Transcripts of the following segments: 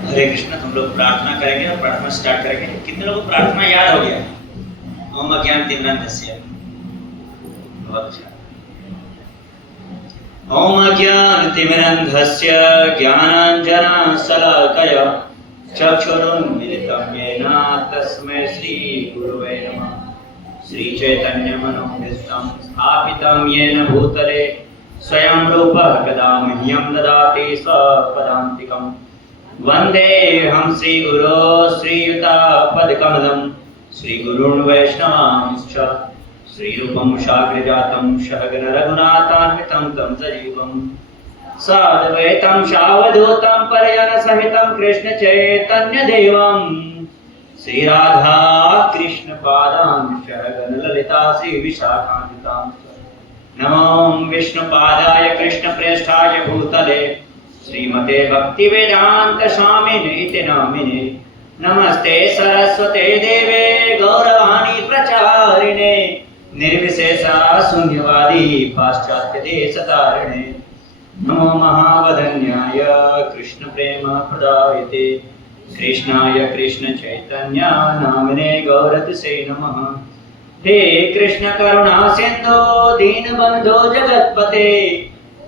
हरे कृष्ण। हम लोग प्रार्थना करेंगे और प्रार्थना स्टार्ट करेंगे। कितने लोगों को प्रार्थना याद हो गया? ओम अज्ञानतिमिरान्धस्य। बहुत अच्छा। ओम अज्ञानतिमिरान्धस्य ज्ञानाञ्जनशलाकया चक्षुरुन्मिलितं येन तस्मै श्रीगुरवे नमः। श्रीचैतन्यमनोभीष्टं स्थापितं येन भूतले स्वयं रूपः कदा मह्यं ददाति स्वपदान्तिकम्। वन्देऽहं श्रीगुरो श्रीयुतापदकमलं श्रीगुरून् वैष्णवांश्च श्रीरूपं साग्रजातं सहगण रघुनाथान्वितं तं सजीवं साद्वैतं सावधूतं परिजनसहितं कृष्णचैतन्यदेवं श्रीराधा कृष्णपादां सहगण ललिता श्रीविशाखान्वितां नमो विष्णुपादाय कृष्णप्रेष्ठाय भूतले श्रीमते भक्तिवेदांत स्वामिने इति नामिने। नमस्ते सरस्वते देवे गौरवाणी प्रचारिणे निर्विशेषा शून्यवादी पाश्चात्य देशतारिणे। नमो महावदन्याय कृष्ण प्रेम प्रदायते कृष्णाय कृष्ण चैतन्य नामिने गौरतिसे नमः। हे कृष्ण करुणा सिंधु दीनबंधो जगत्पते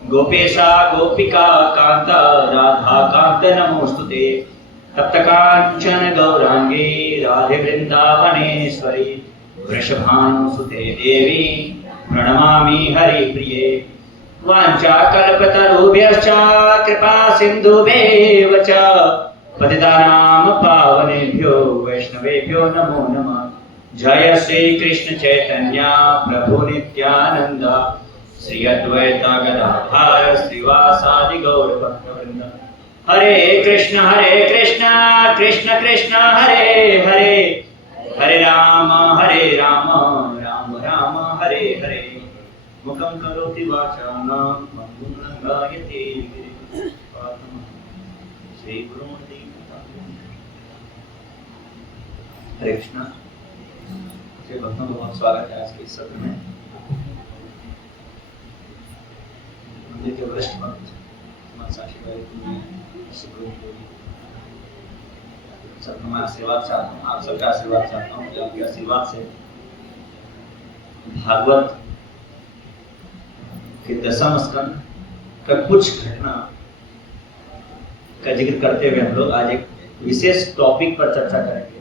गोपेशा गोपिका कांत राधा कांत नमोस्तुते। तप्त कांचन गौरांगी राधे वृंदावनेश्वरी वृषभानुसुते देवी प्रणमामि हरिप्रिये। वाञ्छाकल्पतरुभ्यश्च कृपा सिन्धुभ्येव च पतितानां पावनेभ्यो वैष्णवेभ्यो नमो नमः। जय श्री कृष्ण चैतन्य प्रभु नित्यानंद श्री अद्वैत गदाधर श्रीवासादि गौर भक्तवृंद। हरे कृष्ण कृष्ण कृष्ण हरे हरे हरे राम राम राम हरे हरे। मुखं करोति वाचालं पंगुं लंघयते गिरिं श्री गुरुं हरे कृष्ण। भक्तों को बहुत स्वागत है आज के इस सत्र में। मंदिर के वरिष्ठ भक्त साक्षी भाई सब मैं आशीर्वाद चाहता हूँ, आप सबका आशीर्वाद चाहता हूँ कि आपके आशीर्वाद से भागवत के 10वें स्कंद का कुछ घटना का जिक्र करते हुए हम लोग आज एक विशेष टॉपिक पर चर्चा करेंगे,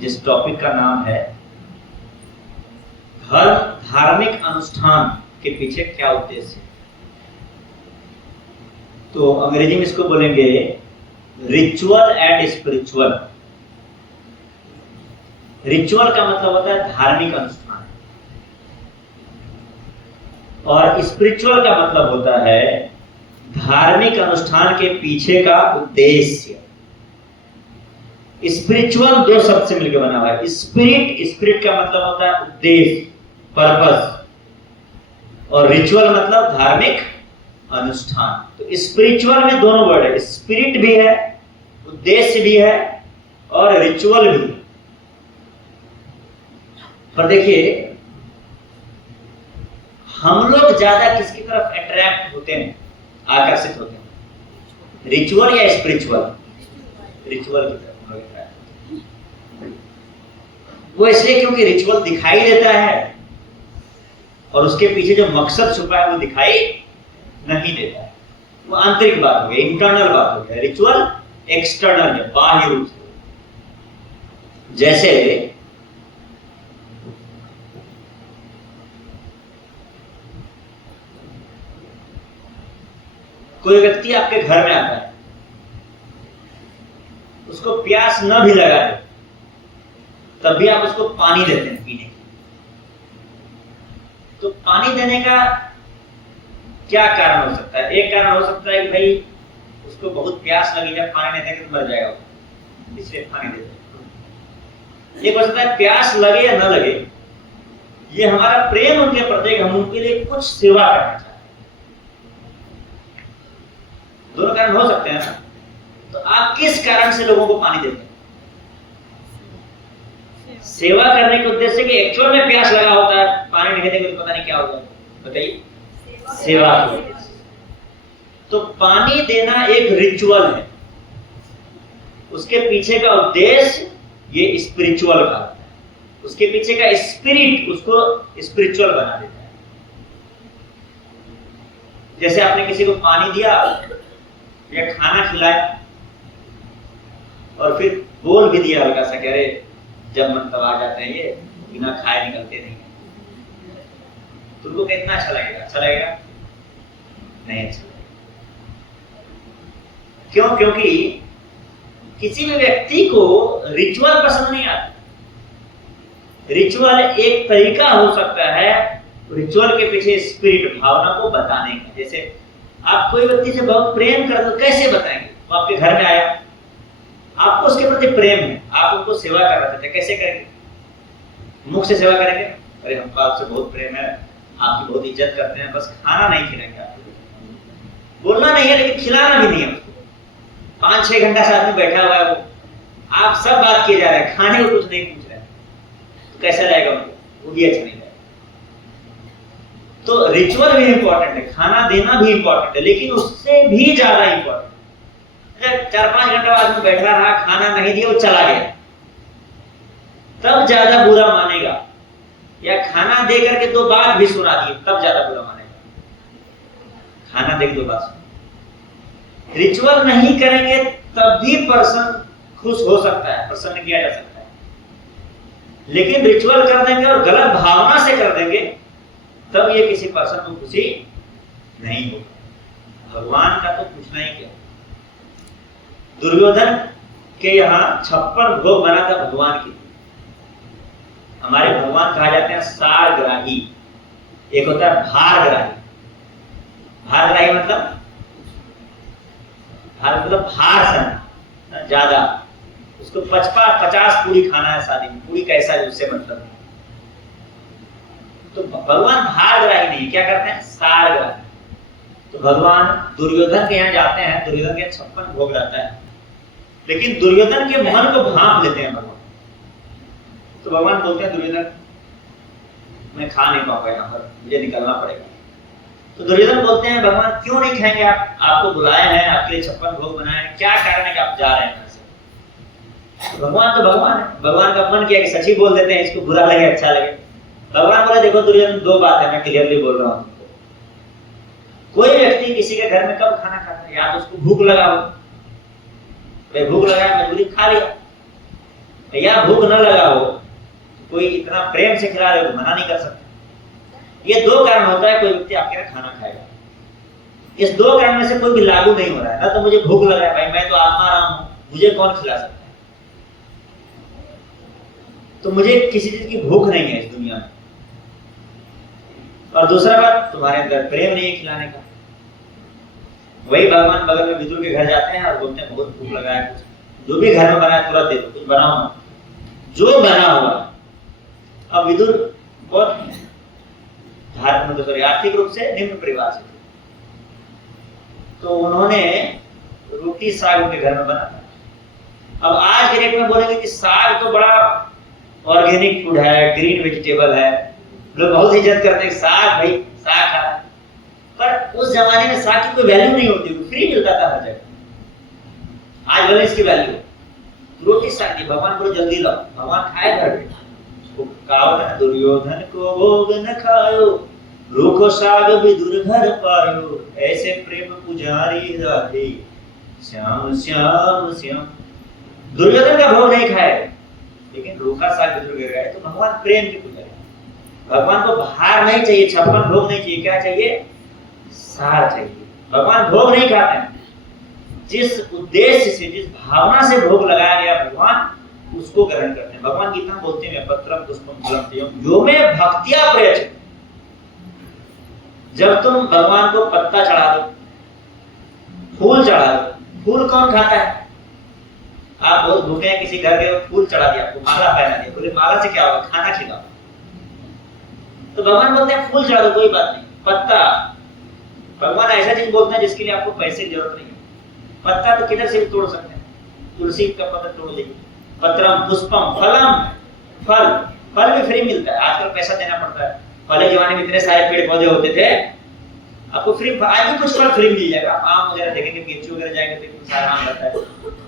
जिस टॉपिक का नाम है हर धार्मिक अनुष्ठान के पीछे क्या उद्देश्य है। तो अंग्रेजी में इसको बोलेंगे रिचुअल एंड स्पिरिचुअल। रिचुअल का मतलब होता है धार्मिक अनुष्ठान और स्पिरिचुअल का मतलब होता है धार्मिक अनुष्ठान के पीछे का उद्देश्य। स्पिरिचुअल दो शब्द से मिलकर बना हुआ है। स्पिरिट का मतलब होता है उद्देश्य, पर्पस, और रिचुअल मतलब धार्मिक अनुष्ठान। तो स्पिरिचुअल में दोनों वर्ड है, स्पिरिट भी है, उद्देश्य भी है और रिचुअल भी है। पर देखिए हम लोग ज्यादा किसकी तरफ अट्रैक्ट होते हैं, आकर्षित होते हैं, रिचुअल या स्पिरिचुअल? रिचुअल की तरफ। वो इसलिए क्योंकि रिचुअल दिखाई देता है और उसके पीछे जो मकसद छुपा है वो दिखाई नहीं देता है। वो आंतरिक बात हो गई, इंटरनल बात हो गई। रिचुअल एक्सटर्नल है, बाह्य रूप से। जैसे कोई व्यक्ति आपके घर में आता है, उसको प्यास न भी लगा दे तब भी आप उसको पानी देते हैं पीने के। तो पानी देने का क्या कारण हो सकता है? एक कारण हो सकता है कि भाई उसको बहुत प्यास लगी है, पानी नहीं देंगे तो मर जाएगा, इसलिए पानी देते हैं। एक हो सकता है प्यास लगे या न लगे, ये हमारा प्रेम उनके प्रति, हम उनके लिए कुछ सेवा करना चाहते हैं। दोनों कारण हो सकते हैं ना। तो आप किस कारण से लोगों को पानी देते हैं? सेवा करने के उद्देश्य के एक्चुअल में प्यास लगा होता है, पानी नहीं देंगे तो पता नहीं क्या होगा, बताइए। सेवा की। तो पानी देना एक रिचुअल है, उसके पीछे का उद्देश्य ये स्पिरिचुअल का होता है, उसके पीछे का स्पिरिट उसको स्पिरिचुअल बना देता है। जैसे आपने किसी को पानी दिया या खाना खिलाया और फिर बोल भी दिया हल्का सा, कह रहे जब मन तब आ जाते हैं, ये बिना खाए निकलते नहीं, तुमको कितना अच्छा लगेगा? अच्छा लगेगा? नहीं अच्छा लगेगा। क्यों? क्योंकि किसी भी व्यक्ति को रिचुअल पसंद नहीं आता। रिचुअल एक तरीका हो सकता है रिचुअल के पीछे स्पिरिट, भावना को बताने का। जैसे आप कोई व्यक्ति से बहुत प्रेम करते हो, कैसे बताएंगे? वो आपके घर में आया, आपको उसके प्रति प्रेम है, आप उनको सेवा कर रहे थे, कैसे करेंगे? मुख से सेवा करेंगे, अरे हमको आपसे बहुत प्रेम है, आपकी बहुत इज्जत करते हैं, बस खाना नहीं खिलाएंगे आपको। बोलना नहीं है लेकिन खिलाना भी नहीं है उसको। 5-6 घंटा साथ में बैठा हुआ है वो, आप सब बात किए जा रहे हैं, खाने को कुछ नहीं पूछ रहे, तो कैसा रहेगा उनको? वो भी अच्छा नहीं लगेगा। तो रिचुअल भी इंपॉर्टेंट है, खाना देना भी इंपॉर्टेंट है, लेकिन उससे भी ज्यादा इंपॉर्टेंट, 4-5 घंटा बाद में बैठा रहा, खाना नहीं दिया, वो चला गया, तब ज्यादा बुरा मानेगा। या खाना दे करके 2 बात भी सुना दिए, तब ज्यादा बुरा मानेगा। खाना दे के 2 बात सुना। रिचुअल नहीं करेंगे तब भी पर्सन खुश हो सकता है, प्रसन्न किया जा सकता है, लेकिन रिचुअल कर देंगे और गलत भावना से कर देंगे तब ये किसी पर्सन को खुशी नहीं होगा। भगवान का तो पूछना ही क्या। दुर्योधन के यहाँ 56 भोग बना था भगवान की। हमारे भगवान कहा जाते हैं सारग्राही, एक होता है भारग्राही। भारग्राही मतलब भार सन ज्यादा, उसको 50 पूरी खाना है शादी में, पूरी कैसा है उससे मतलब। तो भगवान भारग्राही नहीं, क्या करते हैं? सारग्राही। तो भगवान दुर्योधन के यहाँ जाते हैं, दुर्योधन के 56 भोग रहता है, लेकिन दुर्योधन के मन को भांप लेते हैं भगवान। तो भगवान बोलते हैं दुर्योधन मैं खा नहीं पाऊंगा, यहाँ पर मुझे निकलना पड़ेगा। तो दुर्योधन बोलते हैं भगवान क्यों नहीं खाएंगे? आप, आपको बुलाए हैं, आपके लिए 56 भोग बनाए हैं, क्या कारण है कि आप जा रहे हैं यहाँ से? तो भगवान है, भगवान का मन किया कि सच ही बोल देते हैं, इसको बुरा लगे अच्छा लगे। भगवान बोले देखो दुर्योधन 2 बात है, मैं क्लियरली बोल रहा हूँ। कोई व्यक्ति किसी के घर में कब खाना खाता है? या तो उसको भूख लगा हो, भूख लगा मजबूरी खा लिया, या भूख न लगा हो, कोई इतना प्रेम से खिला रहे हो मना नहीं कर सकता। ये 2 कारण होता है कोई व्यक्ति आपके यहाँ खाना खाएगा। इस 2 कारण में से कोई भी लागू नहीं हो रहा है। ना तो मुझे भूख लगा है, भाई मैं तो आत्मा राम हूं, मुझे कौन खिला सकता है? तो मुझे किसी चीज की भूख नहीं है इस दुनिया में। और दूसरा बात, तुम्हारे अंदर प्रेम नहीं है खिलाने का। वही भगवान बगल में विदुर के घर जाते हैं और बोलते हैं बहुत भूख लगा है, कुछ जो भी घर में बना है तुरंत दे दो, कुछ बनाओ ना, जो बना हुआ। अब विदुर बहुत आर्थिक रूप से निम्न परिवार से, तो उन्होंने रोटी साग उनके घर में बना था। अब आज के डेट में बोलेंगे कि साग तो बड़ा ऑर्गेनिक फूड है, ग्रीन वेजिटेबल है, लोग बहुत इज्जत करते हैं साग, भाई साग खा। पर उस जमाने में साग की कोई वैल्यू नहीं होती, फ्री मिलता था हर जगह। आज भले इसकी वैल्यू, रोटी साग दी, भगवान को जल्दी लाओ, भगवान खाए घर में। दुर्योधन को भोग न खायो, रूखो साग विदुर घर पायो, ऐसे प्रेम पुजारी राधे श्याम श्याम श्याम। दुर्योधन का भोग नहीं खाए, लेकिन रूखा साग विदुर घर गए, तो भगवान प्रेम की पुजारी। भगवान को भार नहीं चाहिए, 56 भोग नहीं चाहिए, क्या चाहिए? सार चाहिए। भगवान भोग नहीं खाते हैं। जिस उद्देश्य से, जिस भावना से भोग लगाया गया भगवान उसको ग्रहण करते हैं। भगवान गीता में बोलते हैं पत्रम पुष्पम फलम तेयम यो में भक्तिया प्रयच्छ। जब तुम भगवान को पत्ता चढ़ा दो, फूल चढ़ा दो, फूल कौन खाता है? आप बहुत भूखे हैं, किसी घर गए, फूल चढ़ा दिया, आपको माला पहना दिया, बोले माला से क्या होगा? खाना खिलाओ। तो भगवान बोलते हैं फूल चढ़ा दो, कोई बात नहीं, पत्ता। भगवान ऐसा चीज बोलते हैं जिसके लिए आपको पैसे की जरूरत नहीं है। पत्ता तो किधर से भी तोड़ सकते हैं, तुलसी का पत्ता तोड़ लीजिए। पत्रम पुष्पम फलम, फल भी फ्री मिलता है, आजकल पैसा देना पड़ता है। पहले जमाने में इतने सारे पेड़ पौधे होते थे, आपको फ्री, आज भी कुछ फल फ्री मिल जाएगा। आप आम वगैरह देखेंगे, पीएचयू वगैरह जाएंगे तो इतना सारा आम रहता है,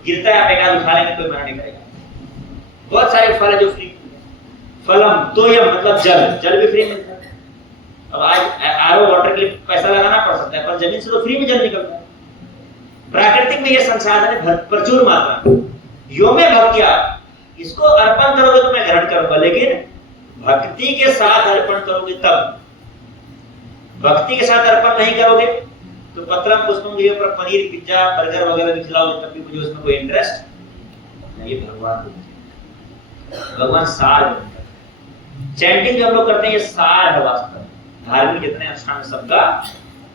गिरता है आप एक आध उठा लेंगे, कोई मना नहीं करेगा। बहुत सारे फल है जो फ्री। फलम तो यह मतलब जल भी फ्री मिलता है। अब आज आरओ वाटर के लिए पैसा लगाना पड़ सकता है, पर जमीन से तो फ्री में जल निकलता है। प्राकृतिक में यह संसाधन है प्रचुर मात्रा में। यो में भक्त्या, इसको अर्पण करोगे तो मैं ग्रहण करूंगा, लेकिन भक्ति के साथ अर्पण करोगे तब। भक्ति के साथ अर्पण नहीं करोगे तो पत्रम पुष्पम के ऊपर पनीर पिज्जा बर्गर वगैरह भी खिलाओगे तब भी मुझे उसमें कोई इंटरेस्ट नहीं। भगवान सार है। चैंटिंग जो हम लोग करते हैं ये सार है वास्तव। धार्मिक जितने अनुष्ठान सबका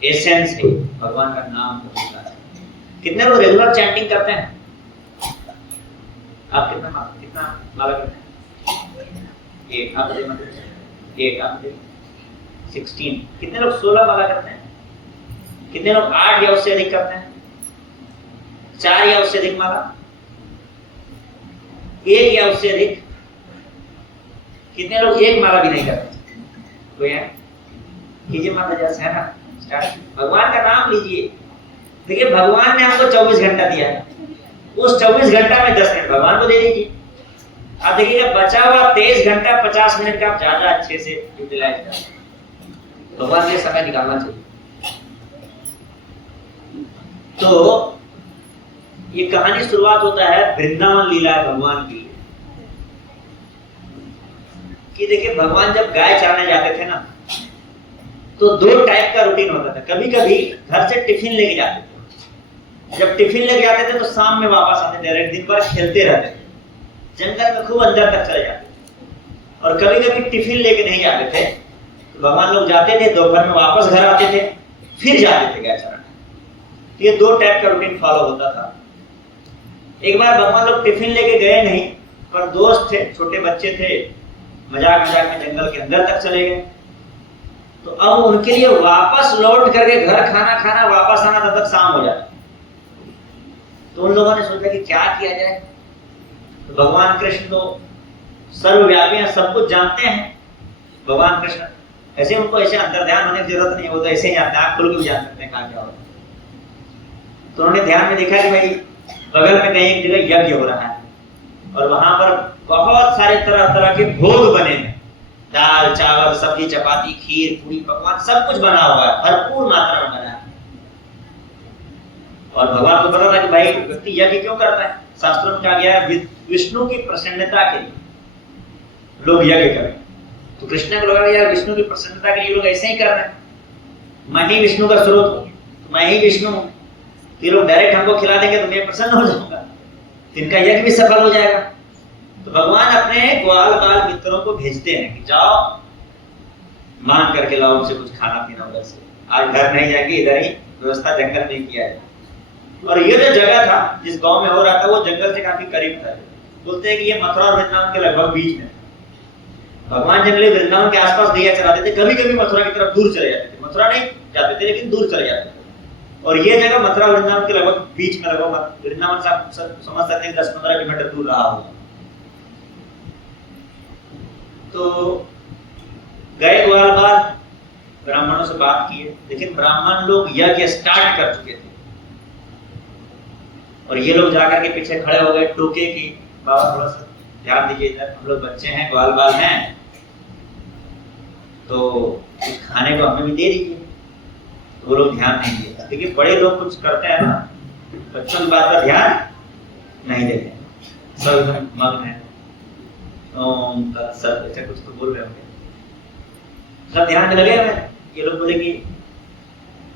एसेंस है भगवान का नाम करना है। कितने लोग रेगुलर चैंटिंग करते हैं? आप कितना माला करते हैं? 8 आप 16। कितने लोग 16 माला करते हैं? कितने लोग 8 या उससे अधिक करते हैं? 4 या उससे अधिक माला? 1 या उससे अधिक? कितने लोग 1 माला भी नहीं करते? कोई है? कीजिए माता जैसे है ना, स्टार्ट। भगवान का नाम लीजिए। देखिए भगवान ने हमको 24 घंटा दिया है, उस 24 घंटा में 10 मिनट भगवान को दे दीजिए। आप देखिएगा बचा हुआ 23 घंटा 50 मिनट का आप ज्यादा अच्छे से यूटिलाइज करें। भगवान के लिए समय निकालना चाहिए। तो ये कहानी शुरुआत होता है वृंदावन लीला भगवान की, कि देखिए भगवान जब गाय चराने जाते थे ना तो 2 टाइप का रूटीन होता था। कभी कभी घर से टिफिन लेके जाते थे। जब टिफिन लेके जाते थे तो शाम में वापस आते थे, दिन भर खेलते रहते थे, जंगल में खूब अंदर तक चले जाते थे। और कभी कभी टिफिन लेके नहीं जाते थे तो भगवान लोग जाते थे, दोपहर में वापस घर आते थे, फिर जाते थे गाय चराने। तो ये 2 टाइप का रूटीन फॉलो होता था। एक बार भगवान लोग टिफिन लेके गए नहीं, पर दोस्त थे, छोटे बच्चे थे, मजाक में जंगल के अंदर तक चले गए। तो अब उनके लिए वापस लौट करके घर खाना वापस आना तब तक शाम हो जाता। तो उन लोगों ने सोचा कि क्या किया जाए। तो भगवान कृष्ण तो सर्वव्यापी हैं, सब कुछ जानते हैं। भगवान कृष्ण ऐसे उनको ऐसे अंतर ध्यान होने की जरूरत नहीं, वो तो ऐसे ही जानते हैं, आप खुल के भी जान सकते हैं कहाँ क्या होता है। तो उन्होंने ध्यान में देखा कि भाई बगल में कहीं एक जगह यज्ञ हो रहा है और वहां पर बहुत सारे तरह तरह के भोग बने हैं, दाल चावल सब्जी चपाती खीर पूरी पकवान सब कुछ बना हुआ है, भरपूर मात्रा में बना है। और भगवान को पता था कि भाई व्यक्ति यज्ञ क्यों करता है। शास्त्रों में कहा गया है विष्णु की प्रसन्नता के लिए लोग यज्ञ करें। तो कृष्ण को लगा यार विष्णु की प्रसन्नता के लिए लोग ऐसे ही कर रहे हैं, मैं ही विष्णु का स्रोत हूँ, तो मैं ही विष्णु हूँ, ये लोग डायरेक्ट हमको खिला देंगे तो मैं प्रसन्न हो जाऊंगा, इनका यज्ञ भी सफल हो जाएगा। तो भगवान अपने ग्वाल बाल मित्रों को भेजते हैं कि जाओ मांग करके लाओ उनसे कुछ खाना पीना उधर से, आज घर नहीं जाएंगे, इधर ही व्यवस्था जंगल में किया है। और ये जो जगह था जिस गांव में हो रहा था वो जंगल से काफी करीब था। बोलते हैं कि ये मथुरा और वृंदावन के लगभग बीच में। भगवान जंगली वृंदावन के आसपास दिया चलाते थे, कभी कभी मथुरा की तरफ दूर चले जाते थे, मथुरा नहीं जाते थे लेकिन दूर चले जाते थे। और ये जगह मथुरा वृंदावन के लगभग बीच में, लगभग वृंदावन से आप समझ सकते हैं 10-15 किलोमीटर दूर रहा होगा। तो गए ग्वाल बाल, ब्राह्मणों से बात किए, लेकिन ब्राह्मण लोग यज्ञ स्टार्ट कर चुके थे और ये लोग जाकर के पीछे खड़े हो गए, टोके की बाबा थोड़ा सा ध्यान दीजिए, इधर हम लोग बच्चे हैं, ग्वाल बाल हैं, तो कुछ खाने को हमें भी दे दीजिए। तो वो लोग ध्यान नहीं देते। देखिए बड़े लोग कुछ करते हैं ना, बच्चों की बात पर ध्यान नहीं देते, सब एकदम मग्न है, ओम तत्सत ऐसे कुछ तो बोल रहे होंगे, सब ध्यान में लगे हुए। ये लोग बोले कि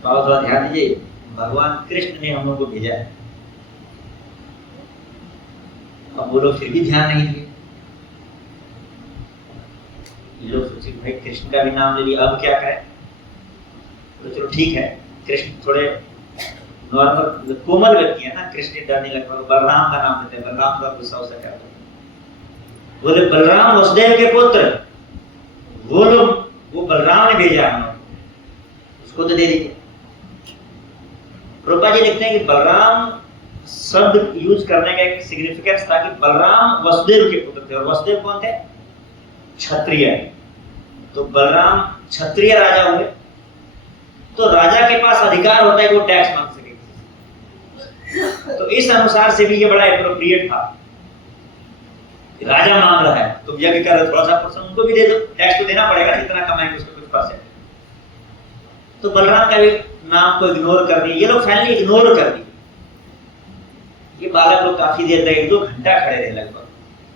बाबा थोड़ा ध्यान दीजिए, भगवान कृष्ण ने हम लोग को भेजा है। अब वो लोग फिर भी ध्यान नहीं दिए। ये लोग सोचे भाई कृष्ण का भी नाम ले लिया, अब क्या करें। तो चलो ठीक है, कृष्ण थोड़े नॉर्मल कोमल व्यक्ति है ना, कृष्ण डर नहीं लगता, बलराम का नाम लेते हैं, बलराम का गुस्सा उसे क्या बोले बलराम वसुदेव के पुत्र, वो लोग, वो बलराम ने भेजा है, उसको तो दे दीजिए। प्रभुपाद जी लिखते हैं कि बलराम शब्द यूज करने का एक सिग्निफिकेंस था कि बलराम वसुदेव के पुत्र थे, और वसुदेव कौन थे? क्षत्रिय। तो बलराम क्षत्रिय राजा हुए, तो राजा के पास अधिकार होता है कि वो टैक्स मांग सके। तो इस अनुसार से भी ये बड़ा एप्रोप्रिएट था। राजा मांग रहा है, तुम यज्ञ कर रहे हो, थोड़ा सा पर्सन उनको भी दे दो, टैक्स तो देना पड़ेगा, जितना कमाएंगे उसका कुछ परसेंट। तो बलराम का भी नाम को इग्नोर कर दिया, ये लोग फाइनली इग्नोर कर दिए। ये बालक लोग काफी देर तक 1-2 घंटा खड़े रहे लगभग।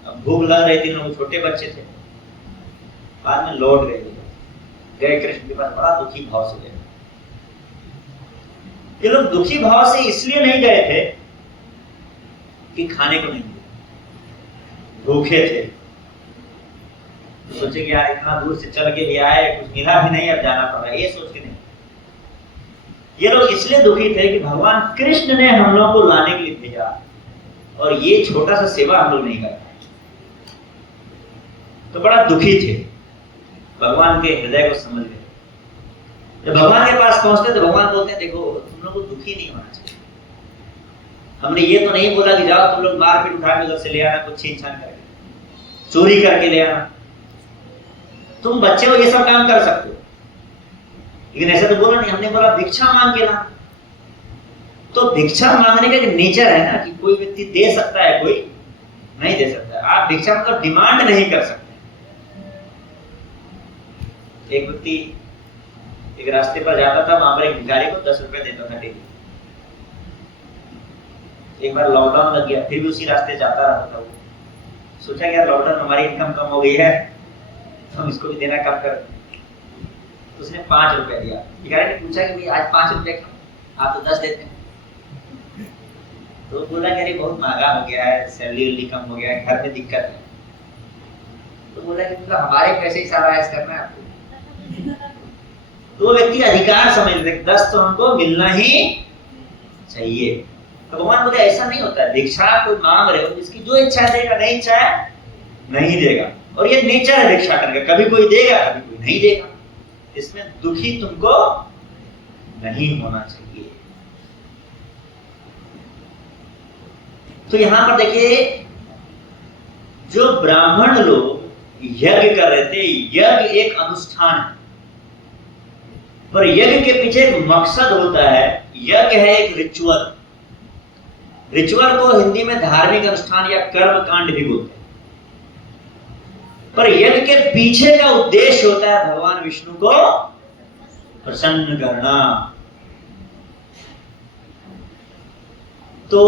अब भूख लग रही थी, लोग छोटे बच्चे थे। बाद में लौट गए कृष्ण के पास, बड़ा दुखी भाव से गए। ये लोग दुखी भाव से इसलिए नहीं गए थे कि खाने को नहीं मिला, भूखे थे। तो सोचे कि यार इतना दूर से चल के भी आए, कुछ मिला भी नहीं, अब जाना पड़ रहा है, ये सोच के नहीं। ये लोग इसलिए दुखी थे कि भगवान कृष्ण ने हम लोग को लाने के लिए भेजा और ये छोटा सा सेवा हम लोग नहीं कर पाए। तो बड़ा दुखी थे, भगवान के हृदय को समझ गए। जब भगवान के पास पहुंचते तो भगवान बोलते हैं, देखो तुम लोग को दुखी नहीं होना चाहिए। हमने ये तो नहीं बोला कि जाओ तुम लोग मारपीट उठा के उधर से ले आना, कुछ छीन छान करके, चोरी करके ले आना। तुम बच्चे हो, ये सब काम कर सकते हो, लेकिन ऐसा तो बोला नहीं। हमने बोला भिक्षा मांग के ला। तो भिक्षा मांगने का एक नेचर है ना कि कोई व्यक्ति दे सकता है, कोई नहीं दे सकता है। आप भिक्षा मतलब डिमांड नहीं कर सकते। एक व्यक्ति एक रास्ते पर जाता था, वहां पर एक भिखारी को 10 रुपए देता था डेली। एक बार लॉकडाउन लग गया, फिर भी उसी रास्ते जाता रहता था। वो सोचा कि यार लॉकडाउन हमारी इनकम कम हो गई है, तो हम इसको भी देना कम कर। तो उसने 5 रुपए दिया। भिखारी ने पूछा कि भाई आज 5 रुपए क्यों, आप तो 10 देते हैं। तो बोला कि अरे बहुत महंगा हो गया है, सैलरी कम हो गया है, घर में दिक्कत है। तो बोला कि मतलब हमारे पैसे ही सारा ऐसा करना है आपको। तो व्यक्ति अधिकार समझ लेते, 10 तो हमको मिलना ही चाहिए। तो भगवान बोले ऐसा नहीं होता है। भिक्षा कोई मांग रहे हो, जिसकी जो इच्छा देगा, नहीं इच्छा है नहीं देगा। और ये नेचर है भिक्षा करने का, कभी कोई देगा कभी कोई नहीं देगा। इसमें दुखी तुमको नहीं होना चाहिए। तो यहां पर देखिए, जो ब्राह्मण लोग यज्ञ कर रहे थे, यज्ञ एक अनुष्ठान है, पर यज्ञ के पीछे एक मकसद होता है। यज्ञ है एक रिचुअल। रिचुअल को हिंदी में धार्मिक अनुष्ठान या कर्म कांड भी बोलते हैं। पर यज्ञ के पीछे का उद्देश्य होता है भगवान विष्णु को प्रसन्न करना। तो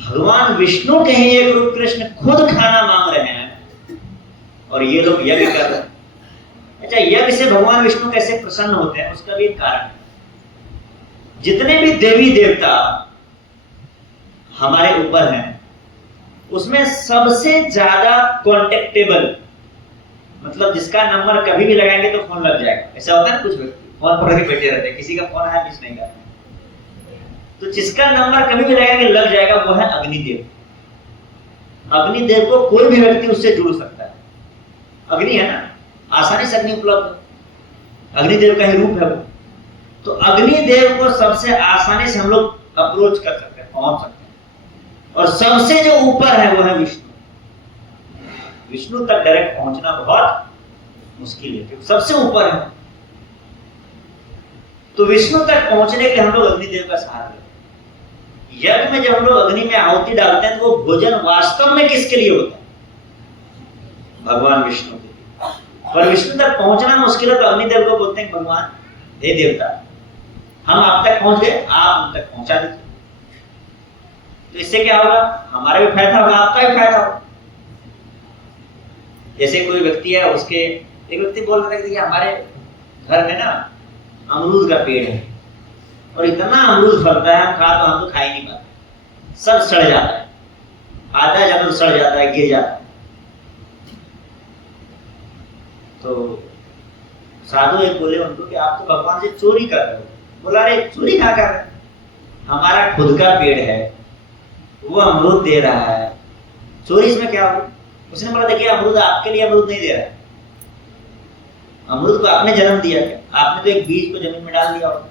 भगवान विष्णु के ही एक रूप कृष्ण खुद खाना मांग रहे हैं और ये लोग यज्ञ कर रहे हैं। अच्छा, यज्ञ से भगवान विष्णु कैसे प्रसन्न होते हैं, उसका भी एक कारण है। जितने भी देवी देवता हमारे ऊपर हैं, उसमें सबसे ज्यादा कॉन्टेक्टेबल, मतलब जिसका नंबर कभी भी लगाएंगे तो फोन लग जाएगा। ऐसा होता है ना, कुछ व्यक्ति फोन पकड़ के बैठे रहते हैं, किसी का फोन आया मिस नहीं करते। तो जिसका नंबर कभी भी लगाएंगे लग जाएगा, वो है अग्निदेव। अग्निदेव को कोई भी व्यक्ति उससे जुड़ सकता है। अग्नि है ना, आसानी से अग्नि उपलब्ध, अग्निदेव का ही रूप है वो। तो अग्निदेव को सबसे आसानी से हम लोग अप्रोच कर सकते हैं, पहुंच सकते हैं। और सबसे जो ऊपर है वो है विष्णु। विष्णु तक डायरेक्ट पहुंचना बहुत मुश्किल है, क्योंकि सबसे ऊपर है। तो विष्णु तक पहुंचने के लिए हम लोग अग्निदेव का सहारा लेते हैं। यज्ञ में जब हम लोग अग्नि में आहुति डालते हैं, तो वो भोजन वास्तव में किसके लिए होता है? भगवान विष्णु के लिए। पर विष्णु तक पहुंचना मुश्किल है, तो अग्निदेव को बोलते हैं भगवान, हे देवता, हम आप तक पहुंच गए, आप उन तक पहुंचा दीजिए। तो इससे क्या होगा? हमारा भी फायदा होगा, आपका भी फायदा होगा। जैसे कोई व्यक्ति है, उसके एक व्यक्ति बोल रहा है कि हमारे घर में ना अमरूद का पेड़ है और इतना अमरूद फलता है, हम तो खा ही नहीं पाते, सब सड़ जाता है, आता है जाता तो सड़ जाता है, गिर जाता है। तो साधु एक बोले उनको कि आप तो भगवान से चोरी कर रहे हो। बोला, अरे चोरी कहाँ कर रहे, हमारा खुद का पेड़ है, वो अमरूद दे रहा है, चोरी इसमें क्या हो? उसने बोला, देखिए अमरूद आपके लिए अमरूद नहीं दे रहा है, अमरूद को आपने जन्म दिया क्या? आपने तो एक बीज को जमीन में डाल दिया होगा।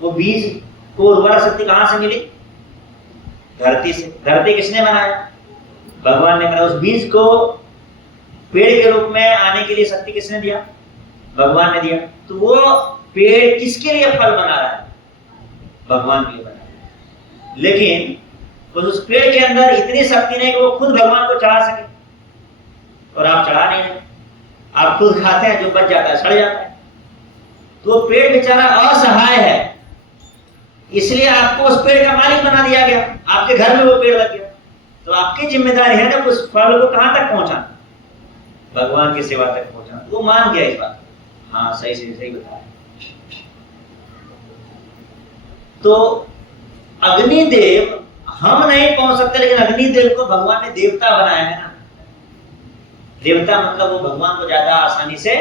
वो बीज को उर्वरा शक्ति कहां से मिली? धरती से। धरती किसने बनाया? भगवान ने बनाया। उस बीज को पेड़ के रूप में आने के लिए शक्ति किसने दिया? भगवान ने दिया। तो वो पेड़ किसके लिए फल बना रहा है? भगवान के लिए बना रहा है। लेकिन उस पेड़ के अंदर इतनी शक्ति नहीं कि वो खुद भगवान को चढ़ा सके, और आप चढ़ा नहीं रहे, आप खुद खाते हैं, जो बच जाता है सड़ जाता है। तो पेड़ बेचारा असहाय है, इसलिए आपको उस पेड़ का मालिक बना दिया गया, आपके घर में वो पेड़ लग गया। तो आपकी जिम्मेदारी है ना उस फल को कहां तक पहुंचाना? भगवान की सेवा तक पहुंचाना। वो मान गया इस बात, हाँ सही सही बताया। तो अग्निदेव हम नहीं पहुंच सकते, लेकिन अग्निदेव को भगवान ने देवता बनाया है ना। देवता मतलब वो भगवान को ज्यादा आसानी से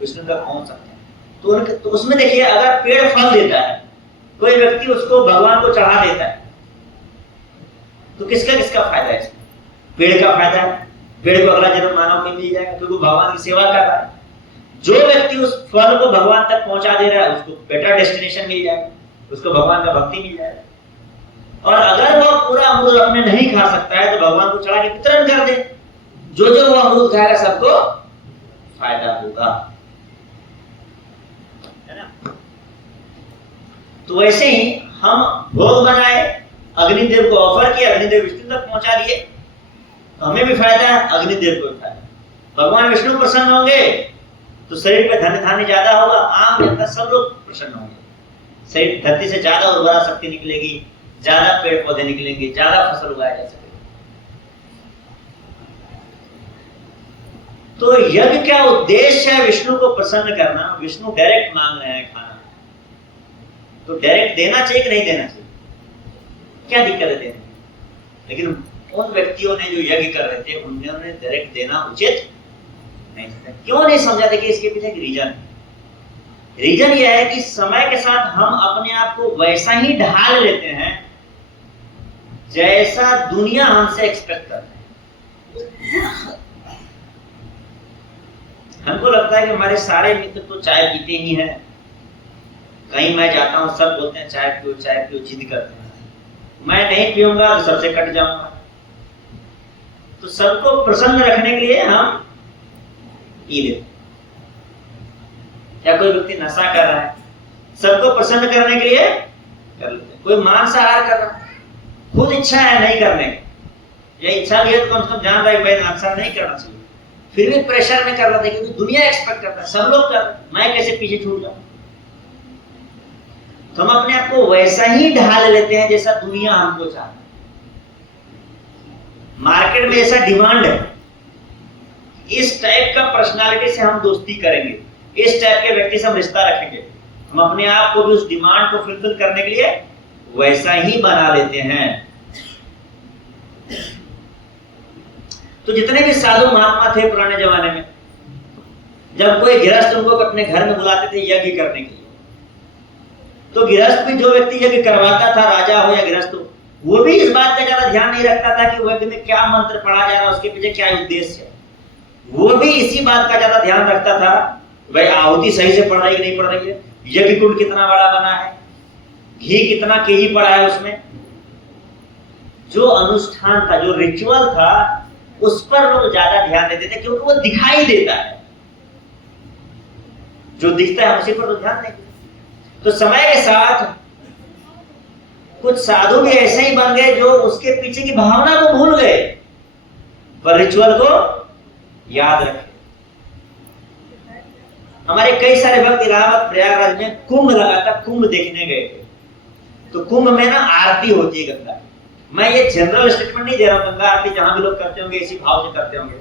विष्णु तक पहुंच सकते हैं। तो उसमें देखिए, अगर पेड़ फल देता है, कोई व्यक्ति उसको भगवान को चढ़ा देता है, तो किसका किसका फायदा है इसमें? पेड़ का फायदा है, पेड़ को अगला जन्म मानव में मिल जाएगा क्योंकि वो भगवान की सेवा कर रहा है। जो व्यक्ति उस फल को भगवान तक पहुंचा दे रहा है, उसको बेटर डेस्टिनेशन मिल जाएगा, उसको भगवान का भक्ति मिल जाएगा। और अगर वो पूरा अमरूद अपने नहीं खा सकता है, तो भगवान को चढ़ा के वितरण कर दे, जो जो वो अमरूद खाएगा सबको फायदा होगा, है ना। तो वैसे ही हम भोग बनाए, अग्निदेव को ऑफर किया, अग्निदेव विष्णु तक पहुंचा दिए, तो हमें भी फायदा है, अग्निदेव को भी फायदा। भगवान विष्णु प्रसन्न होंगे तो शरीर पे धन धान्य ज्यादा होगा, आम जनता सब लोग प्रसन्न होंगे, शरीर धरती से ज्यादा उर्वरा शक्ति निकलेगी, ज्यादा पेड़ पौधे निकलेंगे, ज्यादा फसल उगाया जा सकेगा। तो यज्ञ क्या उद्देश्य है? विष्णु को प्रसन्न करना। विष्णु डायरेक्ट मांग रहे हैं खाना, तो डायरेक्ट देना चाहिए कि नहीं देना चाहिए? क्या दिक्कत है देने? लेकिन उन व्यक्तियों ने जो यज्ञ कर रहे थे, उन्होंने डायरेक्ट देना उचित नहीं था। क्यों नहीं समझा? देखिए इसके पीछे एक रीजन यह है कि समय के साथ हम अपने आप को वैसा ही ढाल लेते हैं जैसा दुनिया हमसे एक्सपेक्ट करते हैं। हमको लगता है कि हमारे सारे मित्र तो चाय पीते ही हैं, कहीं मैं जाता हूं सब बोलते हैं चाय पियो जिद करते हैं, मैं नहीं पीऊंगा तो सबसे कट जाऊंगा। तो सबको प्रसन्न रखने के लिए हम पी लेते। या कोई व्यक्ति नशा कर रहा है, सबको प्रसन्न करने के लिए कर लेते। कोई मांसाहार कर रहा है, खुद इच्छा है नहीं करने की, या इच्छा भी है तो कम से कम जान रहा है भाई नशा नहीं करना चाहिए, फिर भी प्रेशर में कर रहा था क्योंकि दुनिया एक्सपेक्ट करता है, सब लोग कर रहे हैं, मैं कैसे पीछे छूट जाऊं। तो हम अपने आप को वैसा ही ढाल लेते हैं जैसा दुनिया हमको चाहती है। मार्केट में ऐसा डिमांड है, इस टाइप का पर्सनालिटी से हम दोस्ती करेंगे, इस टाइप के व्यक्ति से हम रिश्ता रखेंगे, हम अपने आप को भी उस डिमांड को फुलफिल करने के लिए वैसा ही बना लेते हैं। तो जितने भी साधु महात्मा थे पुराने जमाने में, जब कोई गृहस्थ उनको अपने घर में बुलाते थे यज्ञ करने के लिए, तो गृहस्थ भी जो व्यक्ति यज्ञ करवाता था, राजा हो या गृहस्थ हो, वो भी इस बात का ज्यादा ध्यान नहीं रखता था कि यज्ञ में क्या मंत्र पढ़ा जा रहा है, उसके पीछे क्या उद्देश्य है। वो भी इसी बात का ज्यादा ध्यान रखता था भाई आहुति सही से पड़ रही है कि नहीं पड़ रही है, यज्ञ कुंड कितना बड़ा बना है, घी कितना केजी पड़ा है उसमें। जो अनुष्ठान था, जो रिचुअल था, उस पर लोग ज्यादा ध्यान देते थे क्योंकि वो दिखाई देता है, जो दिखता है उसी पर तो ध्यान देते। तो समय के साथ कुछ साधु भी ऐसे ही बन गए जो उसके पीछे की भावना को भूल गए, पर रिचुअल को याद रखे। हमारे कई सारे भक्त इलाहाबाद प्रयागराज में कुंभ लगा था, कुंभ देखने गए थे। तो कुंभ में ना आरती होती है गंगा। मैं ये जनरल स्टेटमेंट नहीं दे रहा हूं, गंगा आरती जहां भी लोग करते होंगे इसी भाव से करते होंगे,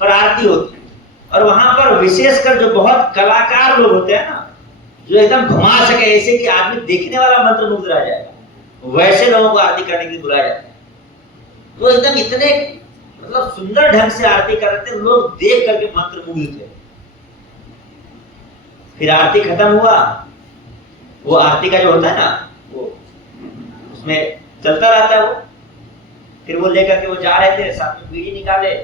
पर आरती होती है। और वहां पर विशेषकर जो बहुत कलाकार लोग होते हैं ना, जो एकदम घुमा सके ऐसे कि आदमी देखने वाला मंत्रमुग्ध रह जाएगा, वैसे लोगों को आरती करने के लिए बुलाया जाता है। तो एकदम इतने मतलब सुंदर ढंग से आरती कर रहे थे, लोग देख करके मंत्रमुग्ध थे। फिर आरती खत्म हुआ, वो आरती का जो होता है ना, वो उसमें चलता रहता है वो, फिर वो लेकर के वो जा रहे थे, साथ में बीड़ी निकाले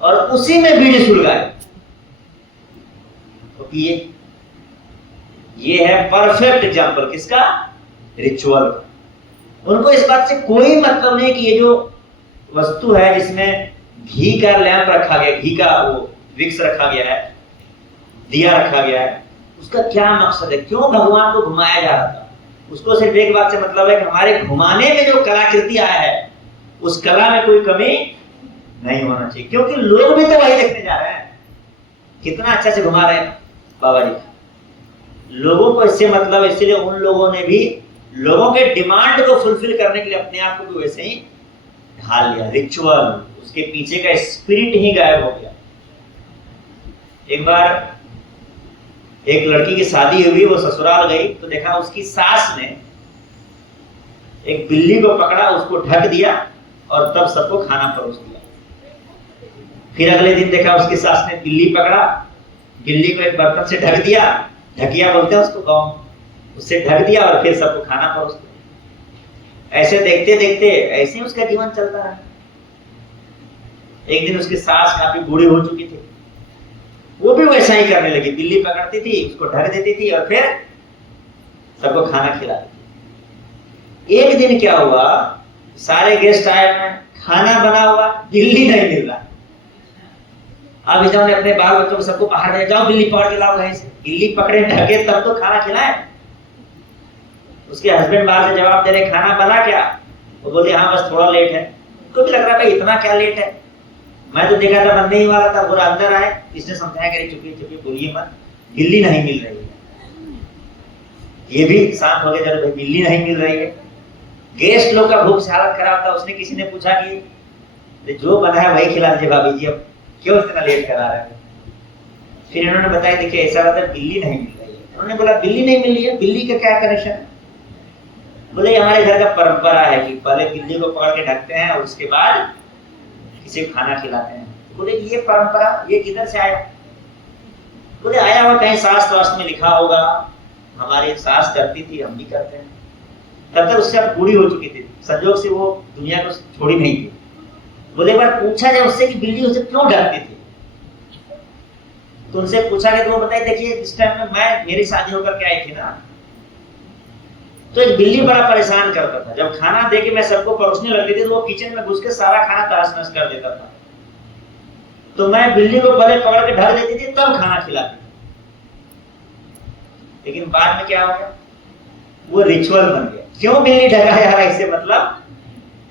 और उसी में बीड़ी सुलगाए तो पिए। ये है परफेक्ट एग्जाम्पल किसका? रिचुअल। उनको इस बात से कोई मतलब नहीं कि ये जो वस्तु है जिसमें घी का लैंप रखा गया, घी का वो विक्स रखा गया है, दिया रखा गया है, उसका क्या मकसद है, क्यों भगवान को घुमाया जा रहा था। उसको सिर्फ एक बात से मतलब है कि हमारे घुमाने में जो कलाकृति आया है उस कला में कोई कमी नहीं होना चाहिए, क्योंकि लोग भी तो वही देखने जा रहे हैं। कितना अच्छा से घुमा रहे हैं बाबा जी। लोगों को इससे मतलब, इसलिए उन लोगों ने भी लोगों के डिमांड को फुलफिल करने के लिए अपने आप को भी वैसे ही ढाल लिया। रिचुअल, उसके पीछे का स्पिरिट ही गायब हो गया। एक बार एक लड़की की शादी हुई, वो ससुराल गई तो देखा उसकी सास ने एक बिल्ली को पकड़ा, उसको ढक दिया और तब सबको खाना परोस दिया। फिर अगले दिन देखा उसकी सास ने बिल्ली पकड़ा, बिल्ली को एक बर्तन से ढक दिया, ढकिया बोलते हैं उसको गाँव, उससे ढक दिया और फिर सबको खाना परोस दिया। ऐसे देखते देखते ऐसे ही उसका जीवन चलता रहा। एक दिन उसकी सास काफी बूढ़ी हो चुकी थी, वो भी वैसा ही करने लगी, बिल्ली पकड़ती थी, उसको ढक देती थी और फिर सबको खाना खिलाती थी। एक दिन क्या हुआ, सारे गेस्ट आए हैं, खाना बना हुआ, बिल्ली नहीं मिल रहा। अब इन्होंने अपने बाल बच्चों को सबको बाहर भेजा, जाओ बिल्ली पकड़ के लाओ कहीं से। बिल्ली पकड़े ढके तब तो खाना खिलाए। उसके हस्बैंड बाहर से जवाब दे रहे, खाना बना क्या? वो बोले हाँ बस थोड़ा लेट है। उनको भी लग रहा भाई इतना क्या लेट है, मैं तो देखा था बनने ही वाला था। वो अंदर आए, इसने समझाया करी चुपी चुपी बोलिए मत, बिल्ली नहीं मिल रही है। ये भी शांत हो गया, चलो भाई बिल्ली नहीं मिल रही है। गेस्ट लोग का भूख से हालत खराब था। उसने किसी ने पूछा कि जो बना है वही खिला दीजिए भाभी जी, अब क्यों इतना लेट करा रहे हैं। फिर इन्होंने बताया देखिए ऐसा बात है, बिल्ली नहीं मिल रही है। उन्होंने बोला बिल्ली नहीं मिल रही है, बिल्ली का क्या कनेक्शन है? बोले हमारे घर का परंपरा है कि पहले बिल्ली को पकड़ के ढकते हैं और उसके बाद किसी को खाना खिलाते हैं। बोले ये परंपरा ये किधर से आया? बोले आया हुआ कहीं शास्त्र वास्त्र में लिखा होगा, हमारी सास करती थी हम भी करते हैं। तब तक उससे अब बूढ़ी हो चुकी थी, संजोग से वो दुनिया को छोड़ी नहीं थी। बोले एक बार पूछा जाए उससे कि बिल्ली उसे क्यों डरती थी, तो उनसे पूछा कि तो वो बताइए देखिए इस टाइम में मैं मेरी शादी होकर के आई थी ना, तो एक बिल्ली बड़ा परेशान करता था। जब खाना दे के मैं सबको परोसने लगती थी तो वो किचन में घुस के सारा खाना तहस नहस कर देता था। तो मैं बिल्ली को पहले पकड़ के ढक देती थी तब खाना खिलाती थी। लेकिन बाद में क्या हो गया, वो रिचुअल बन गया। क्यों बिल्ली ढका जा रहा है इससे मतलब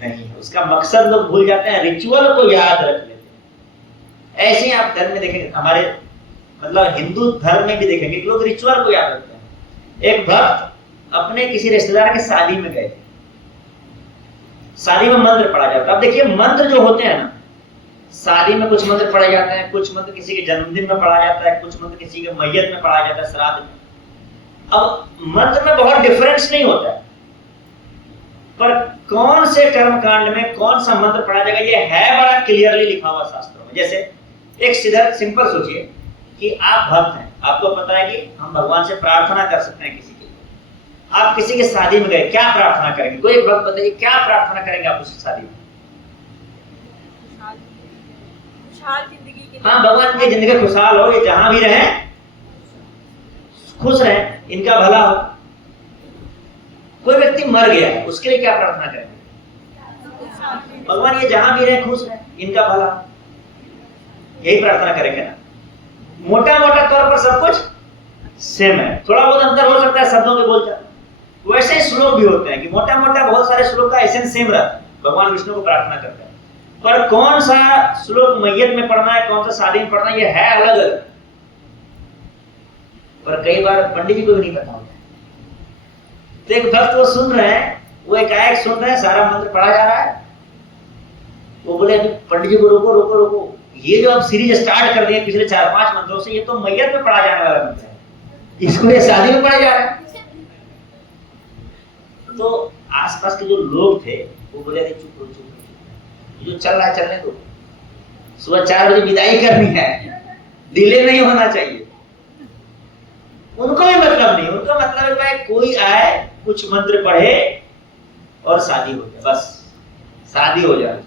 नहीं, उसका मकसद लोग भूल जाते हैं, रिचुअल को याद रख लेते हैं। ऐसे ही आप धर्म में देखेंगे, हमारे मतलब हिंदू धर्म में भी देखेंगे लोग रिचुअल को याद रखते हैं। एक भक्त अपने किसी रिश्तेदार के शादी में गए, शादी में मंत्र पढ़ा जाता है। अब देखिए मंत्र जो होते हैं ना, शादी में कुछ मंत्र पढ़े जाते हैं, कुछ मंत्र किसी के जन्मदिन में पढ़ा जाता है, कुछ मंत्र किसी के मैयत में पढ़ा जाता है, श्राद्ध में। अब मंत्र में बहुत डिफरेंस नहीं होता है, पर कौन से कर्म कांड में कौन सा मंत्र पढ़ा जाएगा ये है बड़ा क्लियरली लिखा हुआ शास्त्रों में। जैसे एक सीधा सिंपल सोचिए कि आप भक्त हैं, आपको पता है कि हम भगवान से प्रार्थना कर सकते हैं किसी के लिए। आप किसी के शादी में गए, क्या प्रार्थना करेंगे? कोई एक भक्त बताइए क्या प्रार्थना करेंगे आप उसकी शादी में? हाँ, भगवान की जिंदगी खुशहाल हो, ये जहां भी रहे खुश रहे, इनका भला हो। कोई व्यक्ति मर गया है, उसके लिए क्या प्रार्थना करेंगे? भगवान ये जहां भी रहे खुश रहे, इनका भला, यही प्रार्थना करेंगे ना। मोटा मोटा तौर पर सब कुछ सेम है, थोड़ा बहुत अंतर हो सकता है शब्दों के बोलचाल। वैसे श्लोक भी होते हैं कि मोटा मोटा बहुत सारे श्लोक का एसेंस सेम रहता है, भगवान विष्णु को प्रार्थना करते हैं, पर कौन सा श्लोक मैयत में पढ़ना है, कौन सा शादी में पढ़ना है, ये है अलग अलग। पर कई बार पंडित जी को भी नहीं पता होता। तो एक भक्त वो सुन रहे हैं, वो एकाएक सुन रहे हैं, सारा मंत्र पढ़ा जा रहा है। वो बोले पंडित जी को रोको रोको रोको, ये जो आप सीरीज स्टार्ट कर दिए पिछले 4-5 मंत्रों से, ये तो मैयत में पढ़ा जाने वाला मंत्र है, इसको ये शादी में पढ़ा जा रहा है। तो आसपास के जो लोग थे वो बोले अरे चुप चुप, जो चल रहा है चलने दो, सुबह 4 बजे विदाई करनी है, डिले नहीं होना चाहिए। उनको भी मतलब नहीं, उनका मतलब है भाई कोई आए, कुछ मंत्र पढ़े और शादी हो जाए, बस शादी हो जाए।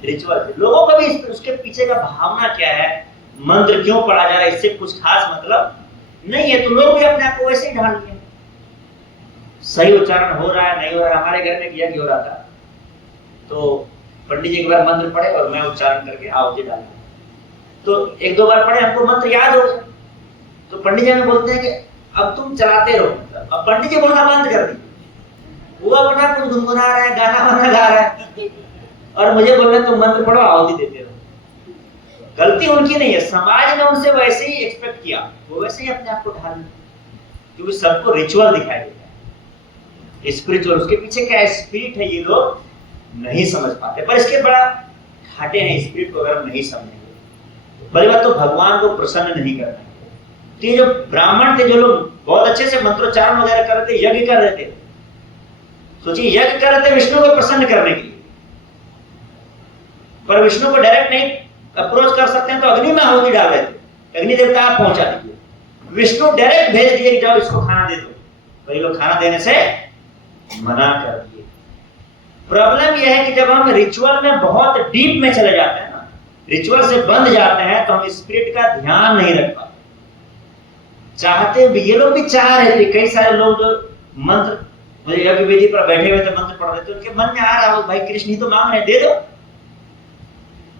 रिचुअल लोगों को भी उसके पीछे का भावना क्या है, मंत्र क्यों पढ़ा जा रहा है, इससे कुछ खास मतलब नहीं है, तो लोग भी अपने आप को वैसे ही ढाल लिए। सही उच्चारण हो रहा है नहीं हो रहा है। हमारे घर में यज्ञ हो रहा था, तो पंडित जी एक बार मंत्र पढ़े और मैं उच्चारण करके आहुति डाला, तो 1-2 बार पढ़े, हमको मंत्र याद हो गया। तो पंडित जी हमें बोलते हैं कि अब तुम चलाते रहो, मतलब अब पंडित जी बोलना बंद कर दी, वो अपना कुछ गुनगुना रहा है, गाना वाना गा रहा है, और मुझे बोल रहे तुम मंत्र पढ़ो, आहुति देते रहो। गलती उनकी नहीं है, समाज ने उनसे वैसे ही एक्सपेक्ट किया, वो वैसे ही अपने आप को ढाल लिया, क्योंकि सबको रिचुअल दिखाई देता है, स्पिरिचुअल, उसके पीछे क्या स्पिरिट है ये लोग नहीं समझ पाते। पर इसके बड़ा घाटे हैं स्पिरिट को अगर हम नहीं समझेंगे। पहली बात तो भगवान को प्रसन्न नहीं करना है। तो ये जो ब्राह्मण थे, जो लोग बहुत अच्छे से मंत्रोच्चारण वगैरह कर रहे थे, यज्ञ कर रहे थे, सोचिए यज्ञ कर रहे थे विष्णु को प्रसन्न करने के लिए, पर विष्णु को डायरेक्ट नहीं अप्रोच कर सकते हैं, तो अग्नि में आहुति डाल रहे थे, अग्नि देवता आप पहुंचा दीजिए। विष्णु डायरेक्ट भेज दिए कि जाओ इसको खाना दे दो, वही लोग खाना देने से मना कर दिए। प्रॉब्लम यह है कि जब हम रिचुअल में बहुत डीप में चले जाते हैं ना, रिचुअल से बंध जाते हैं, तो हम स्पिरिट का ध्यान नहीं रख पाते। चाहते भी, ये लोग भी चाह रहे थे, कई सारे लोग जो मंत्र यज्ञ वेदी पर बैठे हुए थे, मंत्र पढ़ रहे थे, उनके मन में आ रहा हो भाई कृष्ण ही तो मांग रहे, दे दो,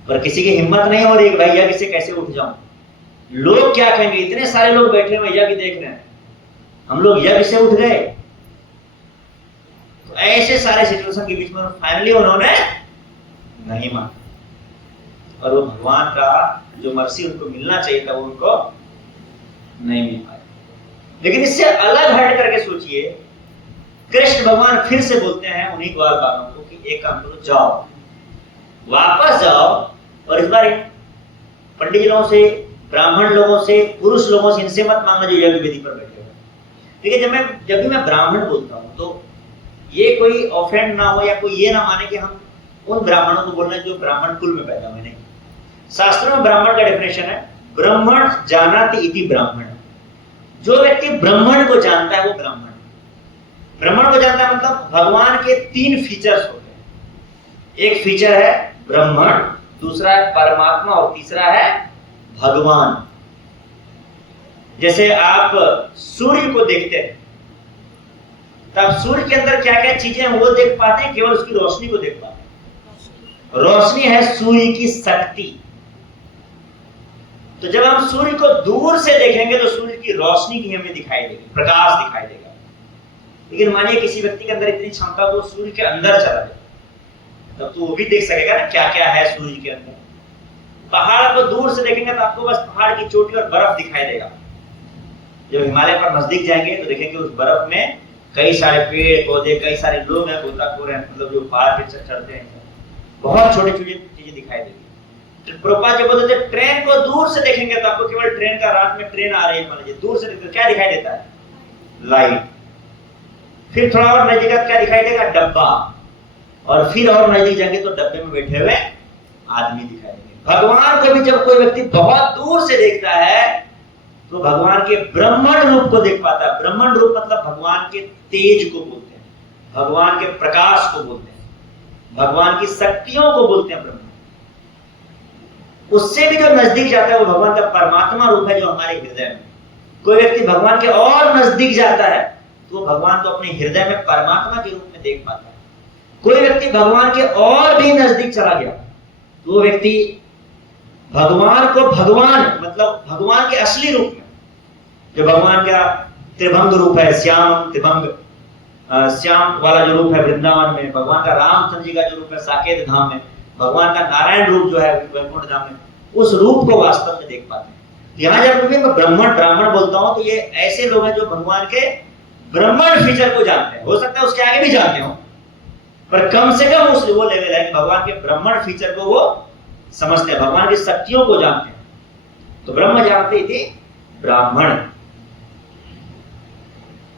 पर किसी की हिम्मत नहीं हो रही भाई यज्ञ से कैसे उठ जाऊं, लोग क्या कहेंगे, इतने सारे लोग बैठे हुए यज्ञ देख रहे हैं, हम लोग यज्ञ से उठ गए। तो ऐसे सारे सिचुएशन के बीच में फाइनली उन्होंने नहीं माना, और वो भगवान का जो मर्सी उनको मिलना चाहिए था वो उनको नहीं मिल पाया। लेकिन इससे अलग हट करके सोचिए, कृष्ण भगवान फिर से बोलते हैं उन्हीं ग्वाल बालों को कि एक काम करो, जाओ वापस जाओ, और इस बार पंडित लोगों से, ब्राह्मण लोगों से, पुरुष लोगों से इनसे मत मांगना जो यज्ञ वेदी पर बैठे हुए। ठीक है, जब भी मैं ब्राह्मण बोलता हूं तो ये कोई ऑफेंड ना हो, या कोई ये ना माने कि हम उन ब्राह्मणों को बोल रहे हैं जो ब्राह्मण कुल में पैदा हुए। नहीं, शास्त्रों में ब्राह्मण का डेफिनेशन है ब्राह्मण जानाति इति ब्राह्मण, जो व्यक्ति ब्राह्मण को जानता है वो ब्राह्मण। ब्राह्मण को जानता है मतलब भगवान के 3 फीचर्स होते हैं, एक फीचर है ब्राह्मण, दूसरा है परमात्मा, और तीसरा है भगवान। जैसे आप सूर्य को देखते हैं, तब सूर्य के अंदर क्या क्या चीजें हैं वो देख पाते हैं, केवल उसकी रोशनी को देख पाते हैं। रोशनी है सूर्य की शक्ति। तो जब हम सूर्य को दूर से देखेंगे तो सूर्य की रोशनी की हमें दिखाई देगी, प्रकाश दिखाई देगा। लेकिन मानिए किसी व्यक्ति के अंदर इतनी क्षमता वो सूर्य के अंदर चला जाए, तब तो वो भी देख सकेगा ना क्या क्या है सूर्य के अंदर। पहाड़ को दूर से देखेंगे तो आपको बस पहाड़ की चोटी और बर्फ दिखाई देगा। जब हिमालय पर नजदीक जाएंगे तो देखेंगे उस बर्फ में कई सारे पेड़ पौधे, कई सारे लोग हैं, गोताखोर हैं, मतलब जो पहाड़ पे चढ़ते हैं, बहुत छोटी छोटी चीजें दिखाई देगी। तो प्रभुपाद जी बोलते थे ट्रेन को दूर से देखेंगे तो आपको केवल ट्रेन का, रात में ट्रेन आ रही है मान लीजिए, दूर से देखते क्या दिखाई देता है? लाइट। फिर थोड़ा और नजदीक क्या दिखाई देगा? डब्बा। और फिर और नजदीक जाएंगे तो डब्बे में बैठे हुए आदमी दिखाई देंगे। भगवान को भी जब कोई व्यक्ति बहुत दूर से देखता है तो भगवान के ब्रह्मण रूप को देख पाता है। ब्रह्मण रूप मतलब भगवान के तेज को बोलते हैं, भगवान के प्रकाश को बोलते हैं, भगवान की शक्तियों को बोलते हैं ब्रह्मण। उससे भी जो नजदीक जाता है वो भगवान का परमात्मा रूप है जो हमारे हृदय में। कोई व्यक्ति भगवान के और नजदीक जाता है तो वो भगवान को अपने हृदय में परमात्मा के रूप में देख पाता है। कोई व्यक्ति भगवान के और भी नजदीक चला गया तो वो व्यक्ति भगवान को भगवान मतलब भगवान के असली रूप में, जो भगवान का त्रिभंग रूप है, श्याम त्रिभंग, श्याम वाला जो रूप है वृंदावन में, भगवान का रामचंद्र जी का जो रूप है साकेत धाम में, भगवान का नारायण रूप जो है वैकुंठ धाम में, उस रूप को वास्तव में देख पाते हैं। यहाँ जब मैं ब्राह्मण बोलता हूँ तो ये ऐसे लोग हैं जो भगवान के ब्राह्मण फीचर को जानते हैं। हो सकता है उसके आगे भी जानते हो, पर कम से कम उस वो लेवल है कि भगवान के ब्राह्मण फीचर को वो समझते हैं, भगवान की शक्तियों को जानते हैं। तो ब्रह्म जानते थे ब्राह्मण।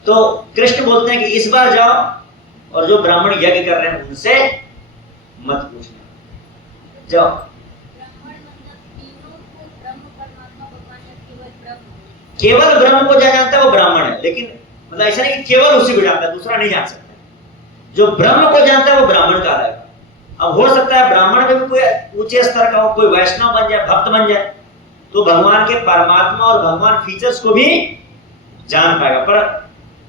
तो कृष्ण बोलते हैं कि इस बार जाओ और जो ब्राह्मण यज्ञ कर रहे हैं उनसे मत पूछना, जाओ। केवल ब्रह्म को जानता है वो ब्राह्मण है, लेकिन मतलब ऐसा नहीं कि केवल उसी को जानता है, दूसरा नहीं जान सकता। जो ब्रह्म को जानता है वो ब्राह्मण कहलाएगा। अब हो सकता है ब्राह्मण में भी कोई ऊंचे स्तर का हो, कोई वैष्णव बन जाए, भक्त बन जाए, तो भगवान के परमात्मा और भगवान फीचर्स को भी जान पाएगा। पर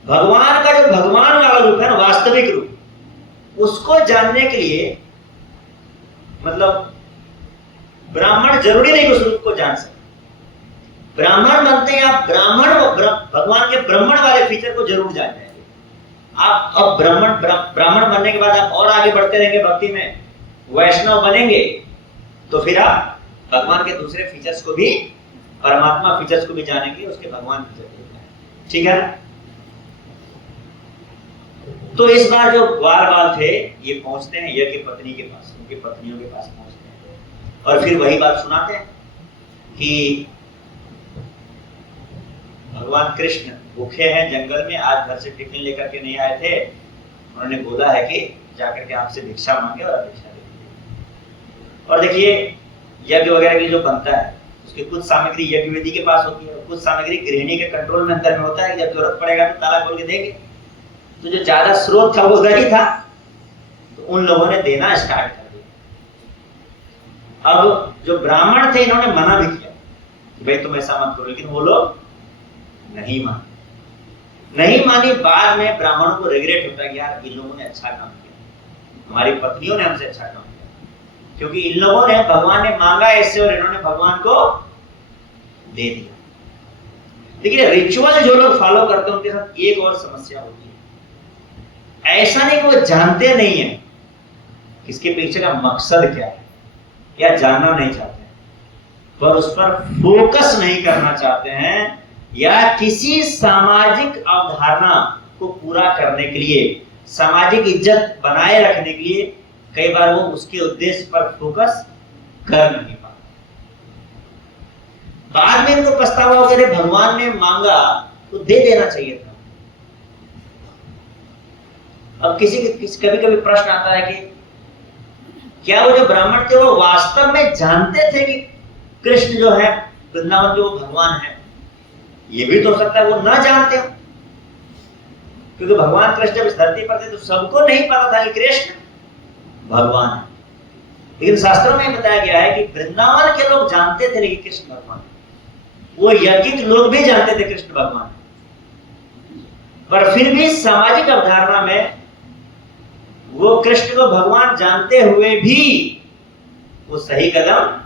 भगवान का जो भगवान वाला रूप है ना, वास्तविक रूप, उसको जानने के लिए मतलब ब्राह्मण जरूरी नहीं कि उस रूप को जान सके। ब्राह्मण बनते हैं आप भगवान के ब्राह्मण वाले फीचर को जरूर जान जाएंगे। आप अब ब्राह्मण बनने के बाद आप और आगे बढ़ते रहेंगे भक्ति में, वैष्णव बनेंगे, तो फिर आप भगवान के दूसरे फीचर्स को भी, परमात्मा फीचर्स को भी जानेंगे, उसके भगवान फीचर को भी जानेंगे। ठीक है ना? तो इस बार जो ग्वाल बाल थे ये पहुंचते हैं यज्ञ पत्नी के पास, उनकी पत्नियों के पास पहुंचते हैं और फिर वही बात सुनाते हैं कि भगवान कृष्ण भूखे हैं जंगल में, आज घर से टिफिन लेकर के नहीं आए थे, उन्होंने बोला है कि जाकर के आपसे भिक्षा मांगे और भिक्षा दे दीजिए। और देखिए यज्ञ वगैरह की जो बनता है उसकी कुछ सामग्री यज्ञ वेदी के पास होती है, कुछ सामग्री गृहिणी के कंट्रोल में अंदर में होता है, जब जरूरत पड़ेगा तो ताला खोल के देंगे। तो जो ज्यादा स्रोत था वो उधर ही था, तो उन लोगों ने देना स्टार्ट कर दिया। अब जो ब्राह्मण थे इन्होंने मना भी किया कि भाई तुम ऐसा मत करो, लेकिन वो लोग नहीं मानी। बाद में ब्राह्मणों को रिग्रेट होता है कि यार इन लोगों ने अच्छा काम किया, हमारी पत्नियों ने हमसे अच्छा काम किया, क्योंकि इन लोगों ने, भगवान ने मांगा ऐसे और इन्होंने भगवान को दे दिया। लेकिन रिचुअल जो लोग फॉलो करते हैं उनके साथ एक और समस्या होती है, ऐसा नहीं कि वो जानते नहीं है इसके पीछे का मकसद क्या है या जानना नहीं चाहते हैं, पर उस पर फोकस नहीं करना चाहते हैं, या किसी सामाजिक अवधारणा को पूरा करने के लिए, सामाजिक इज्जत बनाए रखने के लिए कई बार वो उसके उद्देश्य पर फोकस कर नहीं पाते। बाद में इनको पछतावा हो गया, भगवान ने मांगा तो दे देना चाहिए था। अब कभी कभी प्रश्न आता है कि क्या वो जो ब्राह्मण थे वो वास्तव में जानते थे कि कृष्ण जो है वृंदावन जो भगवान है? ये भी तो हो सकता है वो ना जानते हो, क्योंकि भगवान कृष्ण जब इस धरती पर थे तो सबको नहीं पता था कि कृष्ण भगवान है। लेकिन शास्त्रों में बताया गया है कि वृंदावन के लोग जानते थे कि कृष्ण भगवान, वो यज्ञिक लोग भी जानते थे कृष्ण भगवान, पर फिर भी सामाजिक अवधारणा में वो कृष्ण को भगवान जानते हुए भी वो सही कदम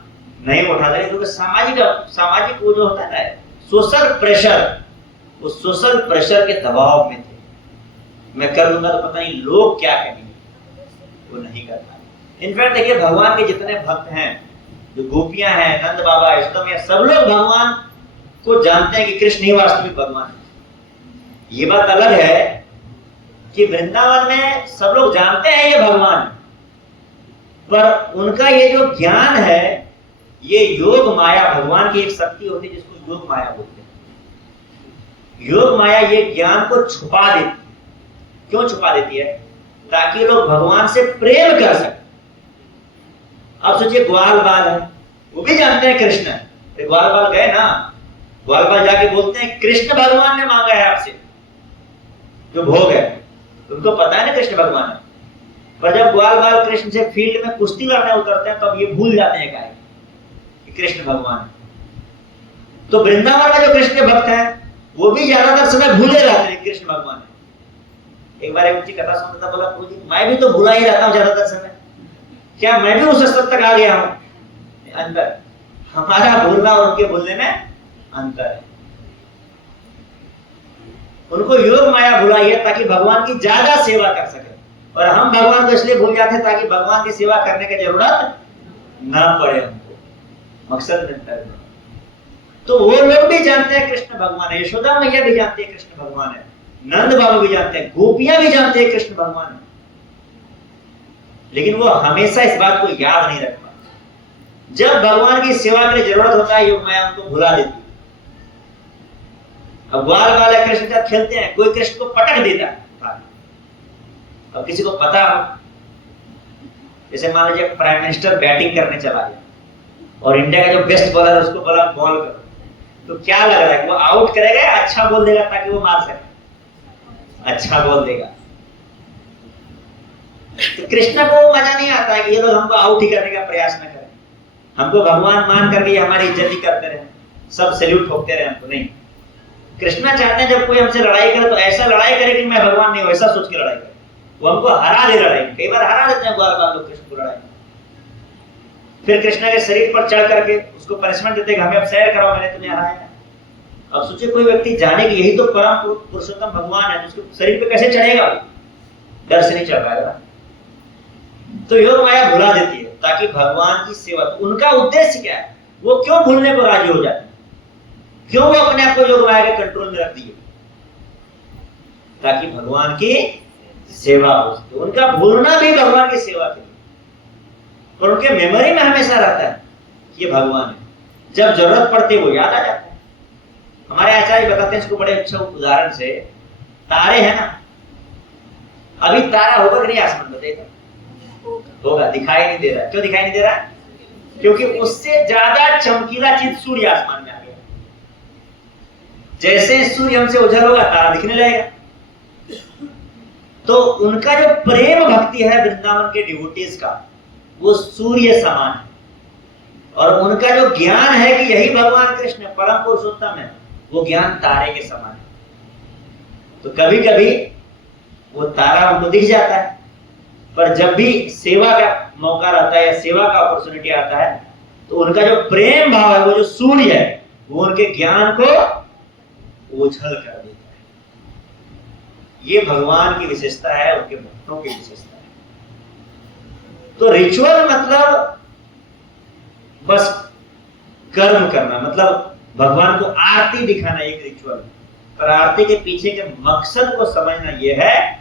नहीं उठाते, क्योंकि सामाजिक वो जो होता है ना सोशल प्रेशर, वो सोशल प्रेशर के दबाव में थे। मैं कर लूंगा तो पता नहीं लोग क्या कहेंगे, वो नहीं कर पाते। इनफैक्ट देखिए भगवान के जितने भक्त हैं, जो गोपियां हैं, नंद बाबा, इष्टम, या सब लोग भगवान को जानते हैं कि कृष्ण ही वास्तविक भगवान है। ये बात अलग है कि वृंदावन में सब लोग जानते हैं ये भगवान, पर उनका ये जो ज्ञान है, ये योग माया, भगवान की एक शक्ति होती है जिसको योग माया बोलते हैं। योग माया ये ज्ञान को छुपा देती। क्यों छुपा देती है? ताकि लोग भगवान से प्रेम कर सके। अब सोचिए ग्वाल बाल है, वो भी जानते हैं कृष्ण है, ग्वाल बाल गए ना, ग्वाल बाल जाके बोलते हैं कृष्ण भगवान ने मांगा है आपसे जो भोग है, उनको पता है ना कृष्ण भगवान है। पर जब ग्वाल बाल कृष्ण से फील्ड में कुश्ती लड़ने उतरते हैं तो अब ये भूल जाते हैं कि कृष्ण भगवान है। तो वृंदावन में जो कृष्ण के भक्त हैं वो भी ज्यादातर समय भूले रहते हैं कृष्ण भगवान है। एक बार एक कथा सुनता था, बोला प्रभु जी मैं भी तो भूला ही रहता हूँ ज्यादातर समय, क्या मैं भी उस स्तर तक आ गया हूँ? अंतर, हमारा भूलना और उनके भूलने में अंतर है। उनको योग माया भुलाई है ताकि भगवान की ज्यादा सेवा कर सके, और हम भगवान को इसलिए भूल जाते हैं ताकि भगवान की सेवा करने की जरूरत ना पड़े हमको, मकसद मिलता है। तो वो लोग भी जानते हैं कृष्ण भगवान है, यशोदा मैया भी जानते हैं कृष्ण भगवान है, नंद बाबा भी जानते हैं, गोपियां भी जानते हैं कृष्ण भगवान है, लेकिन वो हमेशा इस बात को याद नहीं रख पाते। जब भगवान की सेवा के लिए जरूरत होता है योग माया उनको भुला देती है। अब ग्वाल वाला कृष्ण जब खेलते हैं, कोई कृष्ण को पटक देता है। अब किसी को पता हो, जैसे मान लीजिए प्राइम मिनिस्टर बैटिंग करने चला गया और इंडिया का जो बेस्ट बॉलर उसको बोला बॉल करो, तो क्या लग रहा है वो आउट करेगा या अच्छा बॉल देगा ताकि वो मार सके? अच्छा बॉल देगा। तो कृष्ण को मजा नहीं आता है कि ये लोग हमको आउट ही करने का प्रयास न करें, हमको भगवान मान करके हमारी इज्जत ही करते रहे, सब सैल्यूट ठोकते रहे हमको। नहीं, कृष्णा चाहते हैं जब कोई हमसे लड़ाई करे तो ऐसा लड़ाई करे कि मैं भगवान नहीं हूं, ऐसा सोच के लड़ाई करे। वो हमको हरा दे लड़ाई, कई बार हरा देते हैं ग्वाल लोग कृष्ण को लड़ाई। फिर कृष्ण के शरीर पर चढ़ करके उसको पनिशमेंट देते हैं, हमें अब सैर कराओ, मैंने तुम्हें हराया। अब सोचिए कोई व्यक्ति जाने कि यही तो परम पुरुषोत्तम भगवान है, तो उसके शरीर पे कैसे चढ़ेगा? डर से नहीं चढ़ पाएगा। तो योग माया भुला देती है ताकि भगवान की सेवा, तो उनका उद्देश्य क्या है? वो क्यों भूलने को राजी हो जाते हैं? क्यों वो अपने आप को योग माया के कंट्रोल में रख दिए? ताकि भगवान की सेवा हो सके। उनका भूलना भी भगवान की सेवा के लिए, और उनके मेमोरी में हमेशा रहता है कि ये भगवान है। जब जरूरत पड़ती है वो याद आ जाता है। हमारे आचार्य बताते हैं इसको बड़े अच्छा उदाहरण से, तारे हैं ना, अभी तारा होगा कि नहीं आसमान बताइएगा? होगा, दिखाई नहीं दे रहा। क्यों दिखाई नहीं दे रहा? क्योंकि उससे ज्यादा चमकीला चीज सूर्य आसमान में आ गया। जैसे सूर्य हमसे उजल होगा तारा दिखने लगेगा। तो उनका जो प्रेम भक्ति है वृंदावन के डिवोटीज का, वो सूर्य समान है। और उनका जो ज्ञान है कि यही भगवान कृष्ण परम पुरुषोत्तम है, वो ज्ञान तारे के समान है। तो कभी कभी वो तारा उनको दिख जाता है, पर जब भी सेवा का मौका रहता है या सेवा का अपॉर्चुनिटी आता है, तो उनका जो प्रेम भाव है, वो जो सूर्य है, वो उनके ज्ञान को ओझल कर देता है। ये भगवान की विशेषता है, उनके भक्तों की विशेषता है। तो रिचुअल मतलब बस कर्म करना, मतलब भगवान को आरती दिखाना एक रिचुअल, पर आरती के पीछे के मकसद को समझना यह है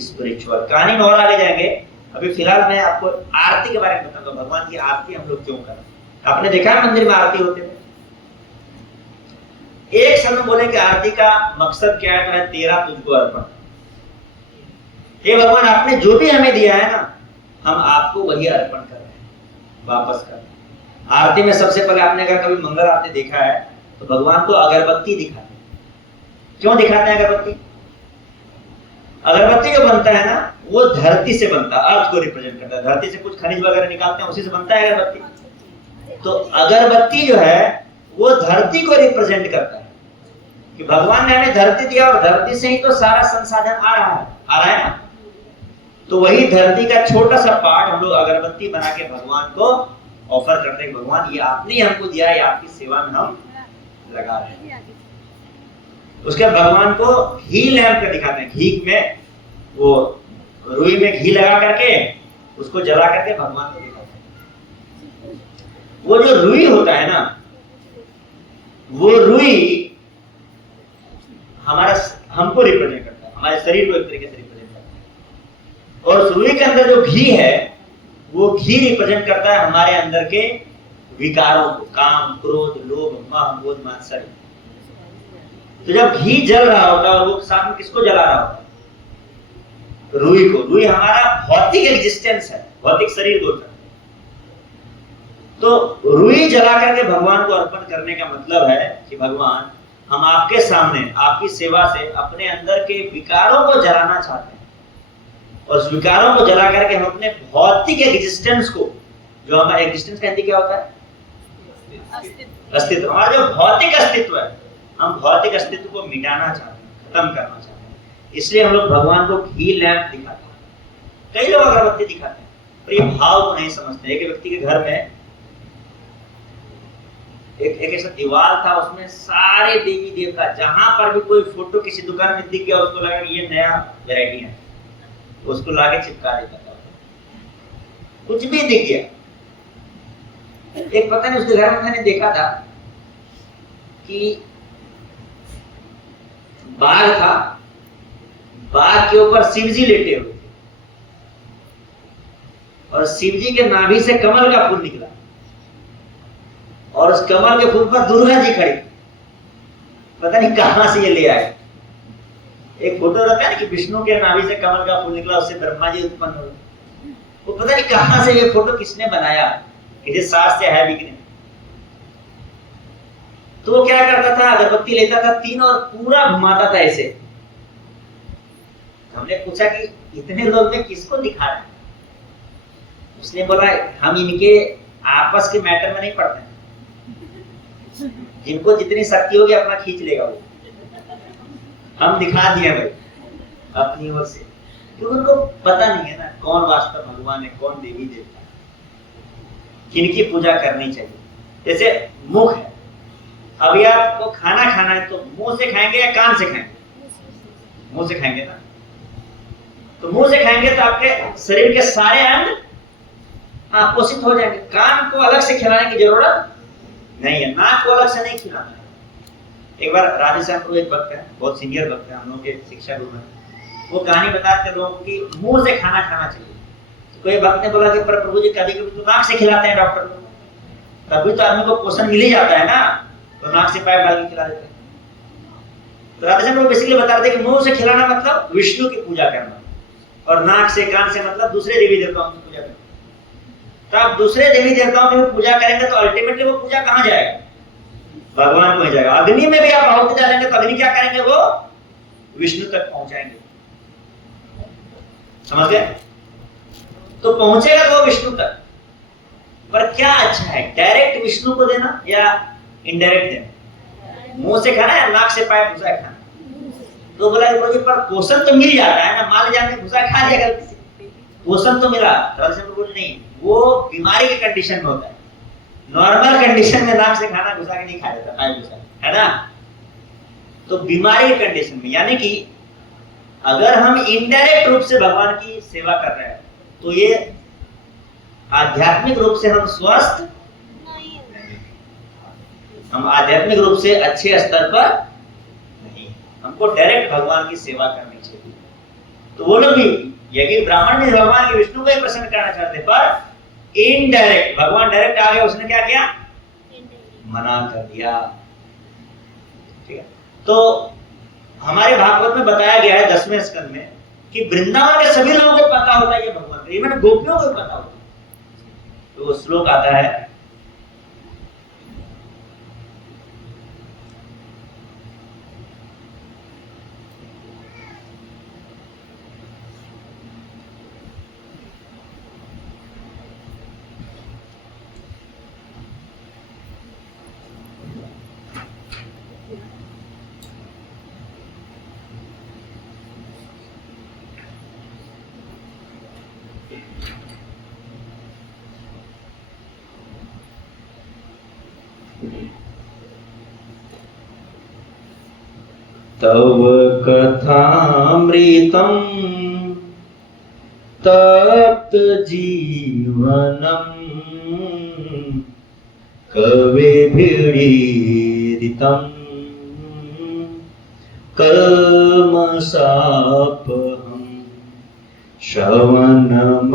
स्पिरिचुअल। कहानी में और आगे जाएंगे, अभी फिलहाल मैं आपको आरती के बारे में बताऊंगा। भगवान की आरती हम लोग क्यों करें? आपने देखा है मंदिर में आरती होते हुए? एक समय बोले कि आरती का मकसद क्या है, तो है तेरा तुझको अर्पण। हे भगवान, आपने जो भी हमें दिया है ना, हम आपको वही अर्पण कर रहे हैं, वापस कर रहे हैं। आरती में सबसे पहले आपने अगर कभी मंगल आरती देखा है तो भगवान को अगरबत्ती दिखाते हैं। क्यों दिखाते हैं अगरबत्ती? अगरबत्ती जो बनता है ना, वो धरती से बनता है, अर्थ को रिप्रेजेंट करता है। धरती से कुछ खनिज वगैरह निकालते हैं, उसी से बनता है अगरबत्ती। तो अगरबत्ती जो है वो धरती को रिप्रेजेंट करता है कि भगवान ने हमें धरती दिया, और धरती से ही तो सारा संसाधन आ रहा है ना। तो वही धरती का छोटा सा पार्ट हम लोग अगरबत्ती बना के भगवान को ऑफर करते हैं। भगवान, ये आपने हमको दिया है, आपकी सेवा में हम लगा रहे हैं। उसके बाद भगवान को घी लैंप कर दिखाते हैं। घी में वो रुई में घी लगा करके उसको जला करके भगवान को दिखाते हैं। वो जो रुई होता है ना, वो रुई हमारा हमको रिप्रेजेंट करता है, हमारे शरीर को एक तरीके से रिप्रेजेंट करता है। और उस रुई के अंदर जो घी है, वो घी रिप्रेजेंट करता है हमारे अंदर के विकारों को, काम, क्रोध, लोभ, मोह, बोध, मात्सर्य। तो जब घी जल रहा होता है, वो साथ में किसको जला रहा होता है? रुई को। रुई हमारा भौतिक एग्जिस्टेंस है, भौतिक शरीर को। तो रुई जला करके भगवान को अर्पण करने का मतलब है कि भगवान, हम आपके सामने आपकी सेवा से अपने अंदर के विकारों को जलाना चाहते हैं, और उस विकारों को जला करके हम अपने भौतिक एग्जिस्टेंस को, जो हमारा एग्जिस्टेंस कहते क्या होता है? अस्तित्व। हमारा जो भौतिक अस्तित्व है, हम भौतिक अस्तित्व को मिटाना चाहते हैं, खत्म करना चाहते हैं। इसलिए हम लोग भगवान को घी लैंप दिखाते हैं। कई लोग अगरबत्ती दिखाते हैं, पर ये भाव को नहीं समझते। एक व्यक्ति के घर में एक ऐसा दीवार था, उसमें सारे देवी देवता, जहां पर भी कोई फोटो किसी दुकान में दिख गया, उसको लगा कि ये नया वैरायटी है, उसको लाके चिपका देता था। कुछ भी दिख गया। एक पता नहीं उसके घर में मैंने देखा था कि बाघ था, बाघ के ऊपर शिवजी लेटे हुए थे, और शिवजी के नाभि से कमल का फूल निकला, और उस कमल के फूल पर दुर्गा जी खड़ी। पता नहीं कहां से ये ले आए। एक फोटो रहता है ना कि विष्णु के नाभि से कमल का फूल निकला, उससे ब्रह्मा जी उत्पन्न हुए। वो पता नहीं कहां से ये फोटो किसने बनाया, किसी शास्त्र से है भी कि नहीं। तो वो क्या करता था, अगरबत्ती लेता था तीन और पूरा घुमाता था ऐसे। हमने पूछा कि इतने लोग में किसको दिखा रहे हैं? उसने बोला, हम इनके आपस के मैटर में नहीं पड़ते, जिनको जितनी शक्ति होगी अपना खींच लेगा वो। हम दिखा दिए भाई अपनी ओर से, क्योंकि उनको पता नहीं है ना कौन वास्तव भगवान है, कौन देवी देवता है, किनकी पूजा करनी चाहिए। जैसे मुख है, अभी आपको खाना खाना है तो मुंह से खाएंगे या कान से खाएंगे? मुंह से खाएंगे ना। तो मुंह से खाएंगे तो आपके शरीर के सारे अंग पोषित हो जाएंगे। कान को अलग से खिलाने की जरूरत नहीं है, नाक को अलग से नहीं खिलाना है। एक बार राधेश्याम प्रभु एक भक्त है, बहुत सीनियर भक्त है, हम लोग के शिक्षा गुरु हैं, वो कहानी बताते लोगों को कि मुंह से खाना खाना चाहिए। तो कोई भक्त ने बोला कि पर प्रभु जी कभी कभी तो नाक से खिलाते हैं डॉक्टर को, तभी तो आदमी को पोषण मिल ही जाता है ना, तो नाक से पाइप डाल के खिला देते हैं। तो राधेश्याम प्रभु बेसिकली बता रहे थे कि मुंह से खिलाना मतलब विष्णु की पूजा करना, और नाक से कान से मतलब दूसरे देवी देवताओं की पूजा करना। तो आप दूसरे देवी देवताओं की पूजा करेंगे तो अल्टीमेटली वो पूजा कहाँ जाएगा? भगवान को ही जाएगा। अग्नि में भी आप आहुति डालेंगे तो अग्नि क्या करेंगे? वो विष्णु तक पहुंचाएंगे। समझ गए? तो पहुंचेगा तो वो विष्णु तक। पर क्या अच्छा है, डायरेक्ट विष्णु को देना या इनडायरेक्ट देना? मुंह से खाना या नाक से पाइप घुसा खाना? तो बोला कि पर पोषण तो मिल जाता है ना, मान जाने घुसा खा लिया गलती से, पोषण तो मिला। नहीं, वो बीमारी के कंडीशन में होता है। नॉर्मल कंडीशन में नाक से खाना घुसा के नहीं खाया जाता, पाइप घुसा, है ना। तो बीमारी के कंडीशन में, यानी कि अगर हम इनडायरेक्ट रूप से भगवान की सेवा कर रहे हैं तो ये आध्यात्मिक रूप से हम स्वस्थ नहीं, हम आध्यात्मिक रूप से अच्छे स्तर पर नहीं, हमको डायरेक्ट भगवान की सेवा करनी चाहिए। तो वो लोग भी, यदि ब्राह्मण ने भगवान के विष्णु को ही प्रसन्न करना चाहते, पर इनडायरेक्ट, भगवान डायरेक्ट आ गए, उसने क्या किया? मना कर दिया। ठीक है। तो हमारे भागवत में बताया गया है 10वें स्कंद में कि वृंदावन के सभी लोगों को पता होता है ये भगवान, इवन गोपियों को पता होता है। तो वो श्लोक आता है, तव कथामृतं तप्त जीवनम् कविभिरीडितं कल्मषापहं श्रवणमङ्गलम्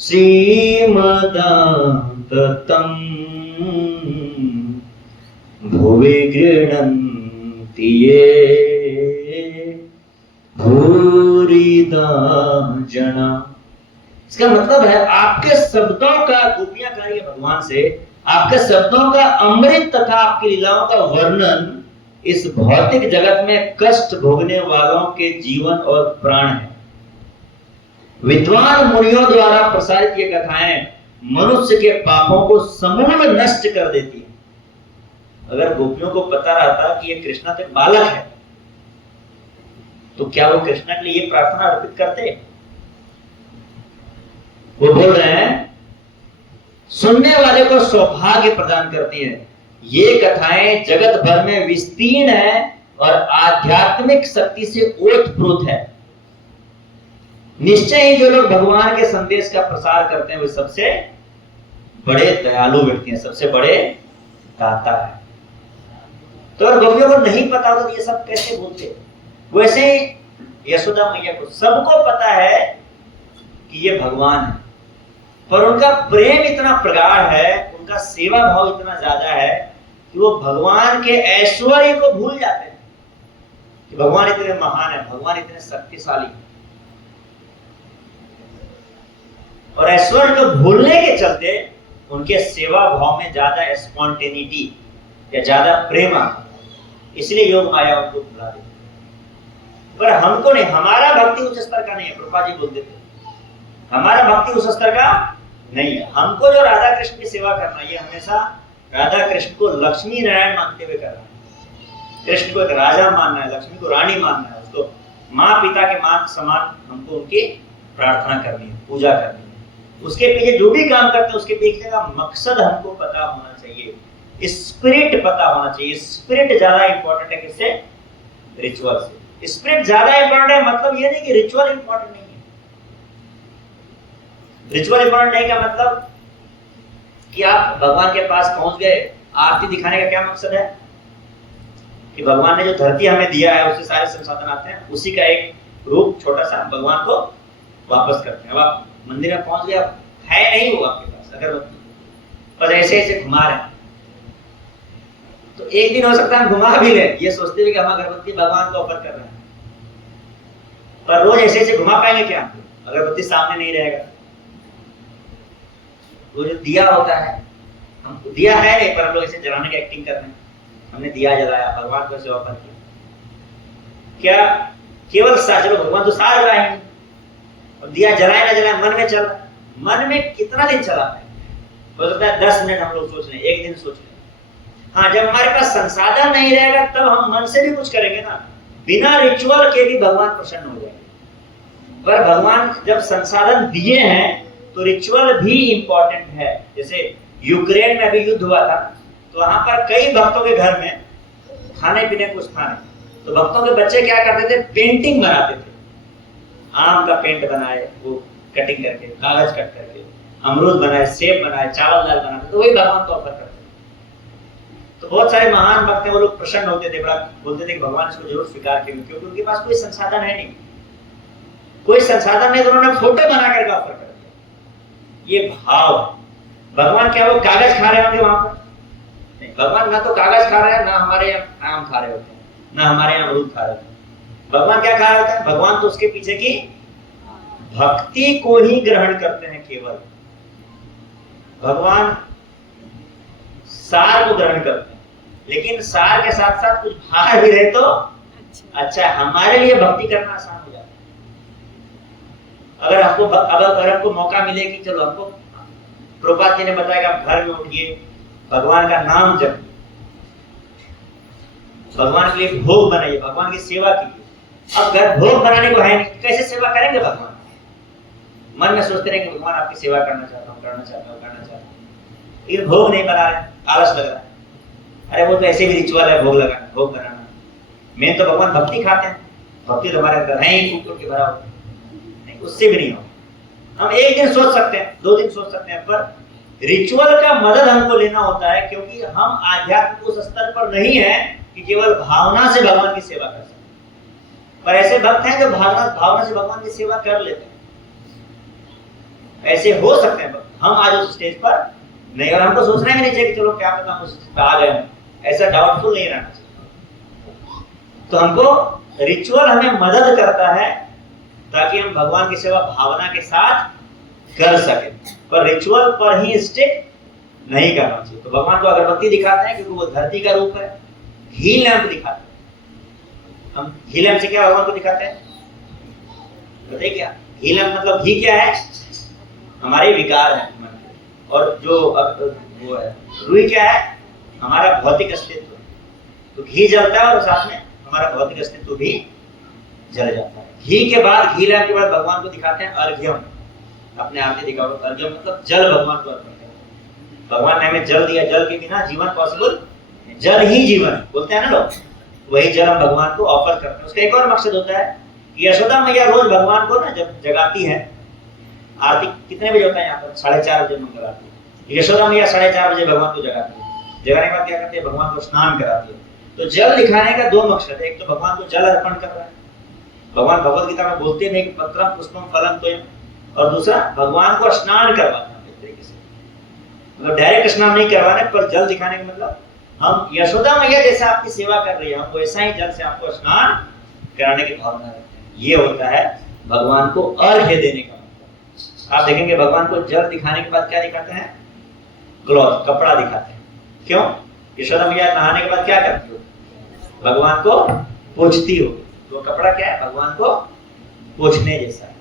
श्रीमदाततं भुवि गृह्णन्ति ये भूरिदा जना। इसका मतलब है आपके शब्दों का, गोपियां कह रही है भगवान से, आपके शब्दों का अमृत तथा आपकी लीलाओं का वर्णन इस भौतिक जगत में कष्ट भोगने वालों के जीवन और प्राण है। विद्वान मुनियों द्वारा प्रसारित ये कथाएं मनुष्य के पापों को समूल नष्ट कर देती है। अगर गोपियों को पता रहता कि ये कृष्णा तो बालक है, तो क्या वो कृष्णा के लिए ये प्रार्थना अर्पित करते? वो बोल रहे हैं सुनने वाले को सौभाग्य प्रदान करती है। ये कथाएं जगत भर में विस्तीर्ण है और आध्यात्मिक शक्ति से ओतप्रोत है। निश्चय ही जो लोग भगवान के संदेश का प्रसार करते हैं वे सबसे बड़े दयालु व्यक्ति हैं, सबसे बड़े दाता है। तो अगर गोपियों को नहीं पता होता तो ये सब कैसे बोलते? वैसे ही यशोदा मैया को सबको पता है कि ये भगवान है, पर उनका प्रेम इतना प्रगाढ़ है, उनका सेवा भाव इतना ज्यादा है कि वो भगवान के ऐश्वर्य को भूल जाते हैं कि भगवान इतने महान है, भगवान इतने शक्तिशाली है। और ऐश्वर्य को भूलने के चलते उनके सेवा भाव में ज्यादा स्पॉन्टेनिटी या ज्यादा प्रेम आता है, इसलिए योग माया उनको भुला देती। पर हमको नहीं, हमारा भक्ति उच्च स्तर का नहीं है। प्रभुपाद जी बोलते थे हमारा भक्ति उस स्तर का नहीं है। हमको जो राधा कृष्ण की सेवा करना, ये हमेशा राधा कृष्ण को लक्ष्मी नारायण मानते हुए करना है। कृष्ण को एक राजा मानना है, लक्ष्मी को रानी मानना है, उसको माँ पिता के मान समान हमको उनकी प्रार्थना करनी है, पूजा करनी है। उसके पीछे जो भी काम करते हैं उसके पीछे का मकसद हमको पता होना चाहिए स्पिरिट पता होना चाहिए। स्पिरिट ज्यादा इंपॉर्टेंट है किससे? रिचुअल से। स्पिरिट ज्यादा इंपॉर्टेंट है मतलब ये नहीं कि रिचुअल इंपॉर्टेंट नहीं है। रिचुअल इंपॉर्टेंट नहीं का मतलब कि आप भगवान के पास पहुंच गए, आरती दिखाने का क्या मकसद है? कि भगवान ने जो धरती हमें दिया है उससे सारे संसाधन आते हैं, उसी का एक रूप छोटा सा भगवान को वापस करते हैं। अब आप मंदिर में पहुंच गए, है नहीं वो आपके पास अगरबत्ती, पर ऐसे ऐसे घुमा रहे हैं, तो एक दिन हो सकता है हम घुमा भी ले ये सोचते हुए कि हम अगरबत्ती भगवान को ऑफर कर रहे हैं, पर रोज ऐसे ऐसे घुमा पाएंगे क्या? अगरबत्ती सामने नहीं रहेगा। वो जो दिया होता है, हम दिया है नहीं पर हम लोग ऐसे जलाने की एक्टिंग कर रहे हैं, हमने दिया जलाया, भगवान को ऐसे ऑफर किया। क्या केवल चलो भगवान तो सार रहा है, और दिया जलाए ना जलाए मन में चल रहा है, मन में कितना दिन चला है? हो सकता है 10 मिनट हम लोग सोच लें, एक दिन सोच लें। हाँ, जब हमारे पास संसाधन नहीं रहेगा तब हम मन से भी कुछ करेंगे ना, बिना रिचुअल के भी भगवान प्रसन्न हो जाएंगे। पर भगवान जब संसाधन दिए हैं तो रिचुअल भी इंपॉर्टेंट है। जैसे यूक्रेन में अभी युद्ध हुआ था, तो वहां पर कई भक्तों के घर में खाने पीने कुछ था नहीं, तो भक्तों के बच्चे क्या करते थे? पेंटिंग बनाते थे। आम का पेंट बनाए, वो कटिंग करके, कागज कट करके, अमरूद बनाए, सेब बनाए, चावल दाल बनाते, तो वही भगवान को ऑफर करते। तो बहुत सारे महान भक्त हैं, वो लोग प्रसन्न होते थे, बड़ा बोलते थे कि भगवान इसको जरूर स्वीकार करेंगे, क्योंकि उनके पास कोई संसाधन है नहीं, कोई संसाधन नहीं, तो उन्होंने फोटो बना करके ऑफर कर दिया। ये भाव, भगवान क्या वो कागज खा रहे होंगे वहां पर? नहीं, भगवान ना तो कागज खा रहे हैं, ना हमारे यहाँ आम खा रहे होते हैं, ना हमारे यहाँ अमरूद खा रहे होते हैं। भगवान क्या खा रहे होते हैं? भगवान तो उसके पीछे की भक्ति को ही ग्रहण करते हैं केवल। भगवान सार को ग्रहण करते हैं, लेकिन सार के साथ साथ कुछ भार भी रहे तो अच्छा, हमारे लिए भक्ति करना आसान हो जाता है। अगर हमको मौका मिले कि चलो, हमको प्रभुपाद जी ने बताया कि आप घर में उठिए, भगवान का नाम जपिए, भगवान के लिए भोग बनाइए, भगवान की सेवा कीजिए। अब घर भोग बनाने को है नहीं, कैसे सेवा करेंगे भगवान? मन में सोचते रहे कि भगवान आपकी सेवा करना चाहता हूँ, करना चाहता हूँ, करना चाहता हूँ, लेकिन भोग नहीं बना रहे, आलस लग रहा है। अरे वो तो ऐसे भी रिचुअल है, भोग लगाना, भोग बनाना। मेन तो भगवान भक्ति खाते हैं, भक्ति तो हमारे अंदर है ही, ऊपर के भरा हो, नहीं उससे भी नहीं हो। हम एक दिन सोच सकते हैं, 2 दिन सोच सकते हैं, पर रिचुअल का मदद हमको लेना होता है, क्योंकि हम आध्यात्म उस स्तर पर नहीं है कि केवल भावना से भगवान की सेवा कर सकते। पर ऐसे भक्त हैं जो भावना से भगवान की सेवा कर लेते हैं, ऐसे हो सकते हैं भक्त। हम आज उस स्टेज पर नहीं, और हमको सोचना ही नहीं चाहिए कि चलो क्या पता हम उस स्टेज पर आ गए, ऐसा डाउटफुल नहीं रहना चाहिए। तो हमको रिचुअल हमें मदद करता है ताकि हम भगवान की सेवा भावना के साथ कर सके, पर रिचुअल पर ही स्टिक नहीं करना चाहिए। तो भगवान को अगरबत्ती दिखाते हैं क्योंकि वो धरती का रूप है, घी लैंप दिखाते हैं। हम घी लैंप से क्या भगवान को दिखाते हैं? बताइए क्या घी लैंप मतलब? घी क्या है? हमारे विकार है मन के, और जो वो है रुई क्या है? हमारा भौतिक अस्तित्व। तो घी जलता है और साथ में हमारा भौतिक अस्तित्व भी जल जाता है। घी के बाद, घी लैंप के बाद भगवान को दिखाते हैं अर्घ्यम। अपने आरती दिखाओ, अर्घ्यम मतलब जल भगवान को अर्पण करना। भगवान ने हमें जल दिया, जल के बिना जीवन पॉसिबल, जल ही जीवन बोलते हैं ना लोग, वही जल हम भगवान को ऑफर करते हैं। उसका एक और मकसद होता है कि यशोदा मैया रोज भगवान को ना जब जगाती है, आरती कितने बजे होता है यहाँ पर? 4:30 बजे मंगल आरती। यशोदा मैया 4:30 बजे भगवान को जगाती है। जगाने के बाद क्या करते हैं? भगवान को स्नान कराती है। तो जल दिखाने का 2 मकसद है, एक तो भगवान को जल अर्पण कर रहा है, भगवान भगवद गीता में बोलते हैं कि पत्रम पुष्पम फलम तोयम, और दूसरा भगवान को स्नान करवाना है एक तरीके से, मतलब डायरेक्ट स्नान नहीं करवाने, पर जल दिखाने का मतलब हम यशोदा मैया जैसा आपकी सेवा कर रही है, हम वैसा ही जल से आपको स्नान कराने की भावना रखते हैं। ये होता है भगवान को अर्घ्य देने का मतलब। आप देखेंगे भगवान को जल दिखाने के बाद क्या दिखाते हैं? क्लॉथ, कपड़ा दिखाते हैं। क्यों? यशोदा मैया नहाने के बाद क्या करती हो? भगवान को पोंछती हो। तो कपड़ा क्या है? भगवान को पोंछने जैसा है।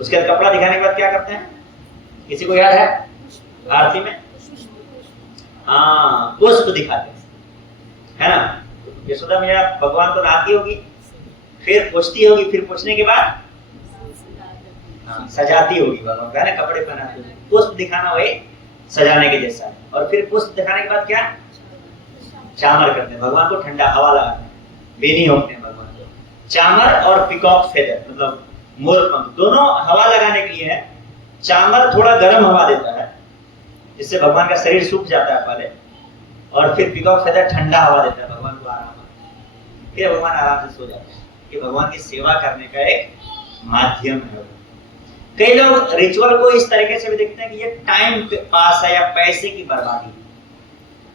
उसके बाद कपड़ा दिखाने के बाद क्या करते हैं? किसी को याद है? आरती में पुष्प दिखाते हैं, है ना? यशोदा मैया भगवान को नहाती होगी, फिर पोंछती होगी, फिर पोंछने के बाद सजाती होगी भगवान का, ना कपड़े पहनाती होगी। पुष्प दिखाना वही सजाने के जैसा है। और फिर पुष्प दिखाने के बाद क्या? चामर करते हैं भगवान को, ठंडा हवा लगाते हैं, बेनी होते हैं भगवान को। चामर और पिकॉक फेदर मतलब मोर पंख दोनों हवा लगाने के लिए है। चामर थोड़ा गर्म हवा देता है जिससे भगवान का शरीर सूख जाता है पहले, और फिर पिकॉक फेदर ठंडा हवा देता है भगवान को आराम, फिर भगवान आराम से सो जाते हैं। ये भगवान की सेवा करने का एक माध्यम है। कई लोग रिचुअल को इस तरीके से भी देखते हैं कि ये टाइम पास है या पैसे की बर्बादी।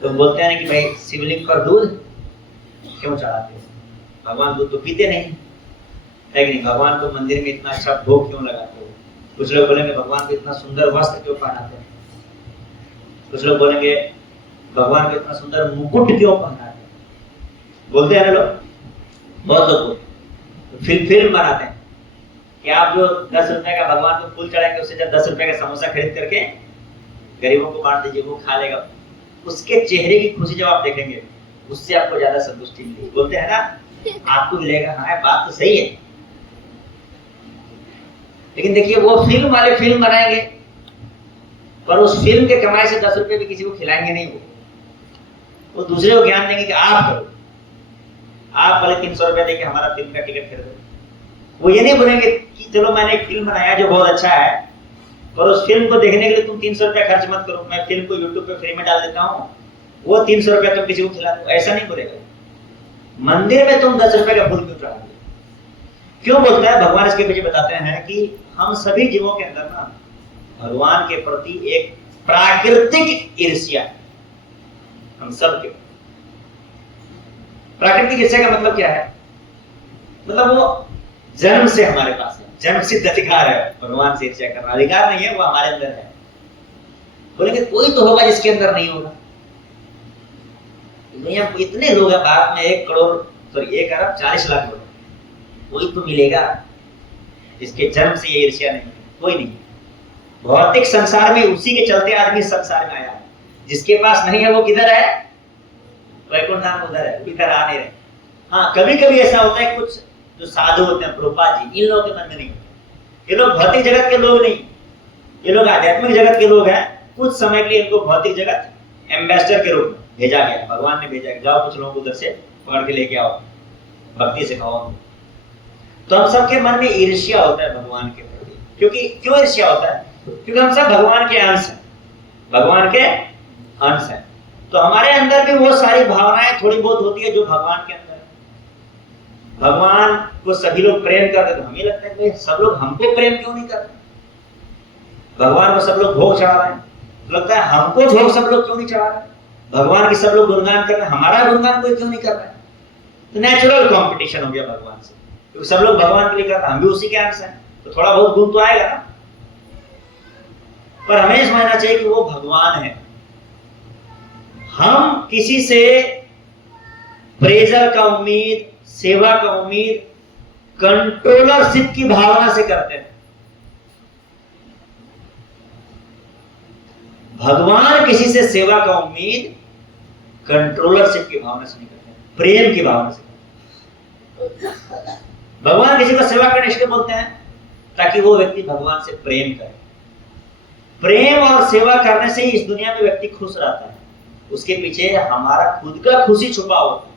तो बोलते हैं कि भाई शिवलिंग पर दूध क्यों चढ़ाते हो, भगवान दूध तो पीते नहीं है कि नहीं, भगवान को मंदिर में इतना अच्छा भोग क्यों लगाते हो। कुछ लोग बोलेंगे भगवान को इतना सुंदर वस्त्र क्यों पहनाते हैं, कुछ लोग बोलेंगे भगवान को इतना सुंदर मुकुट क्यों पहनाते हैं, बोलते हैं ना लोग, बहुत लोग फिल्म बनाते हैं कि आप जो 10 रुपए का भगवान को फूल चढ़ाएंगे उससे जब 10 रुपए का समोसा खरीद करके गरीबों को बांट दीजिए, वो खा लेगा, उसके चेहरे की खुशी जब आप देखेंगे उससे आपको ज्यादा संतुष्टि मिलेगी। बोलते हैं ना आपको मिलेगा, हाँ बात तो सही है, लेकिन देखिए वो फिल्म वाले फिल्म बनाएंगे पर उस फिल्म के कमाई से 10 रुपए भी किसी को खिलाएंगे नहीं, वो दूसरे को ज्ञान देंगे कि आप करो, आप पहले 300 रुपया देके हमारा फिल्म का टिकट खरीदो। वो ये नहीं बोलेंगे कि चलो मैंने एक फिल्म बनाया जो बहुत अच्छा है, पर उस फिल्म को देखने के लिए तुम 300 रुपया खर्च मत करो, मैं फिल्म को यूट्यूब पे फ्री में डाल देता हूँ, वो 300 रुपया तुम किसी को खिला दो, ऐसा नहीं बोलेगा। मंदिर में तुम 10 रुपए का फूल क्यों चढ़ा दो, क्यों बोलता है भगवान इसके पीछे बताते हैं कि हम सभी जीवों के अंदर ना भगवान के प्रति एक प्राकृतिक ईर्ष्या, हम सब के प्राकृतिक ईर्ष्या का मतलब क्या है, मतलब वो जन्म से हमारे पास है, जन्म सिद्ध अधिकार है भगवान से ईर्ष्या करना, अधिकार नहीं है, वो हमारे अंदर है। बोलेंगे कोई तो होगा जिसके अंदर नहीं होगा, दुनिया में इतने लोग हैं, भारत में 1 करोड़ सॉरी 1 अरब 40 लाख लोग, कोई तो मिलेगा जिसके जन्म से ये ईर्ष्या नहीं, कोई नहीं। भौतिक संसार में उसी के चलते आदमी संसार में आया, जिसके पास नहीं है वो किधर है, वैकुंठ धाम उधर है, इधर आ नहीं रहे। हाँ कभी कभी ऐसा होता है कुछ जो साधु होते हैं, प्रभुपाद जी, इन लोगों के मन में नहीं, ये लोग भौतिक जगत के लोग नहीं, ये लोग आध्यात्मिक जगत के लोग हैं। कुछ समय के लिए इनको भौतिक जगत एम्बेसडर के रूप में भेजा गया, भगवान ने भेजा, जाओ कुछ लोगों को उधर से पकड़ के लेके आओ, भक्ति सिखाओ। तो हम सबके मन में ईर्ष्या होता है भगवान के प्रति, क्योंकि क्यों ईर्ष्या होता है, क्योंकि हम सब भगवान के अंश हैं, भगवान के अंश हैं। तो हमारे अंदर भी वो सारी भावनाएं थोड़ी बहुत होती है जो भगवान के अंदर है। भगवान को सभी लोग प्रेम करते, तो हमें लगता है कि सब लोग हमको प्रेम क्यों नहीं करते, भगवान को सब लोग भोग चढ़ा रहे हैं, तो लगता है हमको भोग सब लोग क्यों नहीं चढ़ा रहे, भगवान की सब लोग गुणगान कर रहे हैं, हमारा गुणगान कोई क्यों नहीं कर रहा है। तो नेचुरल कंपटीशन हो गया भगवान से, क्योंकि सब लोग भगवान के लिए कर रहे हैं, हम भी उसी के अंश हैं, तो थोड़ा बहुत गुण तो आएगा ना। पर हमें समझना चाहिए कि वो भगवान है, हम किसी से प्रेजर का उम्मीद, सेवा का उम्मीद कंट्रोलरशिप की भावना से करते हैं। भगवान किसी से सेवा का उम्मीद कंट्रोलरशिप की भावना से नहीं करते, प्रेम की भावना से करते हैं। भगवान किसी को सेवा करने इसलिए बोलते हैं ताकि वो व्यक्ति भगवान से प्रेम करे। प्रेम और सेवा करने से ही इस दुनिया में व्यक्ति खुश रहता है, उसके पीछे हमारा खुद का खुशी छुपा होता है।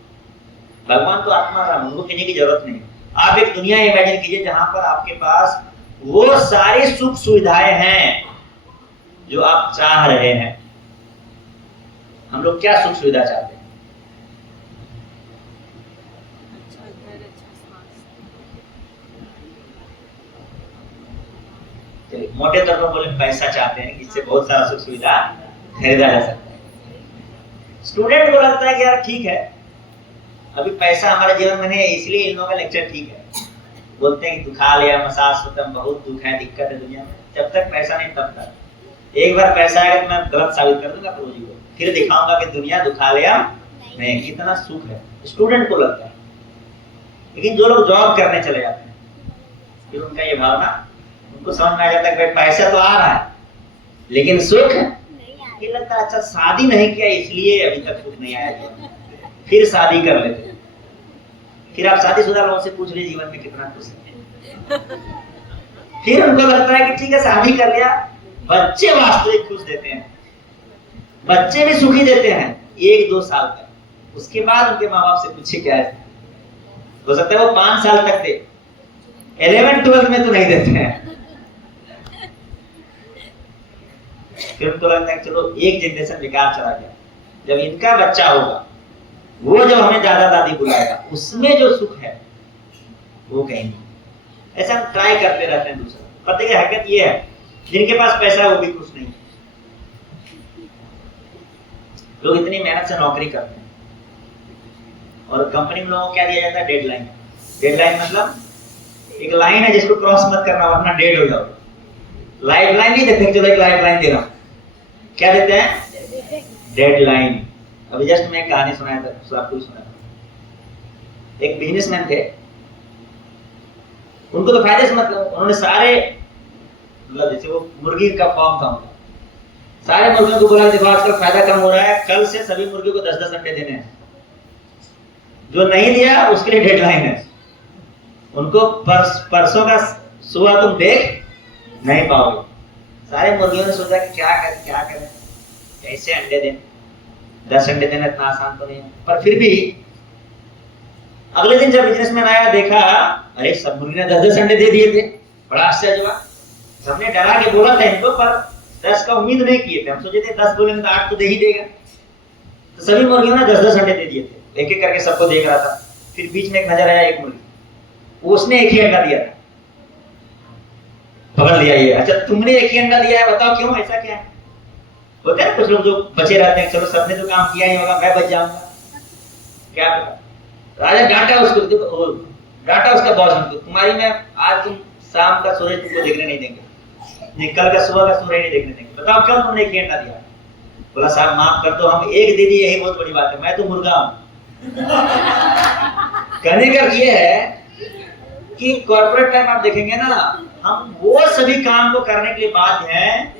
भगवान तो आत्मा राम, उनको कहने की जरूरत नहीं। आप एक दुनिया इमेजिन कीजिए जहां पर आपके पास वो सारी सुख सुविधाएं हैं जो आप चाह रहे हैं। हम लोग क्या सुख सुविधा चाहते हैं? मोटे तौर पर बोले पैसा चाहते हैं, इससे बहुत सारा सुख सुविधा खरीदा जा सकता है। स्टूडेंट को लगता है कि यार ठीक है, अभी पैसा हमारे जीवन में नहीं है, इसलिए इन लोगों का लेक्चर ठीक है। बोलते हैं कि दुखा लिया मसाज सुतम, बहुत दुख है, दिक्कत है दुनिया में। जब तक पैसा नहीं तब तक। एक बार पैसा आएगा तो मैं गलत साबित कर दूंगा प्रभु जी को, फिर दिखाऊंगा कि दुनिया दुखा लिया नहीं, कितना सुख है, स्टूडेंट को लगता है। लेकिन जो लोग जॉब करने चले जाते हैं फिर उनका ये भावना, उनको समझ में आ जाता है कि पैसा तो आ रहा है लेकिन सुख नहीं लगता। अच्छा शादी नहीं किया इसलिए अभी तक सुख नहीं आया, फिर शादी कर लेते हैं। फिर आप शादीशुदा लोगों से पूछ लीजिए जीवन में कितना खुश है, फिर उनको लगता है कि ठीक है शादी कर लिया। बच्चे वास्तविक खुश देते हैं, बच्चे भी सुखी देते हैं 1-2 साल तक, उसके बाद उनके माँ बाप से पूछे क्या है। हो सकता है वो 5 साल तक दे, 11-12 में तो नहीं देते हैं। फिर उनको लगता है चलो एक जनरेशन बेकार चला गया, जब इनका बच्चा होगा वो जब हमें दादा दादी बुलाएगा उसमें जो सुख है वो कहीं नहीं। ऐसा हम ट्राई करते रहते हैं। दूसरा पता है हकीकत ये है, जिनके पास पैसा है वो भी खुश नहीं। लोग इतनी मेहनत से नौकरी करते हैं और कंपनी में लोगों को क्या दिया जाता है, डेडलाइन। डेडलाइन मतलब एक लाइन है जिसको क्रॉस मत करना वरना डेड हो जाओगे। लाइफ लाइन नहीं देते, चलो एक लाइफ लाइन दे रहा हूं, क्या देते हैं, डेडलाइन। अभी जस्ट मैं कहानी सुनाया था, तो आपको सुनाया था। एक बिजनेसमैन थे, उनको तो फायदे से मतलब, उन्होंने सारे मतलब जैसे वो मुर्गी का फॉर्म था उनका, सारे मुर्गियों को बोला देखो आजकल फायदा कम हो रहा है, कल से सभी मुर्गियों को 10-10 अंडे देने हैं। जो नहीं दिया उसके लिए डेडलाइन है। उनको परसों का सुबह तुम देख नहीं पाओगे। सारे मुर्गियों ने सोचा कि क्या करें, कैसे अंडे दें। 10 अंडे देना इतना आसान तो नहीं है, पर फिर भी अगले दिन जब बिजनेसमैन आया देखा अरे सब मुर्गी ने 10-10 अंडे दे दिए थे। बड़ा आश्चर्य हुआ। सबने डरा के बोला था इनको, पर 10 का उम्मीद नहीं किए थे। हम सोचे थे 10 बोलेंगे तो 8 तो दे ही देगा। तो सभी मुर्गियों ने 10-10 अंडे दे दिए थे, एक एक करके सबको देख रहा था। फिर बीच में एक नजर आया एक मुर्गी, उसने एक ही अंडा दिया था। पकड़ लिया ये, अच्छा तुमने एक ही अंडा दिया है, बताओ क्यों, ऐसा क्या है। होता है कुछ लोग जो बचे रहते हैं, चलो सबने तो काम किया ही होगा मैं बच जाऊंगा, क्या पता। राजा डांटा उसको, डांटा उसका बॉस उनको, तुम्हारी मैं आज तुम शाम का सूरज तुमको देखने नहीं देंगे, कल का सुबह का सूरज नहीं देखने देंगे। बताओ क्यों तुमने एक ही अंडा दिया। बोला साहब माफ कर दो, हम एक दे दिए यही बहुत बड़ी बात है, मैं तो मुर्गा हूं। कहने का ये है कि कॉर्पोरेट टाइम आप देखेंगे ना, हम वो सभी काम को करने के लिए बाध्य हैं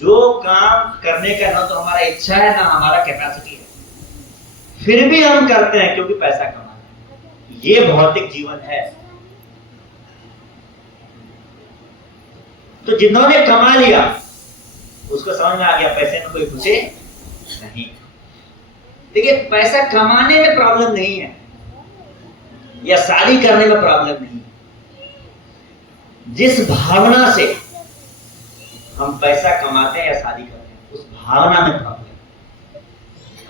जो काम करने का ना तो हमारा इच्छा है ना हमारा कैपेसिटी है, फिर भी हम करते हैं क्योंकि पैसा कमाना है। ये भौतिक जीवन है। तो जिन्होंने कमा लिया उसको समझ में आ गया पैसे में कोई खुशी नहीं। देखिए पैसा कमाने में प्रॉब्लम नहीं है या शादी करने में प्रॉब्लम नहीं है, जिस भावना से हम पैसा कमाते हैं या शादी करते हैं उस भावना में प्रॉब्लम है।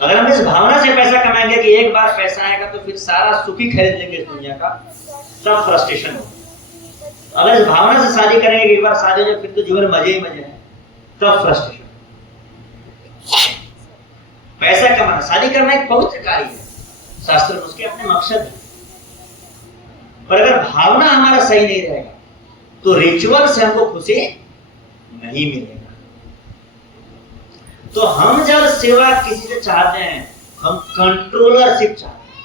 अगर हम इस भावना से पैसा कमाएंगे कि एक बार पैसा आएगा तो फिर सारा सुख ही खरीद लेंगे इस दुनिया का, सब फ्रस्ट्रेशन होगा। अगर इस भावना से शादी करेंगे कि एक बार शादी हो जाए फिर तो जीवन मजे ही मजे हैं, तब फ्रस्ट्रेशन। पैसा कमाना, शादी करना एक पवित्र कार्य है, शास्त्र में उसके अपने मकसद है, पर अगर भावना हमारा सही नहीं रहेगा तो रिचुअल से हमको खुशी नहीं मिलेगा। तो हम जब सेवा किसी से चाहते हैं, हम कंट्रोलरशिप चाहते हैं,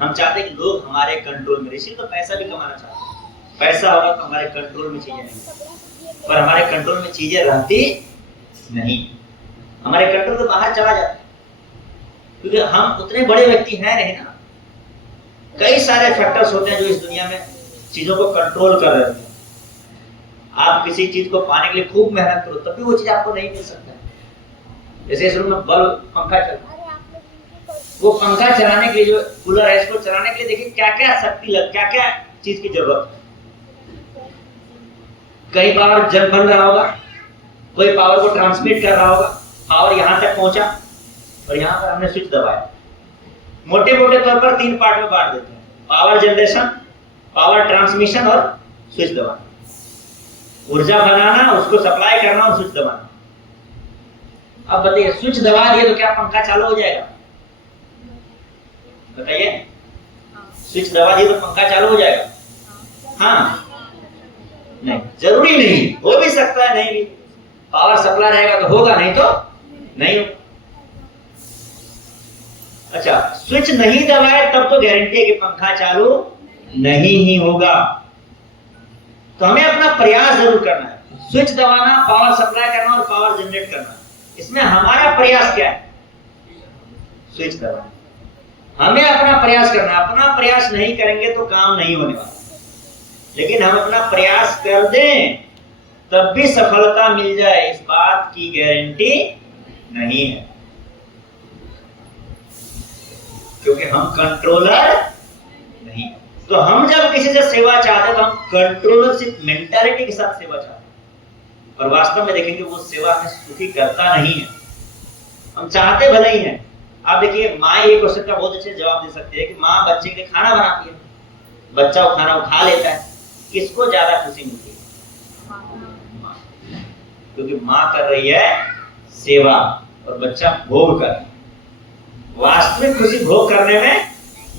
हम चाहते हैं कि लोग हमारे कंट्रोल में, इसीलिए तो पैसा भी कमाना चाहते हैं। पैसा होगा तो हमारे कंट्रोल में चीजें नहीं, पर हमारे कंट्रोल में चीजें रहती नहीं, हमारे कंट्रोल से बाहर चला जाता है, क्योंकि हम उतने बड़े व्यक्ति हैं नहीं ना। कई सारे फैक्टर्स होते हैं जो इस दुनिया में चीजों को कंट्रोल कर रहे हैं। आप किसी चीज को पाने के लिए खूब मेहनत करो तभी वो चीज आपको नहीं मिल सकता है। जैसे इस रूम में बल्ब, पंखा चल, वो पंखा चलाने के लिए, जो कूलर है इसको चलाने के लिए देखिए क्या क्या शक्ति लग, क्या क्या चीज की जरूरत है। कई पावर जब बन रहा होगा, कोई पावर को ट्रांसमिट कर रहा होगा, पावर यहां तक पहुंचा और यहां पर हमने स्विच दबाया। मोटे मोटे तौर पर 3 पार्ट में बांट देते हैं, पावर जनरेशन, पावर ट्रांसमिशन और स्विच दबाना। ऊर्जा बनाना, उसको सप्लाई करना और स्विच दबाना। अब बताइए स्विच दबा दिए तो क्या पंखा चालू हो जाएगा? बताइए, स्विच दबा दिए तो पंखा चालू हो जाएगा? हाँ नहीं, जरूरी नहीं, हो भी सकता है नहीं भी। पावर सप्लाई रहेगा तो होगा, नहीं तो नहीं होगा। अच्छा, स्विच नहीं दबाए तब तो गारंटी है कि पंखा चालू नहीं ही होगा। तो हमें अपना प्रयास जरूर करना है, स्विच दबाना, पावर सप्लाई करना और पावर जनरेट करना, इसमें हमारा प्रयास क्या है? स्विच दबाना। हमें अपना प्रयास करना, अपना प्रयास नहीं करेंगे तो काम नहीं होने वाला। लेकिन हम अपना प्रयास कर दें तब भी सफलता मिल जाए, इस बात की गारंटी नहीं है। क्योंकि हम कंट्रोलर नहीं। तो हम जब किसी से सेवा चाहते हैं तो हम कंट्रोलरशिप मेंटालिटी के साथ सेवा चाहते हैं, और वास्तव में देखेंगे वो सेवा में सुखी करता नहीं है। हम चाहते भले ही हैं। आप देखिए, माँ ये क्वेश्चन का बहुत अच्छे जवाब दे सकती है कि माँ बच्चे के लिए खाना बनाती है, बच्चा वो खाना खा लेता है, किसको ज्यादा खुशी मिलती है? माँ। क्योंकि माँ कर रही है सेवा और बच्चा भोग कर रहा है। वास्तविक खुशी भोग करने में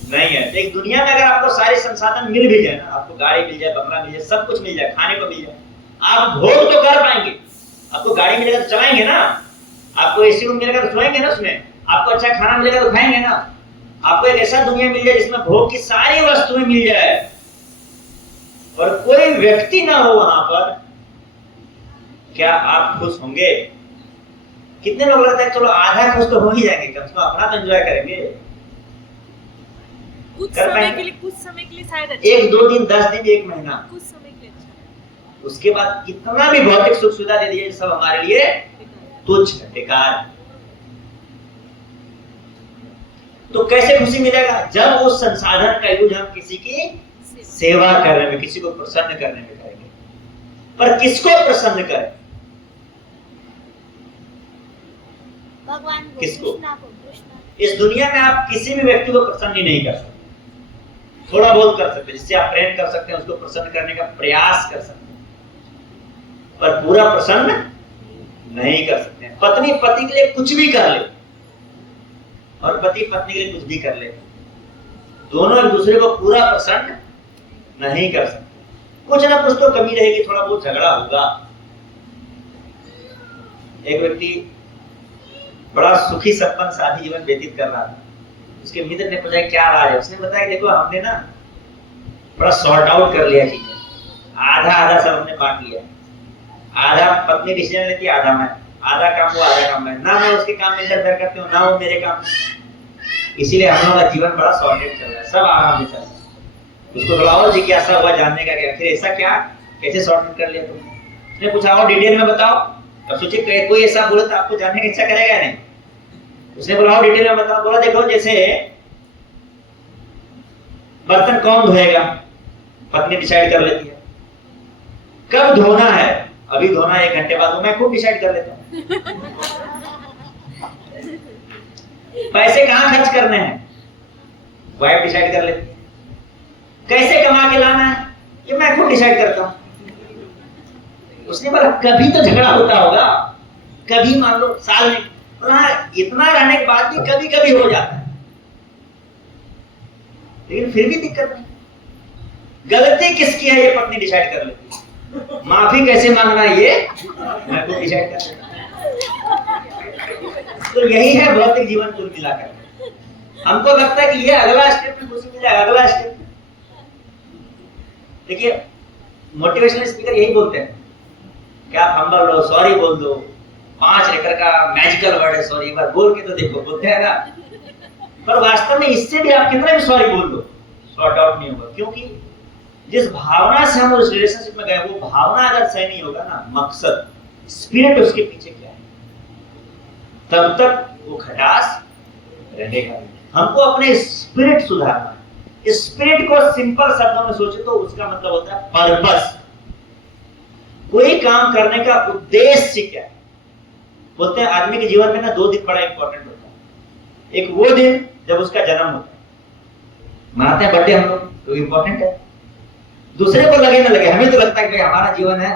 नहीं है। एक दुनिया में अगर आपको सारे संसाधन मिल भी जाए ना, आपको गाड़ी मिल जाए, बंगला मिल जाए, सब कुछ मिल जाए, खाने को मिल जाए, आप भोग तो कर पाएंगे। आपको गाड़ी मिलेगा तो चलाएंगे ना, आपको एसी रूम मिलेगा तो सोएंगे ना उसमें, आपको अच्छा खाना मिलेगा तो खाएंगे ना। आपको एक ऐसा दुनिया मिल जाए जिसमें भोग की सारी वस्तुएं मिल जाए और कोई व्यक्ति ना हो वहां पर, क्या आप खुश होंगे? कितने लोग लगता है चलो आधा खुश तो हो ही जाएंगे, कम से कम अपना तो एंजॉय करेंगे। कुछ समय के लिए शायद अच्छा, 1 2 दिन 10 दिन 1 महीना, कुछ समय के लिए अच्छा। उसके बाद कितना भी भौतिक सुख सुविधा दे दिए सब हमारे लिए तुच्छ है, बेकार। तो कैसे खुशी मिलेगा? जब उस संसाधन का यूज हम किसी की सेवा करने में, किसी को प्रसन्न करने में करेंगे। पर किसको प्रसन्न करें? भगवान को, किसको? कृष्णा को, कृष्णा। इस दुनिया में आप किसी भी व्यक्ति को प्रसन्न नहीं कर सकते। थोड़ा बहुत कर सकते हैं, जिससे आप प्रेम कर सकते हैं, उसको प्रसन्न करने का प्रयास कर सकते हैं, पर पूरा प्रसन्न नहीं कर सकते। पत्नी पति के लिए कुछ भी कर ले और पति पत्नी के लिए कुछ भी कर ले, दोनों एक दूसरे को पूरा प्रसन्न नहीं कर सकते। कुछ ना कुछ तो कमी रहेगी, थोड़ा बहुत झगड़ा होगा। एक व्यक्ति बड़ा सुखी संपन्न शादी जीवन व्यतीत कर रहा था। उसके मित्र ने पूछा क्या राज है? उसने बताया देखो हमने ना बड़ा सॉर्ट आउट कर लिया चीजें, आधा आधा सब हमने बांट लिया। आधा पत्नी डिसीजन लेती है, आधा मैं, आधा काम वो आधा काम मैं, ना मैं उसके काम में इधर करती हूँ, ना वो मेरे काम में। इसीलिए हम लोगों का जीवन बड़ा सॉर्टेड चल रहा है, सब आराम से चल रहा है। उसको थोड़ा और जिज्ञासा हुआ जानने का, क्या फिर ऐसा क्या, कैसे सॉर्टेड कर लिया तुमने? उसने पूछा और डिटेल में बताओ। अब सोचिए कोई ऐसा बोले तो आपको जानने की इच्छा करेगा नहीं। उसने बोला डिटेल में बताओ। बोला देखो जैसे बर्तन कौन धोएगा, पत्नी डिसाइड कर लेती है। कब धोना है, अभी धोना 1 घंटे बाद, मैं खुद डिसाइड कर लेता हूँ। पैसे कहाँ खर्च करने हैं, वाइफ डिसाइड कर लेती है। कैसे कमा के लाना है, ये मैं खुद डिसाइड करता हूँ। उसने बोला कभी तो झगड़ा होता होगा, कभी मान लो साल में, इतना रहने के बाद भी कभी कभी हो जाता है, लेकिन फिर भी दिक्कत नहीं। गलती किसकी है ये पत्नी डिसाइड कर लेती है, माफी कैसे मांगना ये मैं खुद डिसाइड कर लेता हूं। तो यही है भौतिक जीवन कुल मिलाकर। हमको लगता है कि ये अगला स्टेप में खुशी मिलेगा, अगला स्टेप। देखिए मोटिवेशनल स्पीकर यही बोलते हैं कि आप हम्बल रहो, सॉरी बोल दो। 5 लेटर का मैजिकल वर्ड है सॉरी, एक बार बोल के तो देखो, बोलते हैं ना। पर वास्तव में इससे भी आप कितना भी सॉरी बोल दो, सॉर्ट आउट नहीं होगा। क्योंकि जिस भावना से हम उस रिलेशनशिप में गए, वो भावना अगर सही नहीं होगा ना, मकसद स्पिरिट उसके पीछे क्या है, तब तक वो खटास रहेगा। हमको अपने स्पिरिट सुधारना है। स्पिरिट को सिंपल शब्दों में सोचे तो उसका मतलब होता है पर्पस। कोई काम करने का उद्देश्य क्या है? बोलते हैं आदमी के जीवन में ना 2 दिन बड़ा इंपॉर्टेंट होता है। एक वो दिन जब उसका जन्म होता है, मनाते हैं बर्थडे हम लोग, तो इंपॉर्टेंट है। दूसरे को लगे ना लगे, हमें तो लगता है कि हमारा जीवन है,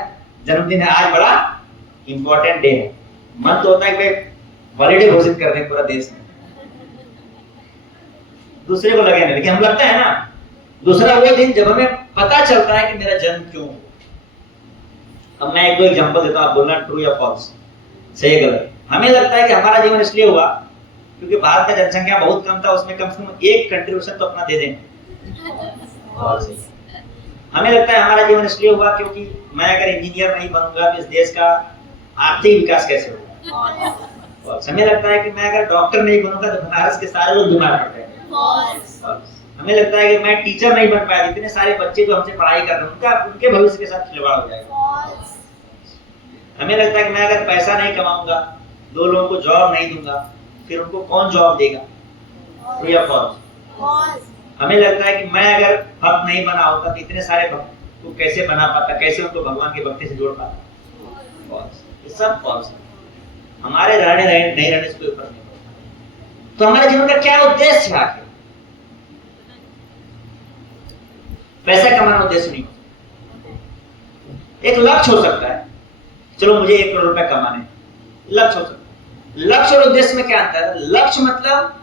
जन्मदिन है, आज बड़ा इंपॉर्टेंट डे है। मन तो होता है कि हॉलीडे घोषित कर दें पूरा देश में, दूसरे को लगे ना, लेकिन हम लगता है ना। दूसरा वो दिन जब हमें पता चलता है कि मेरा जन्म क्यों हुआ। अब मैं 1-2 एग्जांपल देता हूं, आप बोलना ट्रू या फॉल्स, सही गलत। हमें लगता है कि हमारा जीवन इसलिए हुआ क्योंकि भारत का जनसंख्या बहुत कम था, उसमें कम से कम एक कंट्रीब्यूशन तो अपना दे दें। हमें लगता है हमारा जीवन इसलिए हुआ क्योंकि मैं अगर इंजीनियर नहीं बनूंगा तो इस देश का आर्थिक विकास कैसे होगा। हमें लगता है कि मैं अगर डॉक्टर नहीं बनूंगा तो बनारस के सारे लोग बीमार पड़ते हैं। हमें लगता है कि मैं टीचर नहीं बन पाया, इतने सारे बच्चे जो हमसे पढ़ाई कर रहे हैं उनके भविष्य के साथ खिलवाड़ हो जाएगा। हमें लगता है कि मैं अगर पैसा नहीं कमाऊंगा, 2 लोगों को जॉब नहीं दूंगा, फिर उनको कौन जॉब देगा। हमें लगता है कि मैं अगर भक्त नहीं बना होता तो इतने सारे भक्त को कैसे बना पाता, कैसे उनको भगवान की भक्ति से जोड़ पाता। फॉल्स, ये सब फॉल्स है। हमारे रहने नहीं रहने से कोई फर्क नहीं पड़ता। तो हमारे जीवन का क्या उद्देश्य है आखिर? पैसा कमाना उद्देश्य नहीं हो सकता। एक लक्ष्य हो सकता है, चलो मुझे 1 करोड़ रुपए कमाने, लक्ष्य हो सकता है। लक्ष्य और उद्देश्य में क्या अंतर है? लक्ष्य मतलब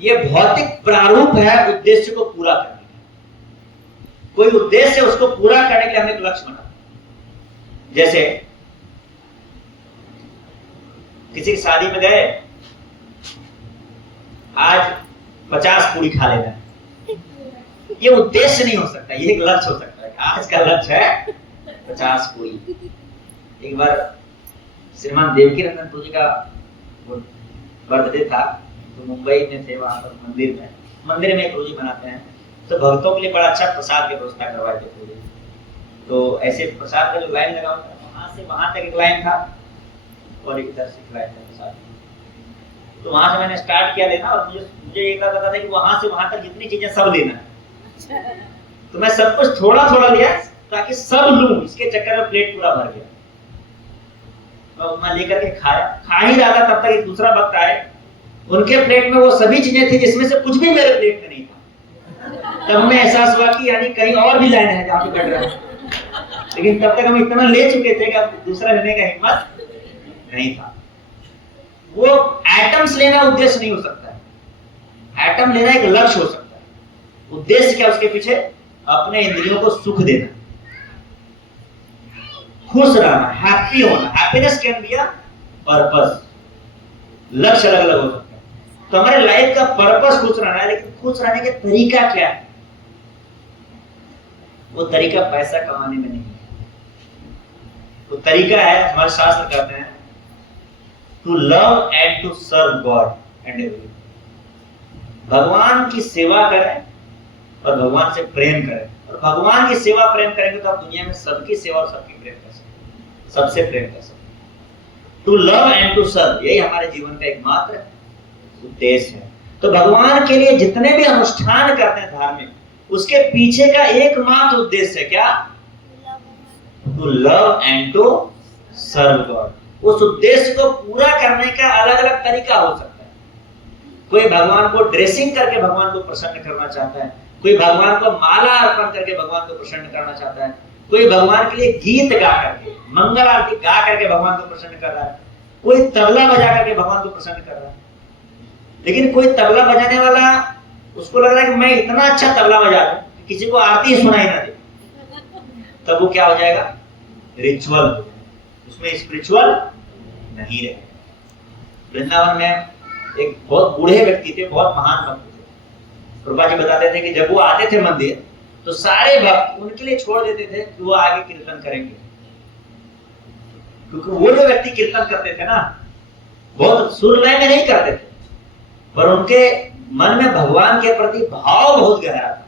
ये भौतिक प्रारूप है उद्देश्य को पूरा करने का। कोई उद्देश्य उसको पूरा करने के लिए हम एक लक्ष्य बनाते हैं। जैसे किसी की शादी में गए, आज 50 पूरी खा लेना है, ये उद्देश्य नहीं हो सकता, ये एक लक्ष्य हो सकता है। आज का लक्ष्य है 50 पूरी। एक बार श्रीमान देवकी नंदन जी का बर्थडे था, तो मुंबई में थे, वहां पर मंदिर में पूरी बनाते हैं, तो भक्तों के लिए बड़ा अच्छा प्रसाद की व्यवस्था करवाए थे पूरी। तो ऐसे प्रसाद का जो लाइन लगा होता है, वहां से वहां तक एक लाइन था और एक इधर से एक लाइन था प्रसाद। तो वहां से मैंने स्टार्ट किया लेना, और मुझे ये पता था कि वहां से वहां तक जितनी चीजें सब लेना है। तो मैं सब कुछ थोड़ा थोड़ा लिया ताकि सब लूं, इसके चक्कर में प्लेट पूरा भर गया। तो मैं लेकर के खा ही रहा था, तब तक एक दूसरा भक्त आए, उनके प्लेट में वो सभी चीजें थी जिसमें से कुछ भी मेरे प्लेट में नहीं था। तब हमें एहसास हुआ कि यानी कहीं और भी लाइन है जहाँ पे कट रहा है, लेकिन तब तक हम इतना ले चुके थे कि अब दूसरा लेने का हिम्मत नहीं था। वो एटम्स लेना उद्देश्य नहीं हो सकता है, एटम लेना एक लक्ष्य हो सकता है। उद्देश्य क्या उसके पीछे? अपने इंद्रियों को सुख देना, खुश रहना, हैप्पी होना। Happiness can be a purpose. लक्ष्य अलग अलग हो सकता है। तो हमारे लाइफ का पर्पस खुश रहना है, लेकिन खुश रहने का तरीका क्या है? वो तरीका पैसा कमाने में नहीं है। वो तरीका है, हमारे शास्त्र कहते हैं, to love and to serve God and everyone. भगवान की सेवा करें और भगवान से प्रेम करें, और भगवान की सेवा प्रेम करेंगे तो आप दुनिया में सबकी सेवा और सबकी प्रेम कर सकते, सबसे प्रेम कर सकते। To love and to serve, यही हमारे जीवन का एकमात्र उद्देश्य है। तो भगवान के लिए जितने भी अनुष्ठान करते हैं धार्मिक, उसके पीछे का एकमात्र उद्देश्य है क्या? To love and to serve God. उस उद्देश्य को पूरा करने का अलग अलग तरीका हो सकता है। कोई भगवान को ड्रेसिंग करके भगवान को प्रसन्न करना चाहता है, कोई भगवान को माला अर्पण करके भगवान को प्रसन्न करना चाहता है, कोई भगवान के लिए गीत गा करके, मंगल आरती गा करके भगवान को प्रसन्न कर रहा है, कोई तबला बजा करके भगवान को प्रसन्न कर रहा है। लेकिन कोई तबला बजाने वाला, उसको लग रहा है कि मैं इतना अच्छा तबला बजा दूं कि किसी को आरती सुनाई ना दे, तब वो क्या हो जाएगा? रिचुअल, उसमें स्पिरिचुअल नहीं रहे। वृंदावन में एक बहुत बूढ़े व्यक्ति थे, बहुत महान भक्त थे। प्रभुपाद जी बताते थे कि जब वो आते थे मंदिर, तो सारे भक्त उनके लिए छोड़ देते थे कि वो आगे कीर्तन करेंगे, क्योंकि वो जो व्यक्ति कीर्तन करते थे ना, बहुत सुर लय में नहीं करते थे, पर उनके मन में भगवान के प्रति भाव बहुत गहरा था।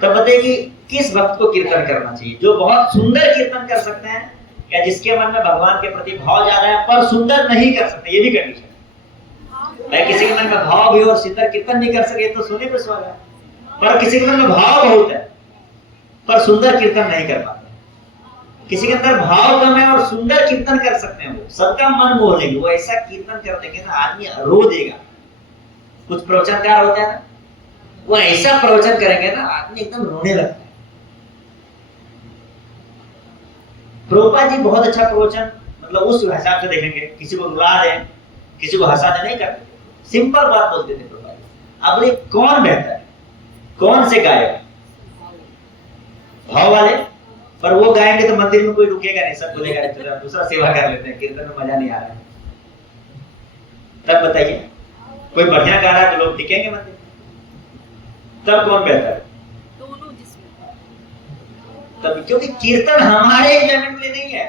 तब बताइए कि किस भक्त को कीर्तन करना चाहिए? जो बहुत सुंदर कीर्तन कर सकते हैं, या जिसके मन में भगवान के प्रति भाव ज्यादा है पर सुंदर नहीं कर सकते, ये भी कंडीशन है। किसी के मन में भाव भी और सुंदर कीर्तन नहीं कर सके तो सोने पे सुहागा, पर किसी के मन में भाव बहुत है पर सुंदर कीर्तन नहीं कर पाते। किसी के अंदर भाव कम है और सुंदर कीर्तन कर सकते हैं, वो सबका मन मोह लेंगे, वो ऐसा कीर्तन कर देंगे ना आदमी रो देगा। कुछ प्रवचनकार होते हैं ना, वो ऐसा प्रवचन करेंगे ना आदमी एकदम रोने लगता है। प्रभुपाद जी बहुत अच्छा प्रवचन, मतलब उस हिसाब से देखेंगे, किसी को रुला दे, किसी को हंसा दे, नहीं करते, सिंपल बात बोलते थे प्रभुपाद जी। अब ये कौन बेहतर है, कौन से गायक? भाव वाले, पर वो गाएंगे तो मंदिर में कोई रुकेगा नहीं, सब बोलेगा दूसरा सेवा कर लेते हैं, कीर्तन में मजा नहीं आ रहा है। तब बताइए, कोई बढ़िया गा रहा है तो लोग टिकेंगे मंदिर, तब कौन बेहतर है? दोनों जिसमें, तब क्योंकि कीर्तन हमारे एंजॉयमेंट के लिए नहीं है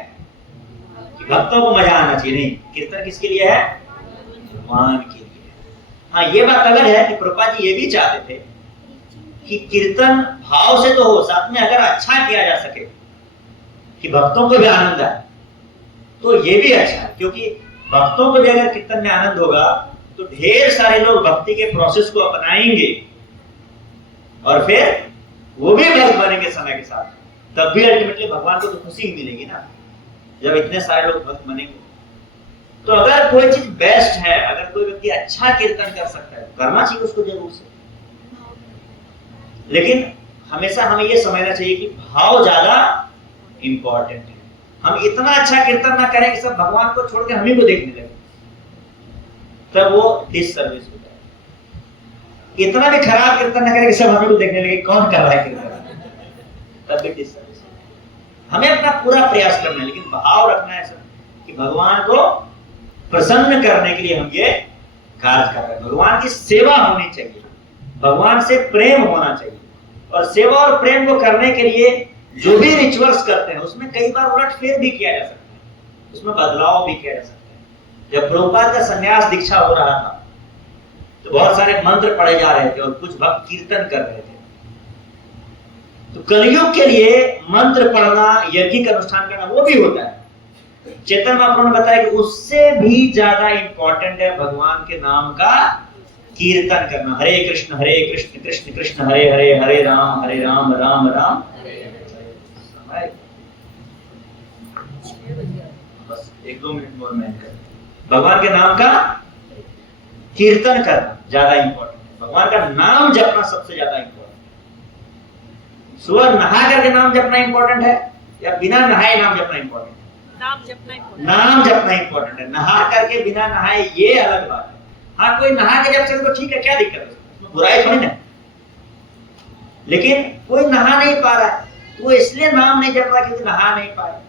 कि भक्तों को मजा आना चाहिए, नहीं, कीर्तन किसके लिए है? भगवान के लिए। हाँ, ये बात अलग है कि प्रभुपाद जी ये भी चाहते थे कि कीर्तन भाव से तो हो, साथ में अगर अच्छा किया जा सके कि भक्तों को भी आनंद आए, तो ये भी अच्छा है। क्योंकि भक्तों को भी अगर कीर्तन में आनंद होगा तो ढेर सारे लोग भक्ति के प्रोसेस को अपनाएंगे और फिर वो भी भक्त बनेंगे समय के साथ, तब भी अल्टीमेटली भगवान को तो खुशी ही मिलेगी ना, जब इतने सारे लोग भक्त बनेंगे। तो अगर कोई चीज बेस्ट है, अगर कोई व्यक्ति अच्छा कीर्तन कर सकता है, करना चाहिए उसको जरूर से। लेकिन हमेशा हमें ये समझना चाहिए कि भाव ज्यादा इंपॉर्टेंट है। हम इतना अच्छा कीर्तन ना करें कि सब भगवान को छोड़ के हम ही को देखने लगे, तब वो डिससर्विस हो जाए। इतना भी खराब कीर्तन ना करें कि सब हमें को देखने लगे कौन कर रहा है कीर्तन, तब भी डिससर्विस। हमें अपना पूरा प्रयास करना है, लेकिन भाव रखना है सर कि भगवान को प्रसन्न करने के लिए हम ये कार्य कर रहे हैं। भगवान की सेवा होनी चाहिए, भगवान से प्रेम होना चाहिए, और सेवा और प्रेम को करने के लिए जो भी रिचुअल्स करते हैं उसमें कई बार उलटफेर भी किया जा सकता है, उसमें बदलाव भी किया जा सकता है। जब प्रभुपाद का संन्यास दीक्षा हो रहा था तो बहुत सारे मंत्र पढ़े जा रहे थे और कुछ भक्त कीर्तन कर रहे थे। तो कलयुग के लिए मंत्र पढ़ना, यज्ञिक अनुष्ठान करना वो भी होता है। चेतन महाप्रभु ने बताया कि उससे भी ज्यादा इंपॉर्टेंट है भगवान के नाम का कीर्तन करना। हरे कृष्ण कृष्ण कृष्ण हरे हरे, हरे राम राम राम हरे। बस 1-2 मिनट और मैं भगवान के नाम का कीर्तन करना ज्यादा इंपॉर्टेंट है। भगवान का नाम जपना सबसे ज्यादा इंपॉर्टेंट है। सुबह नहा करके नाम जपना इंपॉर्टेंट है या बिना नहाए नाम जपना इंपॉर्टेंट है? नाम जपना इंपॉर्टेंट है। नहा करके बिना नहाए ये अलग बात है। हाँ, कोई नहा के जप सकते तो ठीक है, क्या दिक्कत है, उसमें बुराई थोड़ी ना। लेकिन कोई नहा नहीं पा रहा है तो वो इसलिए नाम नहीं जप रहा क्योंकि नहा नहीं पा रहा।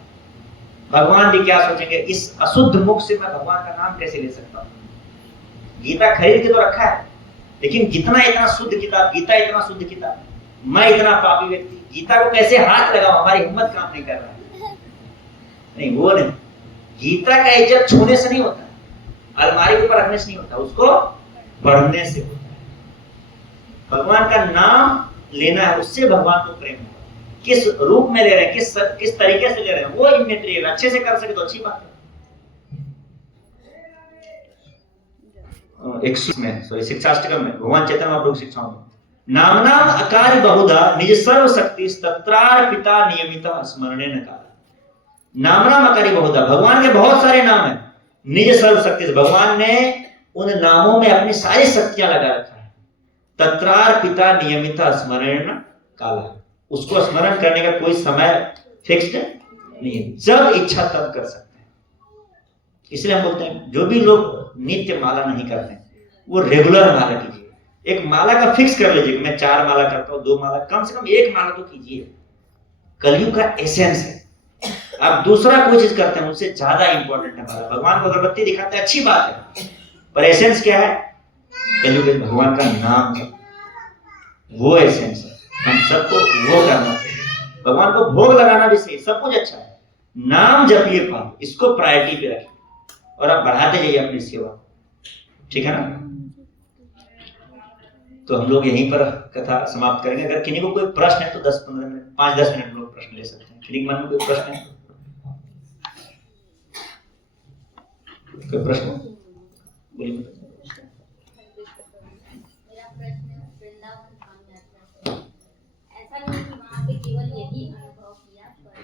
भगवान भी क्या सोचेंगे, इस अशुद्ध मुख से मैं भगवान का नाम कैसे ले सकता हूँ? गीता खरीद के तो रखा है, लेकिन जितना इतना शुद्ध किताब, गीता इतना शुद्ध किताब, मैं इतना पापी व्यक्ति, गीता को कैसे हाथ लगाऊं? हमारी हिम्मत काम नहीं कर रहा है। नहीं, वो नहीं। गीता का इज्जत छूने से नहीं होता, अलमारी के ऊपर रखने से नहीं होता, उसको पढ़ने से होता है। भगवान का नाम लेना है, उससे भगवान को प्रेम होगा। किस रूप में ले रहे हैं, किस तरीके से ले रहे हैं, वो इम्मेटेरियल। अच्छे से कर सके तो अच्छी बात है। 16 में भगवान चैतन्य महाप्रभु की शिक्षाओं में नाम अकार बहुधा निज सर्व शक्ति तत्रार पिता नियमित स्मरणे न काल। नाम अकारी बहुधा, भगवान के बहुत सारे नाम हैं। निज सर्व शक्ति, भगवान ने उन नामों में अपनी सारी शक्तियां लगा रखा है। तत्रार पिता नियमित स्मरण काल, उसको स्मरण करने का कोई समय फिक्स्ड नहीं है, जब इच्छा तब कर सकते हैं। इसलिए हम बोलते हैं जो भी लोग नित्य माला नहीं करते वो रेगुलर माला कीजिए। एक माला का फिक्स कर लीजिए, मैं 4 माला करता हूँ, 2 माला, कम से कम 1 माला तो कीजिए। कलयुग का एसेंस है। आप दूसरा कोई चीज करते हैं उससे ज्यादा इंपॉर्टेंट है माला। भगवान को अगरबत्ती दिखाते हैं, अच्छी बात है, पर एसेंस क्या है? कलयुग में भगवान का नाम है, वो एसेंस है। हम सबको वो करना चाहिए। भगवान को भोग लगाना भी सही, सब कुछ अच्छा है, नाम जपिए पाओ, इसको प्रायोरिटी पे रखिए और आप बढ़ाते जाइए अपनी सेवा, ठीक है ना? तो हम लोग यहीं पर कथा समाप्त करेंगे। अगर किसी को कोई प्रश्न है तो 10-15 मिनट, 5-10 मिनट लोग प्रश्न ले सकते हैं। किसी के मन में कोई प्रश्न है? कोई प्रश्न बोलिए। केवल यही अनुभव किया, पर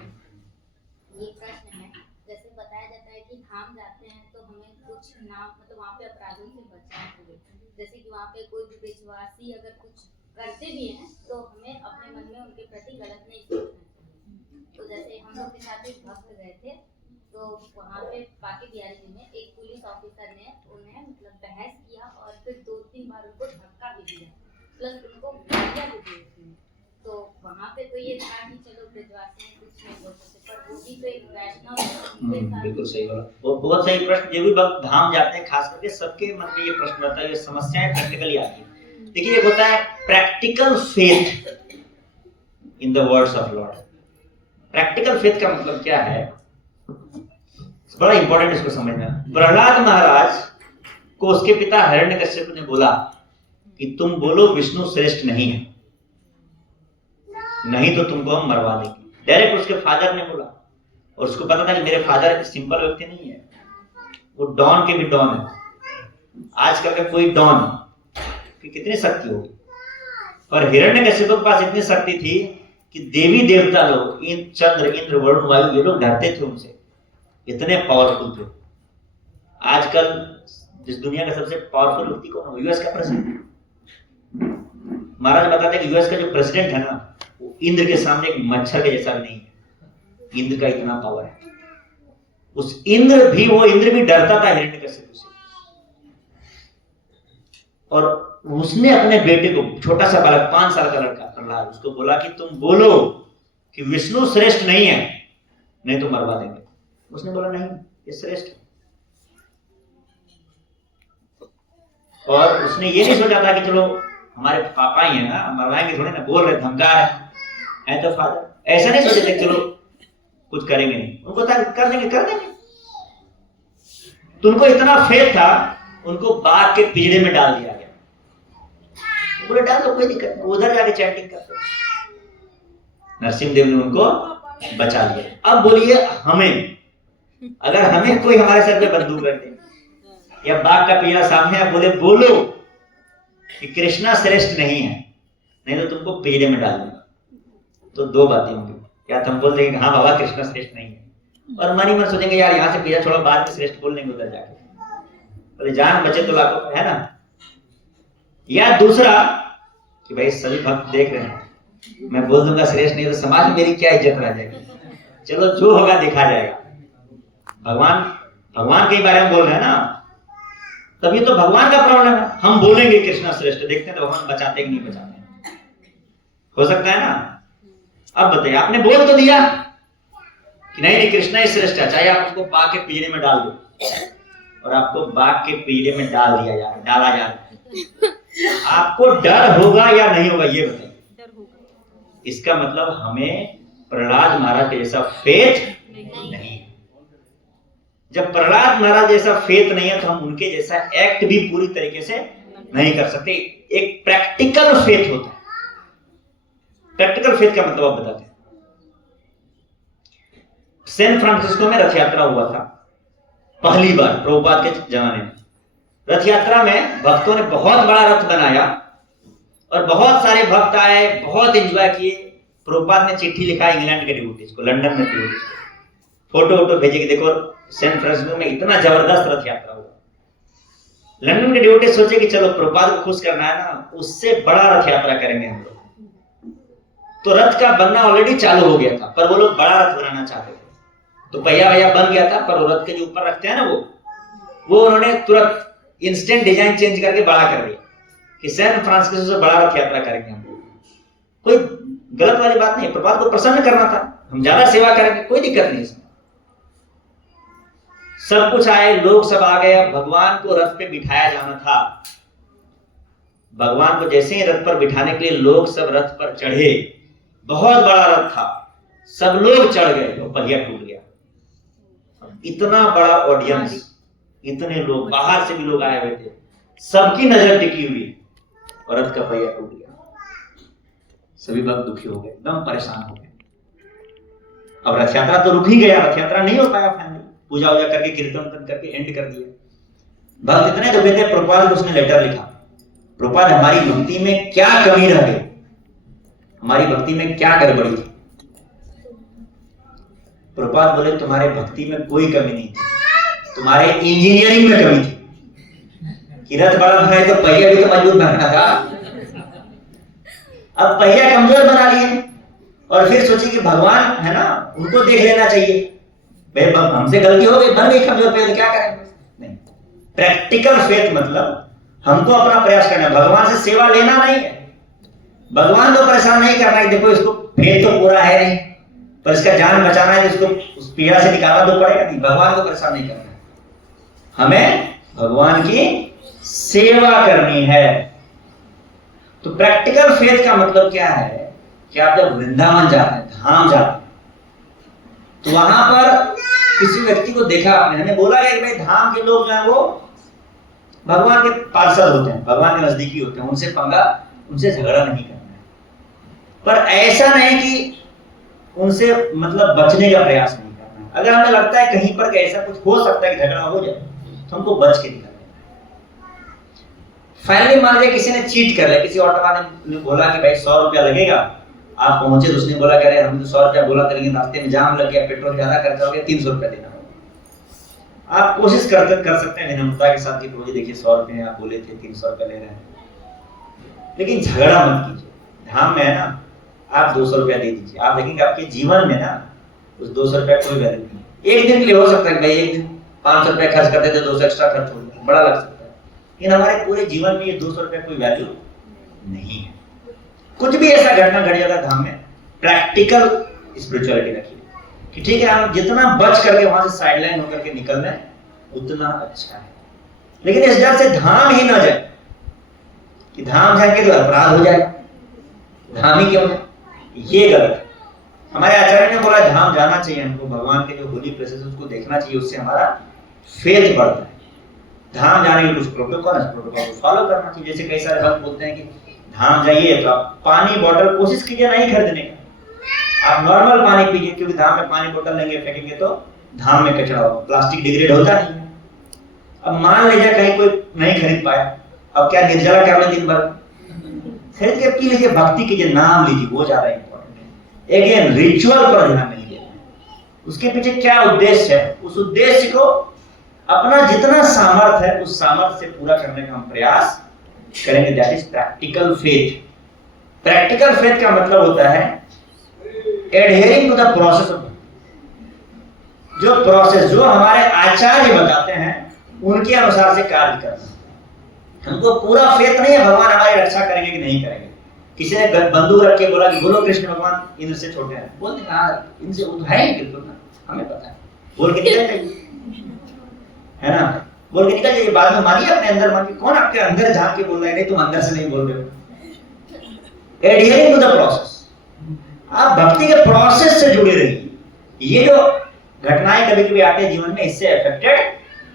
ये प्रश्न है, जैसे बताया जाता है कि धाम जाते हैं तो हमें कुछ नाम, मतलब वहाँ पे अपराधों से बचना चाहिए। जैसे कि वहाँ पे कोई विश्वासी अगर कुछ करते भी हैं तो हमें अपने मन में उनके प्रति गलत नहीं सोचना चाहिए। तो जैसे हम लोग के साथ एक भक्त गए थे, तो वहाँ पे बाकी बिहारी जी में एक पुलिस ऑफिसर ने उन्हें मतलब बहस किया और फिर 2-3 बार उनको धक्का भी दिया, प्लस उनको गालियाँ भी दी उसने। तो वहाँ पे तो ये था कि चलो ब्रजवासी कुछ नहीं बोल सकते, पर वो भी तो एक वैष्णव। बिल्कुल सही बोला, वो बहुत सही प्रश्न। जो भी भक्त धाम जाते हैं, खास करके सबके मन में ये प्रश्न रहता है, ये समस्याएं प्रैक्टिकली आती है। देखिए, एक होता है practical faith in the words of Lord. Practical faith का मतलब क्या है, बड़ा इंपॉर्टेंट इसको समझना। प्रहलाद महाराज को उसके पिता हिरण्यकश्यप ने बोला कि तुम बोलो विष्णु श्रेष्ठ नहीं है, नहीं तो तुमको हम मरवा देंगे। डायरेक्ट उसके फादर ने बोला, और उसको पता था कि मेरे फादर सिंपल व्यक्ति नहीं है, वो डॉन के भी डॉन है। आजकल का कोई डॉन की कितनी शक्ति होगी, और हिरण्यकशिपु के पास इतनी शक्ति थी कि देवी देवता लोग, चंद्र इंद्र वरुण वायु, ये लोग डरते थे उनसे, इतने पावरफुल थे। आजकल जिस दुनिया का सबसे पावरफुल व्यक्ति कौन है? यूएस का प्रेसिडेंट। महाराज बताते हैं कि यूएस का जो प्रेसिडेंट है ना, वो इंद्र के सामने एक मच्छर के जैसा भी नहीं है। इंद्र का इतना पावर है। उस इंद्र भी डरता था हिरण्यकशिपु से। और उसने अपने बेटे को, छोटा सा बालक 5 साल का लड़का प्रहलाद, उसको बोला कि तुम बोलो कि विष्णु श्रेष्ठ नहीं है, नहीं तो मरवा देंगे। उसने बोला नहीं, ये श्रेष्ठ है। और उसने ये नहीं सोचा था कि चलो हमारे पापा ही है ना, मरवाएंगे थोड़े ना, बोल रहे धमका है तो फादर, ऐसा नहीं सोचे थे चलो कुछ करेंगे नहीं। उनको था कर देंगे। तो उनको इतना फेथ था, उनको बाघ के पिंजरे में डाल दिया गया। बोले डाल दो, कोई दिक्कत नहीं, उधर जाके चैंटिंग करते। नरसिंह देव ने उनको बचा लिया। अब बोलिए हमें, अगर हमें कोई हमारे सर पे बंदूक रख दे या बाघ का पिंजरा सामने है, बोलो कि कृष्णा श्रेष्ठ नहीं है, नहीं तो तुमको पिंजरे में डाल दूंगा, तो 2 बातें होंगी। या तो हम बोल देंगे हाँ बाबा कृष्णा श्रेष्ठ नहीं है, और मन ही मन सोचेंगे यार यहाँ से पिंजरा छोड़ो, बाद में श्रेष्ठ बोल देंगे उधर जाके, बोले जान बचे तो लाखों, है ना। या दूसरा कि भाई सभी भक्त देख रहे हैं, मैं बोल दूंगा श्रेष्ठ नहीं तो समाज में मेरी क्या इज्जत रह जाएगी, चलो जो होगा देखा जाएगा। भगवान के बारे में बोल रहे हैं ना, तभी तो भगवान का प्रॉब्लम है। हम बोलेंगे कृष्णा श्रेष्ठ, देखते हैं तो भगवान बचाते कि नहीं बचाते, हो सकता है ना। अब बताइए, आपने बोल तो दिया कि नहीं कृष्णा ही श्रेष्ठ है, चाहे आप उसको बाघ के पिंजरे में डाल दो, और आपको बाघ के पिंजरे में डाला जा आपको डर होगा या नहीं होगा ये बताइए। डर होगा। इसका मतलब हमें प्रहलाद महाराज के जैसा फेथ नहीं। जब प्रहलाद महाराज जैसा फेथ नहीं है तो हम उनके जैसा एक्ट भी पूरी तरीके से नहीं कर सकते। एक प्रैक्टिकल फेथ होता है। प्रैक्टिकल फेथ का मतलब आप बताते हैं। सैन फ्रांसिस्को में रथ यात्रा हुआ था पहली बार प्रभुपाद के जमाने में। रथ यात्रा में भक्तों ने बहुत बड़ा रथ बनाया और बहुत सारे भक्त आए, बहुत एंजॉय किए। प्रभुपाद ने चिट्ठी लिखा इंग्लैंड के डिवोटीज को, लंदन में डिवोटीज को, फोटो भेजे कि देखो सैन फ्रांसिस्को में इतना जबरदस्त रथ यात्रा हुआ। लंदन के डिवोटीज सोचे कि चलो प्रभुपाद को खुश करना है ना, उससे बड़ा रथ यात्रा करेंगे हम लोग। तो रथ का बनना ऑलरेडी चालू हो गया था, पर वो लोग बड़ा रथ बनाना चाहते थे। तो पहिया बन गया था, पर वो रथ के जो ऊपर रखते हैं ना, वो उन्होंने तुरंत इंस्टेंट डिजाइन चेंज करके बड़ा कर दिया कि सैन फ्रांसिस्को से बड़ा रथ यात्रा करेंगे हम लोग। कोई गलत वाली बात नहीं, प्रभुपाद को प्रसन्न करना था, हम ज्यादा सेवा करेंगे, कोई दिक्कत नहीं इसमें। सब कुछ आए, लोग सब आ गए। भगवान को रथ पे बिठाया जाना था। भगवान को जैसे ही रथ पर बिठाने के लिए लोग सब रथ पर चढ़े, बहुत बड़ा रथ था, सब लोग चढ़ गए और पहिया टूट गया। इतना बड़ा ऑडियंस, इतने लोग, बाहर से भी लोग आए हुए थे, सबकी नजर टिकी हुई और रथ का पहिया टूट गया। सभी भक्त दुखी हो गए, एकदम परेशान हो गए। अब रथ यात्रा तो रुक ही गया, रथ यात्रा नहीं हो पाया। फाइनली पूजा वूजा करके कीर्तन करके एंड कर दिया। भक्त इतने दुखी थे, प्रभुपाद को उसने लेटर लिखा, प्रभुपाद हमारी भक्ति में क्या कमी रह गई, हमारी भक्ति में क्या गड़बड़ी थी। प्रभुपाद बोले तुम्हारे भक्ति में कोई कमी नहीं थी, तुम्हारे इंजीनियरिंग में कमी थी कि रथ बड़ा बनाए तो पहिया भी तो मजबूत बनाना था। अब पहिया कमजोर बना लिए और फिर सोचे कि भगवान है ना, उनको देख लेना चाहिए, भाई हमसे गलती हो गई, बन गई कमजोर पहिया, तो क्या करेंगे। नहीं, प्रैक्टिकल फेथ मतलब हमको अपना प्रयास करना है, भगवान से सेवा लेना नहीं है, भगवान को परेशान नहीं करना है। देखो इसको फेथ तो पूरा है नहीं, पर इसका जान बचाना है, इसको उस पीड़ा से निकालना तो पड़ेगा। नहीं, भगवान को परेशान नहीं करना है, हमें भगवान की सेवा करनी है। तो प्रैक्टिकल फेथ का मतलब क्या है कि आप जब वृंदावन जाते हैं, धाम जाते हैं, तो वहां पर किसी व्यक्ति को देखा आपने, हमें बोला गया कि भाई धाम के लोग जो है वो भगवान के पार्षद होते हैं, भगवान के नजदीकी होते हैं, उनसे पंगा, उनसे झगड़ा नहीं करना है। पर ऐसा नहीं कि उनसे मतलब बचने का प्रयास नहीं करना है। अगर हमें लगता है कहीं पर ऐसा कुछ हो सकता है कि झगड़ा हो जाए, तो हमको बच के निकलना है। फाइनली मान लीजिए किसी ने चीट कर लिया, किसी ऑटो वाले ने बोला कि भाई 100 रुपया लगेगा, आप पहुंचे तो उसने बोला कि अरे हमने तो 100 रुपया बोला था लेकिन रास्ते में जाम लग गया, पेट्रोल ज्यादा खर्चा हो गया, 300 रुपया देना होगा। आप कोशिश कर सकते हैं विनम्रता के साथ कि प्रभु जी देखिए 100 रुपये आप बोले थे, 300 रुपया ले रहे हैं, लेकिन झगड़ा मत कीजिए। धाम में है ना, आप 200 रुपया दे दीजिए, आप देखेंगे आपके जीवन में ना उस 200 रुपया कोई वैल्यू नहीं। एक दिन के लिए हो सकता है भाई एक दिन 500 रुपया खर्च करते थे, 200 एक्स्ट्रा खर्च हो गया, बड़ा लग सकता है, लेकिन हमारे पूरे जीवन में ये 200 रुपया कोई वैल्यू नहीं है। कुछ भी ऐसा घटना घट जाता धाम में, प्रैक्टिकल स्पिरिचुअलिटी रखिए कि ठीक है हम जितना बच करके वहां से साइडलाइन होकर के निकल रहे हैं उतना अच्छा है, लेकिन इस डर से धाम ही ना जाए कि धाम जाएंगे तो अपराध हो जाएगा, धाम ही क्यों जाए, ये गलत है। हमारे आचार्य ने बोला धाम जाना चाहिए हमको, भगवान के जो होली प्लेसेस उसको देखना चाहिए, उससे हमारा फेथ बढ़ता है। धाम जाने के कुछ प्रोटोकॉल है, प्रोटोकॉल को फॉलो करना चाहिए। जैसे कई सारे भक्त बोलते हैं कि धाम जाइए तो आप पानी बॉटल कोशिश कीजिए नहीं खरीदने का, आप नॉर्मल पानी पीजिए, क्योंकि धाम में पानी बोतल लेंगे फेंकेंगे तो धाम में कचरा होगा, प्लास्टिक डिग्रेड होता नहीं है। अब मान लीजिए कहीं कोई नहीं खरीद पाया, अब क्या निर्जला कर ले दिन भर, खरीद के पी लीजिए, भक्ति कीजिए, नाम लीजिए, वो ज्यादा इंपॉर्टेंट है। अगेन रिचुअल पर ध्यान नहीं देना, उसके पीछे क्या उद्देश्य है, उस उद्देश्य को अपना जितना सामर्थ्य है उस सामर्थ्य से पूरा करने का हम प्रयास करेंगे। That is practical faith. Practical faith का मतलब होता है adhering to the process of, जो प्रोसेस जो हमारे आचार्य बताते हैं उनके अनुसार से कार्य करना। हमको पूरा फेथ नहीं है भगवान हमारी रक्षा करेंगे कि नहीं करेंगे। किसी ने बंदूक रख के बोला कि बोलो कृष्ण भगवान इंद्र से छोटे हैं, बोलते हाँ इनसे है बिल्कुल ना, हमें पता है, बोल के निकल जाइए, है ना, बोल के निकल जाइए, बाद में मानिए अपने अंदर मानिए, कौन आपके अंदर झांक के बोल रहे हैं, नहीं तुम अंदर से नहीं बोल रहे हो। एडहियरिंग टू द प्रोसेस, आप भक्ति के प्रोसेस से जुड़े रहिए। ये जो घटनाएं कभी कभी आते हैं जीवन में, इससे affected,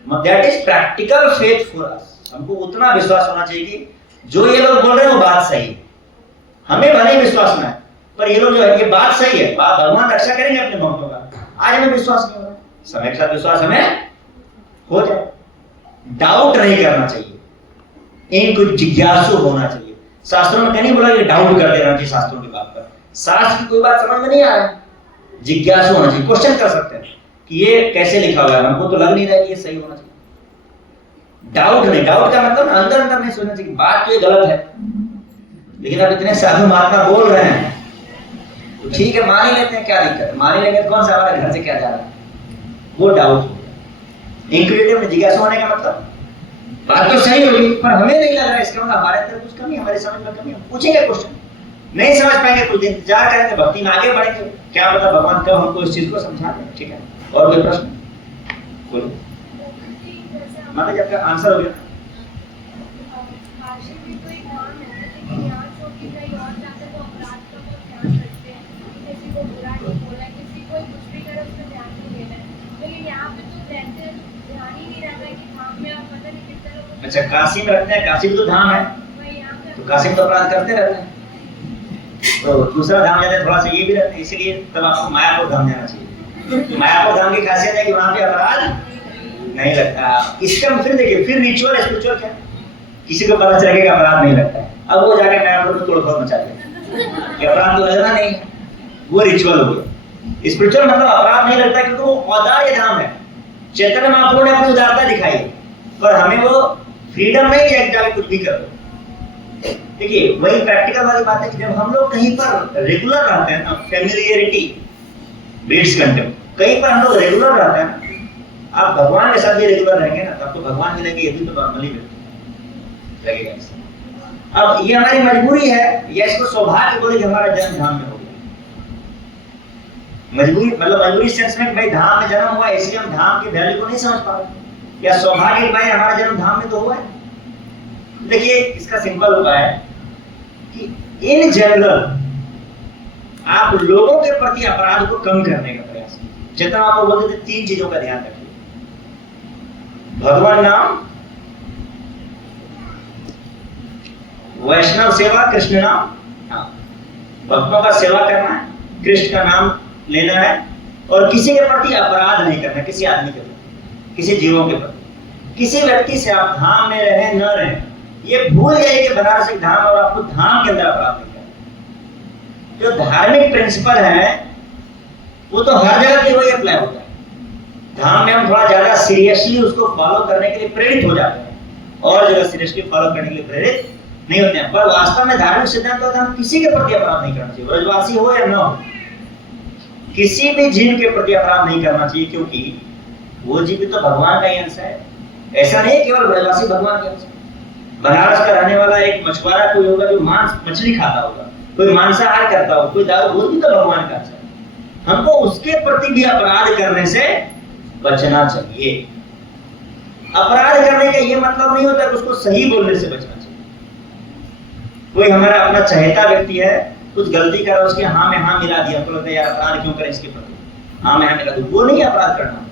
that is practical faith for us. हमको उतना विश्वास होना चाहिए कि जो ये लोग बोल रहे हैं वो बात सही है, हमें भले ही विश्वास ना है पर ये लोग जो है ये बात सही है, भगवान रक्षा करेंगे अपने भक्तों का। आज हमें विश्वास नहीं हो रहा, समय के साथ विश्वास हमें हो जाए। डाउट नहीं करना चाहिए, इनको जिज्ञासु होना चाहिए। शास्त्रों में कहीं बोला कि डाउट कर देना चाहिए शास्त्रों की बात पर, शास्त्र की कोई बात समझ में नहीं आ रहा है, जिज्ञासु होना चाहिए, क्वेश्चन कर सकते हैं कि ये कैसे लिखा हुआ है, हमको तो लग नहीं रहा है कि ये सही होना चाहिए। डाउट नहीं, डाउट का मतलब अंदर अंदर नहीं सोचना चाहिए बात तो ये गलत है, लेकिन अब इतने साधु महात्मा बोल रहे हैं तो ठीक है मान ही लेते हैं, क्या दिक्कत है, मान ही लेंगे, कौन सा हमारे घर से क्या जा रहा है, वो डाउट हो गया। इंक्रेडिबल जिज्ञासा होने का मतलब बात तो सही होगी पर हमें नहीं लग रहा है, इसका मतलब हमारे अंदर कुछ कमी, हमारे समझ में कमी है, पूछेंगे क्वेश्चन, नहीं समझ पाएंगे कुछ दिन इंतजार करेंगे, भक्ति में आगे बढ़ेंगे, क्या पता भगवान कब हमको इस चीज को समझा दें। ठीक है, और कोई प्रश्न बोलो, मतलब जब तक आंसर हो गया। अच्छा काशी में रखते हैं, काशी भी तो धाम है, तो काशी में तो अपराध करते रहते हैं, तो दूसरा धाम जाते थोड़ा सा ये भी रहते हैं, इसीलिए तब आपको मायापुर धाम जाना चाहिए। मायापुर धाम की खासियत है कि वहाँ पे अपराध नहीं लगता। इसका फिर देखिए, फिर रिचुअल स्पिरिचुअल क्या, किसी को पता चलेगा कि अपराध नहीं लगता है, अब वो जाके मायापुर में तोड़फोड़ मचा देगा कि अपराध तो लगना नहीं, वो रिचुअल हो गया। स्पिरिचुअल मतलब अपराध नहीं लगता क्योंकि वो औदार्य धाम है। चैतन्य महाप्रभु ने अपनी उदारता दिखाई पर हमें वो फ्रीडम नहीं है कि जाके कुछ भी करो। देखिए वही प्रैक्टिकल वाली बात है कि जब हम लोग कहीं पर रेगुलर रहते हैं ना, फेमिलियरिटी बीट्स कंटेम्प्ट, कहीं पर हम लोग रेगुलर रहते हैं ना, आप भगवान के साथ भी रेगुलर रहेंगे ना, तब तो भगवान मिलेंगे, ये भी तो नॉर्मली लगेगा। अब ये हमारी मजबूरी है या इसको सौभाग्य बोले कि हमारा जन्म धाम में हो गया। मजबूरी मतलब मजबूरी सेंस में भाई धाम में जन्म हुआ इसलिए हम धाम की वैल्यू को नहीं समझ पा रहे, या सौभाग्य भाई हमारा जन्म धाम में तो हुआ है। देखिए इसका सिंपल उपाय है कि इन जनरल आप लोगों के प्रति अपराध को कम करने का प्रयास कीजिए। जितना आपको बोलते थे 3 चीजों का ध्यान रखिए, भगवान नाम, वैष्णव सेवा, कृष्ण नाम, भक्तों का सेवा करना है, कृष्ण का नाम लेना है, और किसी के प्रति अपराध नहीं करना, किसी आदमी के प्रति, किसी जीवों के प्रति। किसी व्यक्ति से आप धाम में रहे न रहे, ये भूल गए कि बनारस एक धाम और आपको धाम के अंदर अपराध नहीं करना। जो धार्मिक प्रिंसिपल है वो तो हर जगह पे वही अप्लाई होता है। धाम में हम थोड़ा ज्यादा सीरियसली उसको फॉलो करने के लिए प्रेरित हो जाते हैं और जगह सीरियसली फॉलो करने के लिए प्रेरित नहीं होते हैं। पर वास्तव में धार्मिक सिद्धांत होता है हम किसी के प्रति अपराध नहीं करना चाहिए, ब्रजवासी हो या न हो, किसी भी जीव के प्रति अपराध नहीं करना चाहिए, क्योंकि वो जीव तो भगवान का ही अंश है। ऐसा नहीं केवल ब्रजवासी भगवान के अंश है। बनारस का रहने वाला एक मछुआरा कोई होगा जो मांस मछली खाता होगा, कोई मांसाहार करता होगा, कोई दारू, वो भी तो भगवान का अंश है। हमको उसके प्रति भी अपराध करने से बचना चाहिए। अपराध करने का ये मतलब नहीं होता कि उसको सही बोलने से बचना चाहिए। कोई हमारा अपना चहेता व्यक्ति है, कुछ गलती करा, उसके हाँ में हाँ मिला दिया, तो लगता है यार अपराध क्यों करें इसके प्रति, हाँ में हाँ मिला दूं, वो नहीं अपराध करना।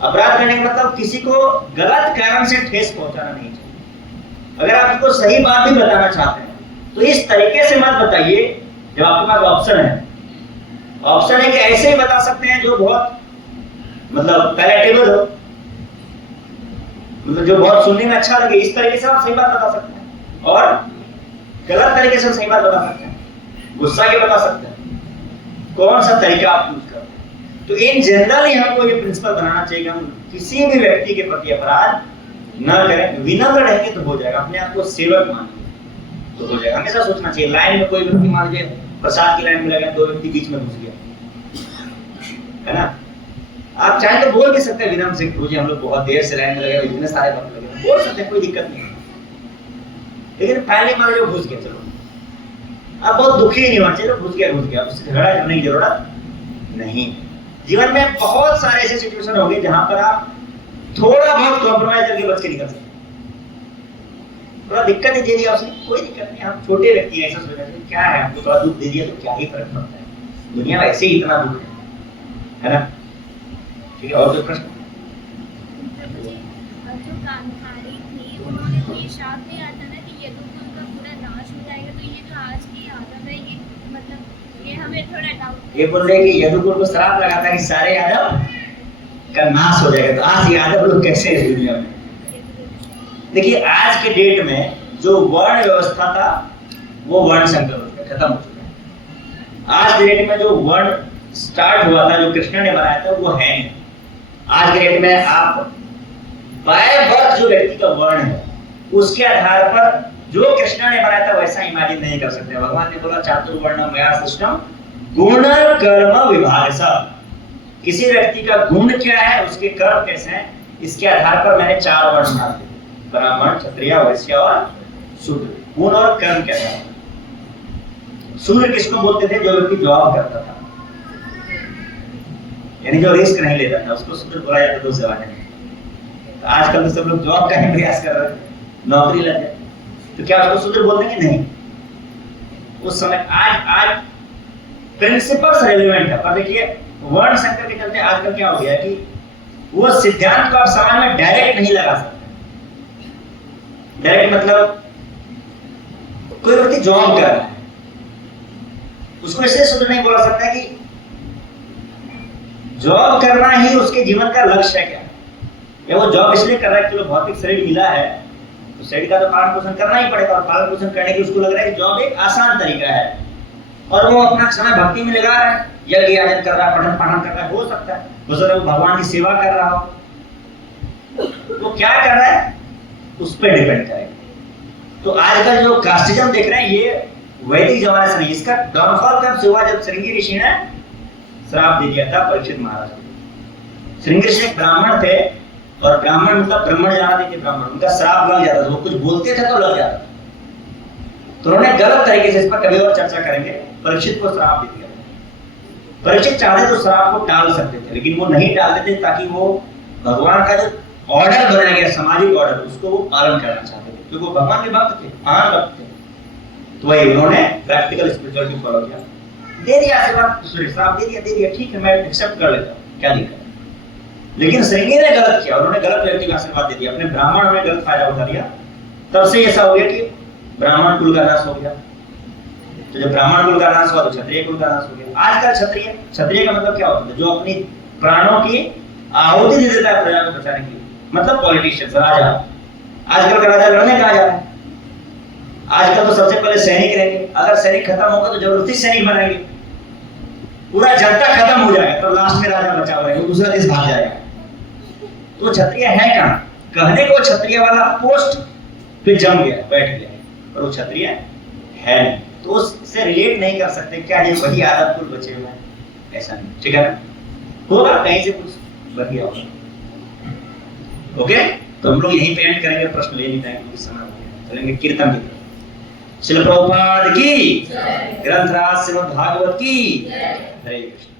अपराध करने का मतलब किसी को गलत कारण से ठेस पहुंचाना नहीं चाहिए। अगर आप उसको सही बात भी बताना चाहते हैं तो इस तरीके से मत बताइए। जब आपके पास ऑप्शन है कि ऐसे ही बता सकते हैं जो बहुत मतलब पैलेटेबल हो, मतलब जो बहुत सुनने में अच्छा लगे, इस तरीके से आप सही बात बता सकते हैं, और गलत तरीके से सही बात बता सकते हैं, गुस्सा के बता सकते हैं। कौन सा तरीका आप यूज करते हैं? तो इन जनरली हमको ये प्रिंसिपल बनाना चाहिए कि हम किसी भी व्यक्ति के प्रति अपराध न करें। विनम्र रहेंगे तो हो जाएगा, अपने आप को सेवक मानिए तो हो जाएगा। हमेशा सोचना चाहिए, लाइन में कोई व्यक्ति मान लीजिए प्रसाद की लाइन में लगे, दो व्यक्ति बीच में घुस गया, है ना, आप चाहे तो बोल भी सकते हैं विनम्र से, हम लोग बहुत देर से लाइन में लगे, इतने सारे वक्त लगे, बोल सकते हैं, कोई दिक्कत नहीं है। लेकिन पहले मान लो घुस गया, चलो आप बहुत दुखी नहीं होना चाहिए, घुस गया, उससे झगड़ा करने की जरूरत नहीं। जीवन में बहुत सारे ऐसे सिचुएशन होंगे जहां पर आप थोड़ा बहुत कॉम्प्रोमाइज करके बच के निकल सकते हैं। थोड़ा दिक्कत ही दे दिया उसने, कोई दिक्कत नहीं, हम छोटे व्यक्ति हैं, ऐसा सोचना चाहिए क्या है, हमको थोड़ा दुख दे दिया तो क्या ही फर्क पड़ता है, दुनिया में ऐसे ही इतना दुख है ना। ठीक है, और कोई प्रश्न? जो गांधारी थी उन्होंने तो ये शाप नहीं आता ना कि ये दुख उनका पूरा नाश हो जाएगा, तो ये तो आज की आदत है, ये मतलब ये हमें थोड़ा डाउट। ये बोल रहे कि यदुकुल को श्राप लगाता है कि सारे यादव का नाश हो जाएगा, तो आज यादव लोग कैसे हैं दुनिया में? देखिए आज के डेट में जो वर्ण व्यवस्था था वो वर्ण संकर खत्म हो चुका है। आज के डेट में जो वर्ण स्टार्ट हुआ था, जो कृष्ण ने बनाया था, वो है नहीं। आज के डेट में आप बाय बर्थ जो व्यक्ति का वर्ण है उसके आधार पर जो कृष्ण ने बनाया था वैसा इमेजिन नहीं कर सकते। भगवान ने बोला चातुर्वर्णम मया सृष्टम गुण कर्म विभाग सब। किसी व्यक्ति का गुण क्या है, उसके कर्म कैसे हैं, इसके आधार पर मैंने 4 वर्ण बना दिए, ब्राह्मण, क्षत्रिय, वैश्य और शूद्र। गुण और कर्म क्या है? शूद्र किसको बोलते थे? जो व्यक्ति जॉब करता था, यानी जो रिस्क नहीं लेता था, उसको शूद्र बोला जाता था उस जमाने में। तो आजकल तो सब लोग जॉब का ही प्रयास कर रहे हैं, नौकरी लग जाए, तो क्या उसको शूद्र बोल देंगे? नहीं। उस समय आज प्रिंसिपल्स रेलेवेंट है, पर देखिए वर्ण संकर के चलते आजकल क्या हो गया है कि वो सिद्धांत को आप समाज में डायरेक्ट नहीं लगा सकते। डायरेक्ट मतलब कोई व्यक्ति जॉब कर रहा है, उसको इसलिए शूद्र नहीं बोला सकता कि जॉब करना ही उसके जीवन का लक्ष्य है क्या, या वो जॉब इसलिए कर रहा है कि चलो भौतिक शरीर मिला है तो शरीर का तो पालन पोषण करना ही पड़ेगा, और पालन पोषण करने की उसको लग रहा है कि जॉब एक आसान तरीका है, और वो अपना समय भक्ति में लगा रहा है, यज्ञ याजन कर रहा है, पठन पाठन कर रहा है, हो सकता है वो भगवान की सेवा कर रहा हो, वो क्या कर रहा है उस पर डिपेंड करेगा। तो आजकल जो कास्टिज्म देख रहे हैं ये वैदिक जमाने से नहीं, इसका डाउनफॉल कब से हुआ? जब श्रृंगी ऋषि ने श्राप दे दिया था परीक्षित महाराज को। श्रृंगी ऋषि ब्राह्मण थे, और ब्राह्मण मतलब ब्राह्मण जाना थे ब्राह्मण, उनका श्राप लग जाता था, वो कुछ बोलते थे तो लग जाता था। तो उन्होंने गलत तरीके से, इस पर कभी और चर्चा करेंगे, परीक्षित को श्राप दे दिया। परीक्षित चाहते तो श्राप को टाल सकते थे, लेकिन वो नहीं टालते थे, ताकि वो भगवान का जो ऑर्डर बनाया गया, सामाजिक ऑर्डर, उसको वो पालन करना चाहते थे, क्योंकि वो भगवान के भक्त थे, महान भक्त थे। तो वही उन्होंने प्रैक्टिकल स्पिरिचुअलिटी फॉलो किया, दे दिया आशीर्वाद, श्राप दे दिया, ठीक है मैं एक्सेप्ट कर लेता हूँ, क्या दिक्कत है। लेकिन श्रृंगी ने गलत किया, उन्होंने गलत व्यक्ति को आशीर्वाद दे दिया, अपने ब्राह्मण में गलत फायदा उठा लिया, तब से ऐसा हो गया कि ब्राह्मण कुल का नाश हो गया। तो जब ब्राह्मण कुल का नाश हुआ तो क्षत्रिय कुल का नाश हो गया। आजकल क्षत्रिय का मतलब क्या होता है? जो अपनी प्राणों की आहुति दे देता है प्रजा को बचाने के लिए, मतलब पॉलिटिशियंस, राजा। आजकल का राजा लड़ने कहा जा रहा है। आजकल तो सबसे पहले सैनिक रहेंगे, अगर सैनिक खत्म होगा तो जबरदस्ती सैनिक बनाएंगे, पूरा जनता खत्म हो जाएगा तो लास्ट में राजा बचा हुआ है, दूसरा देश भाग जाएगा। तो क्षत्रिय है कहाँ? कहने को क्षत्रिय वाला पोस्ट पे जम गया, बैठ गया, पर वो क्षत्रिय है नहीं, तो उससे रिलेट नहीं कर सकते क्या ये वही आदत कुल बचे हुए हैं, ऐसा नहीं। ठीक है ना, होगा कहीं से कुछ बढ़िया होगा। ओके, तो हम लोग यहीं पे एंड करेंगे, प्रश्न ले नहीं पाएंगे क्योंकि समय हो गया। चलेंगे कीर्तन की तरफ। श्रील प्रभुपाद की, ग्रंथराज श्रीमद् भागवत की, हरे कृष्ण।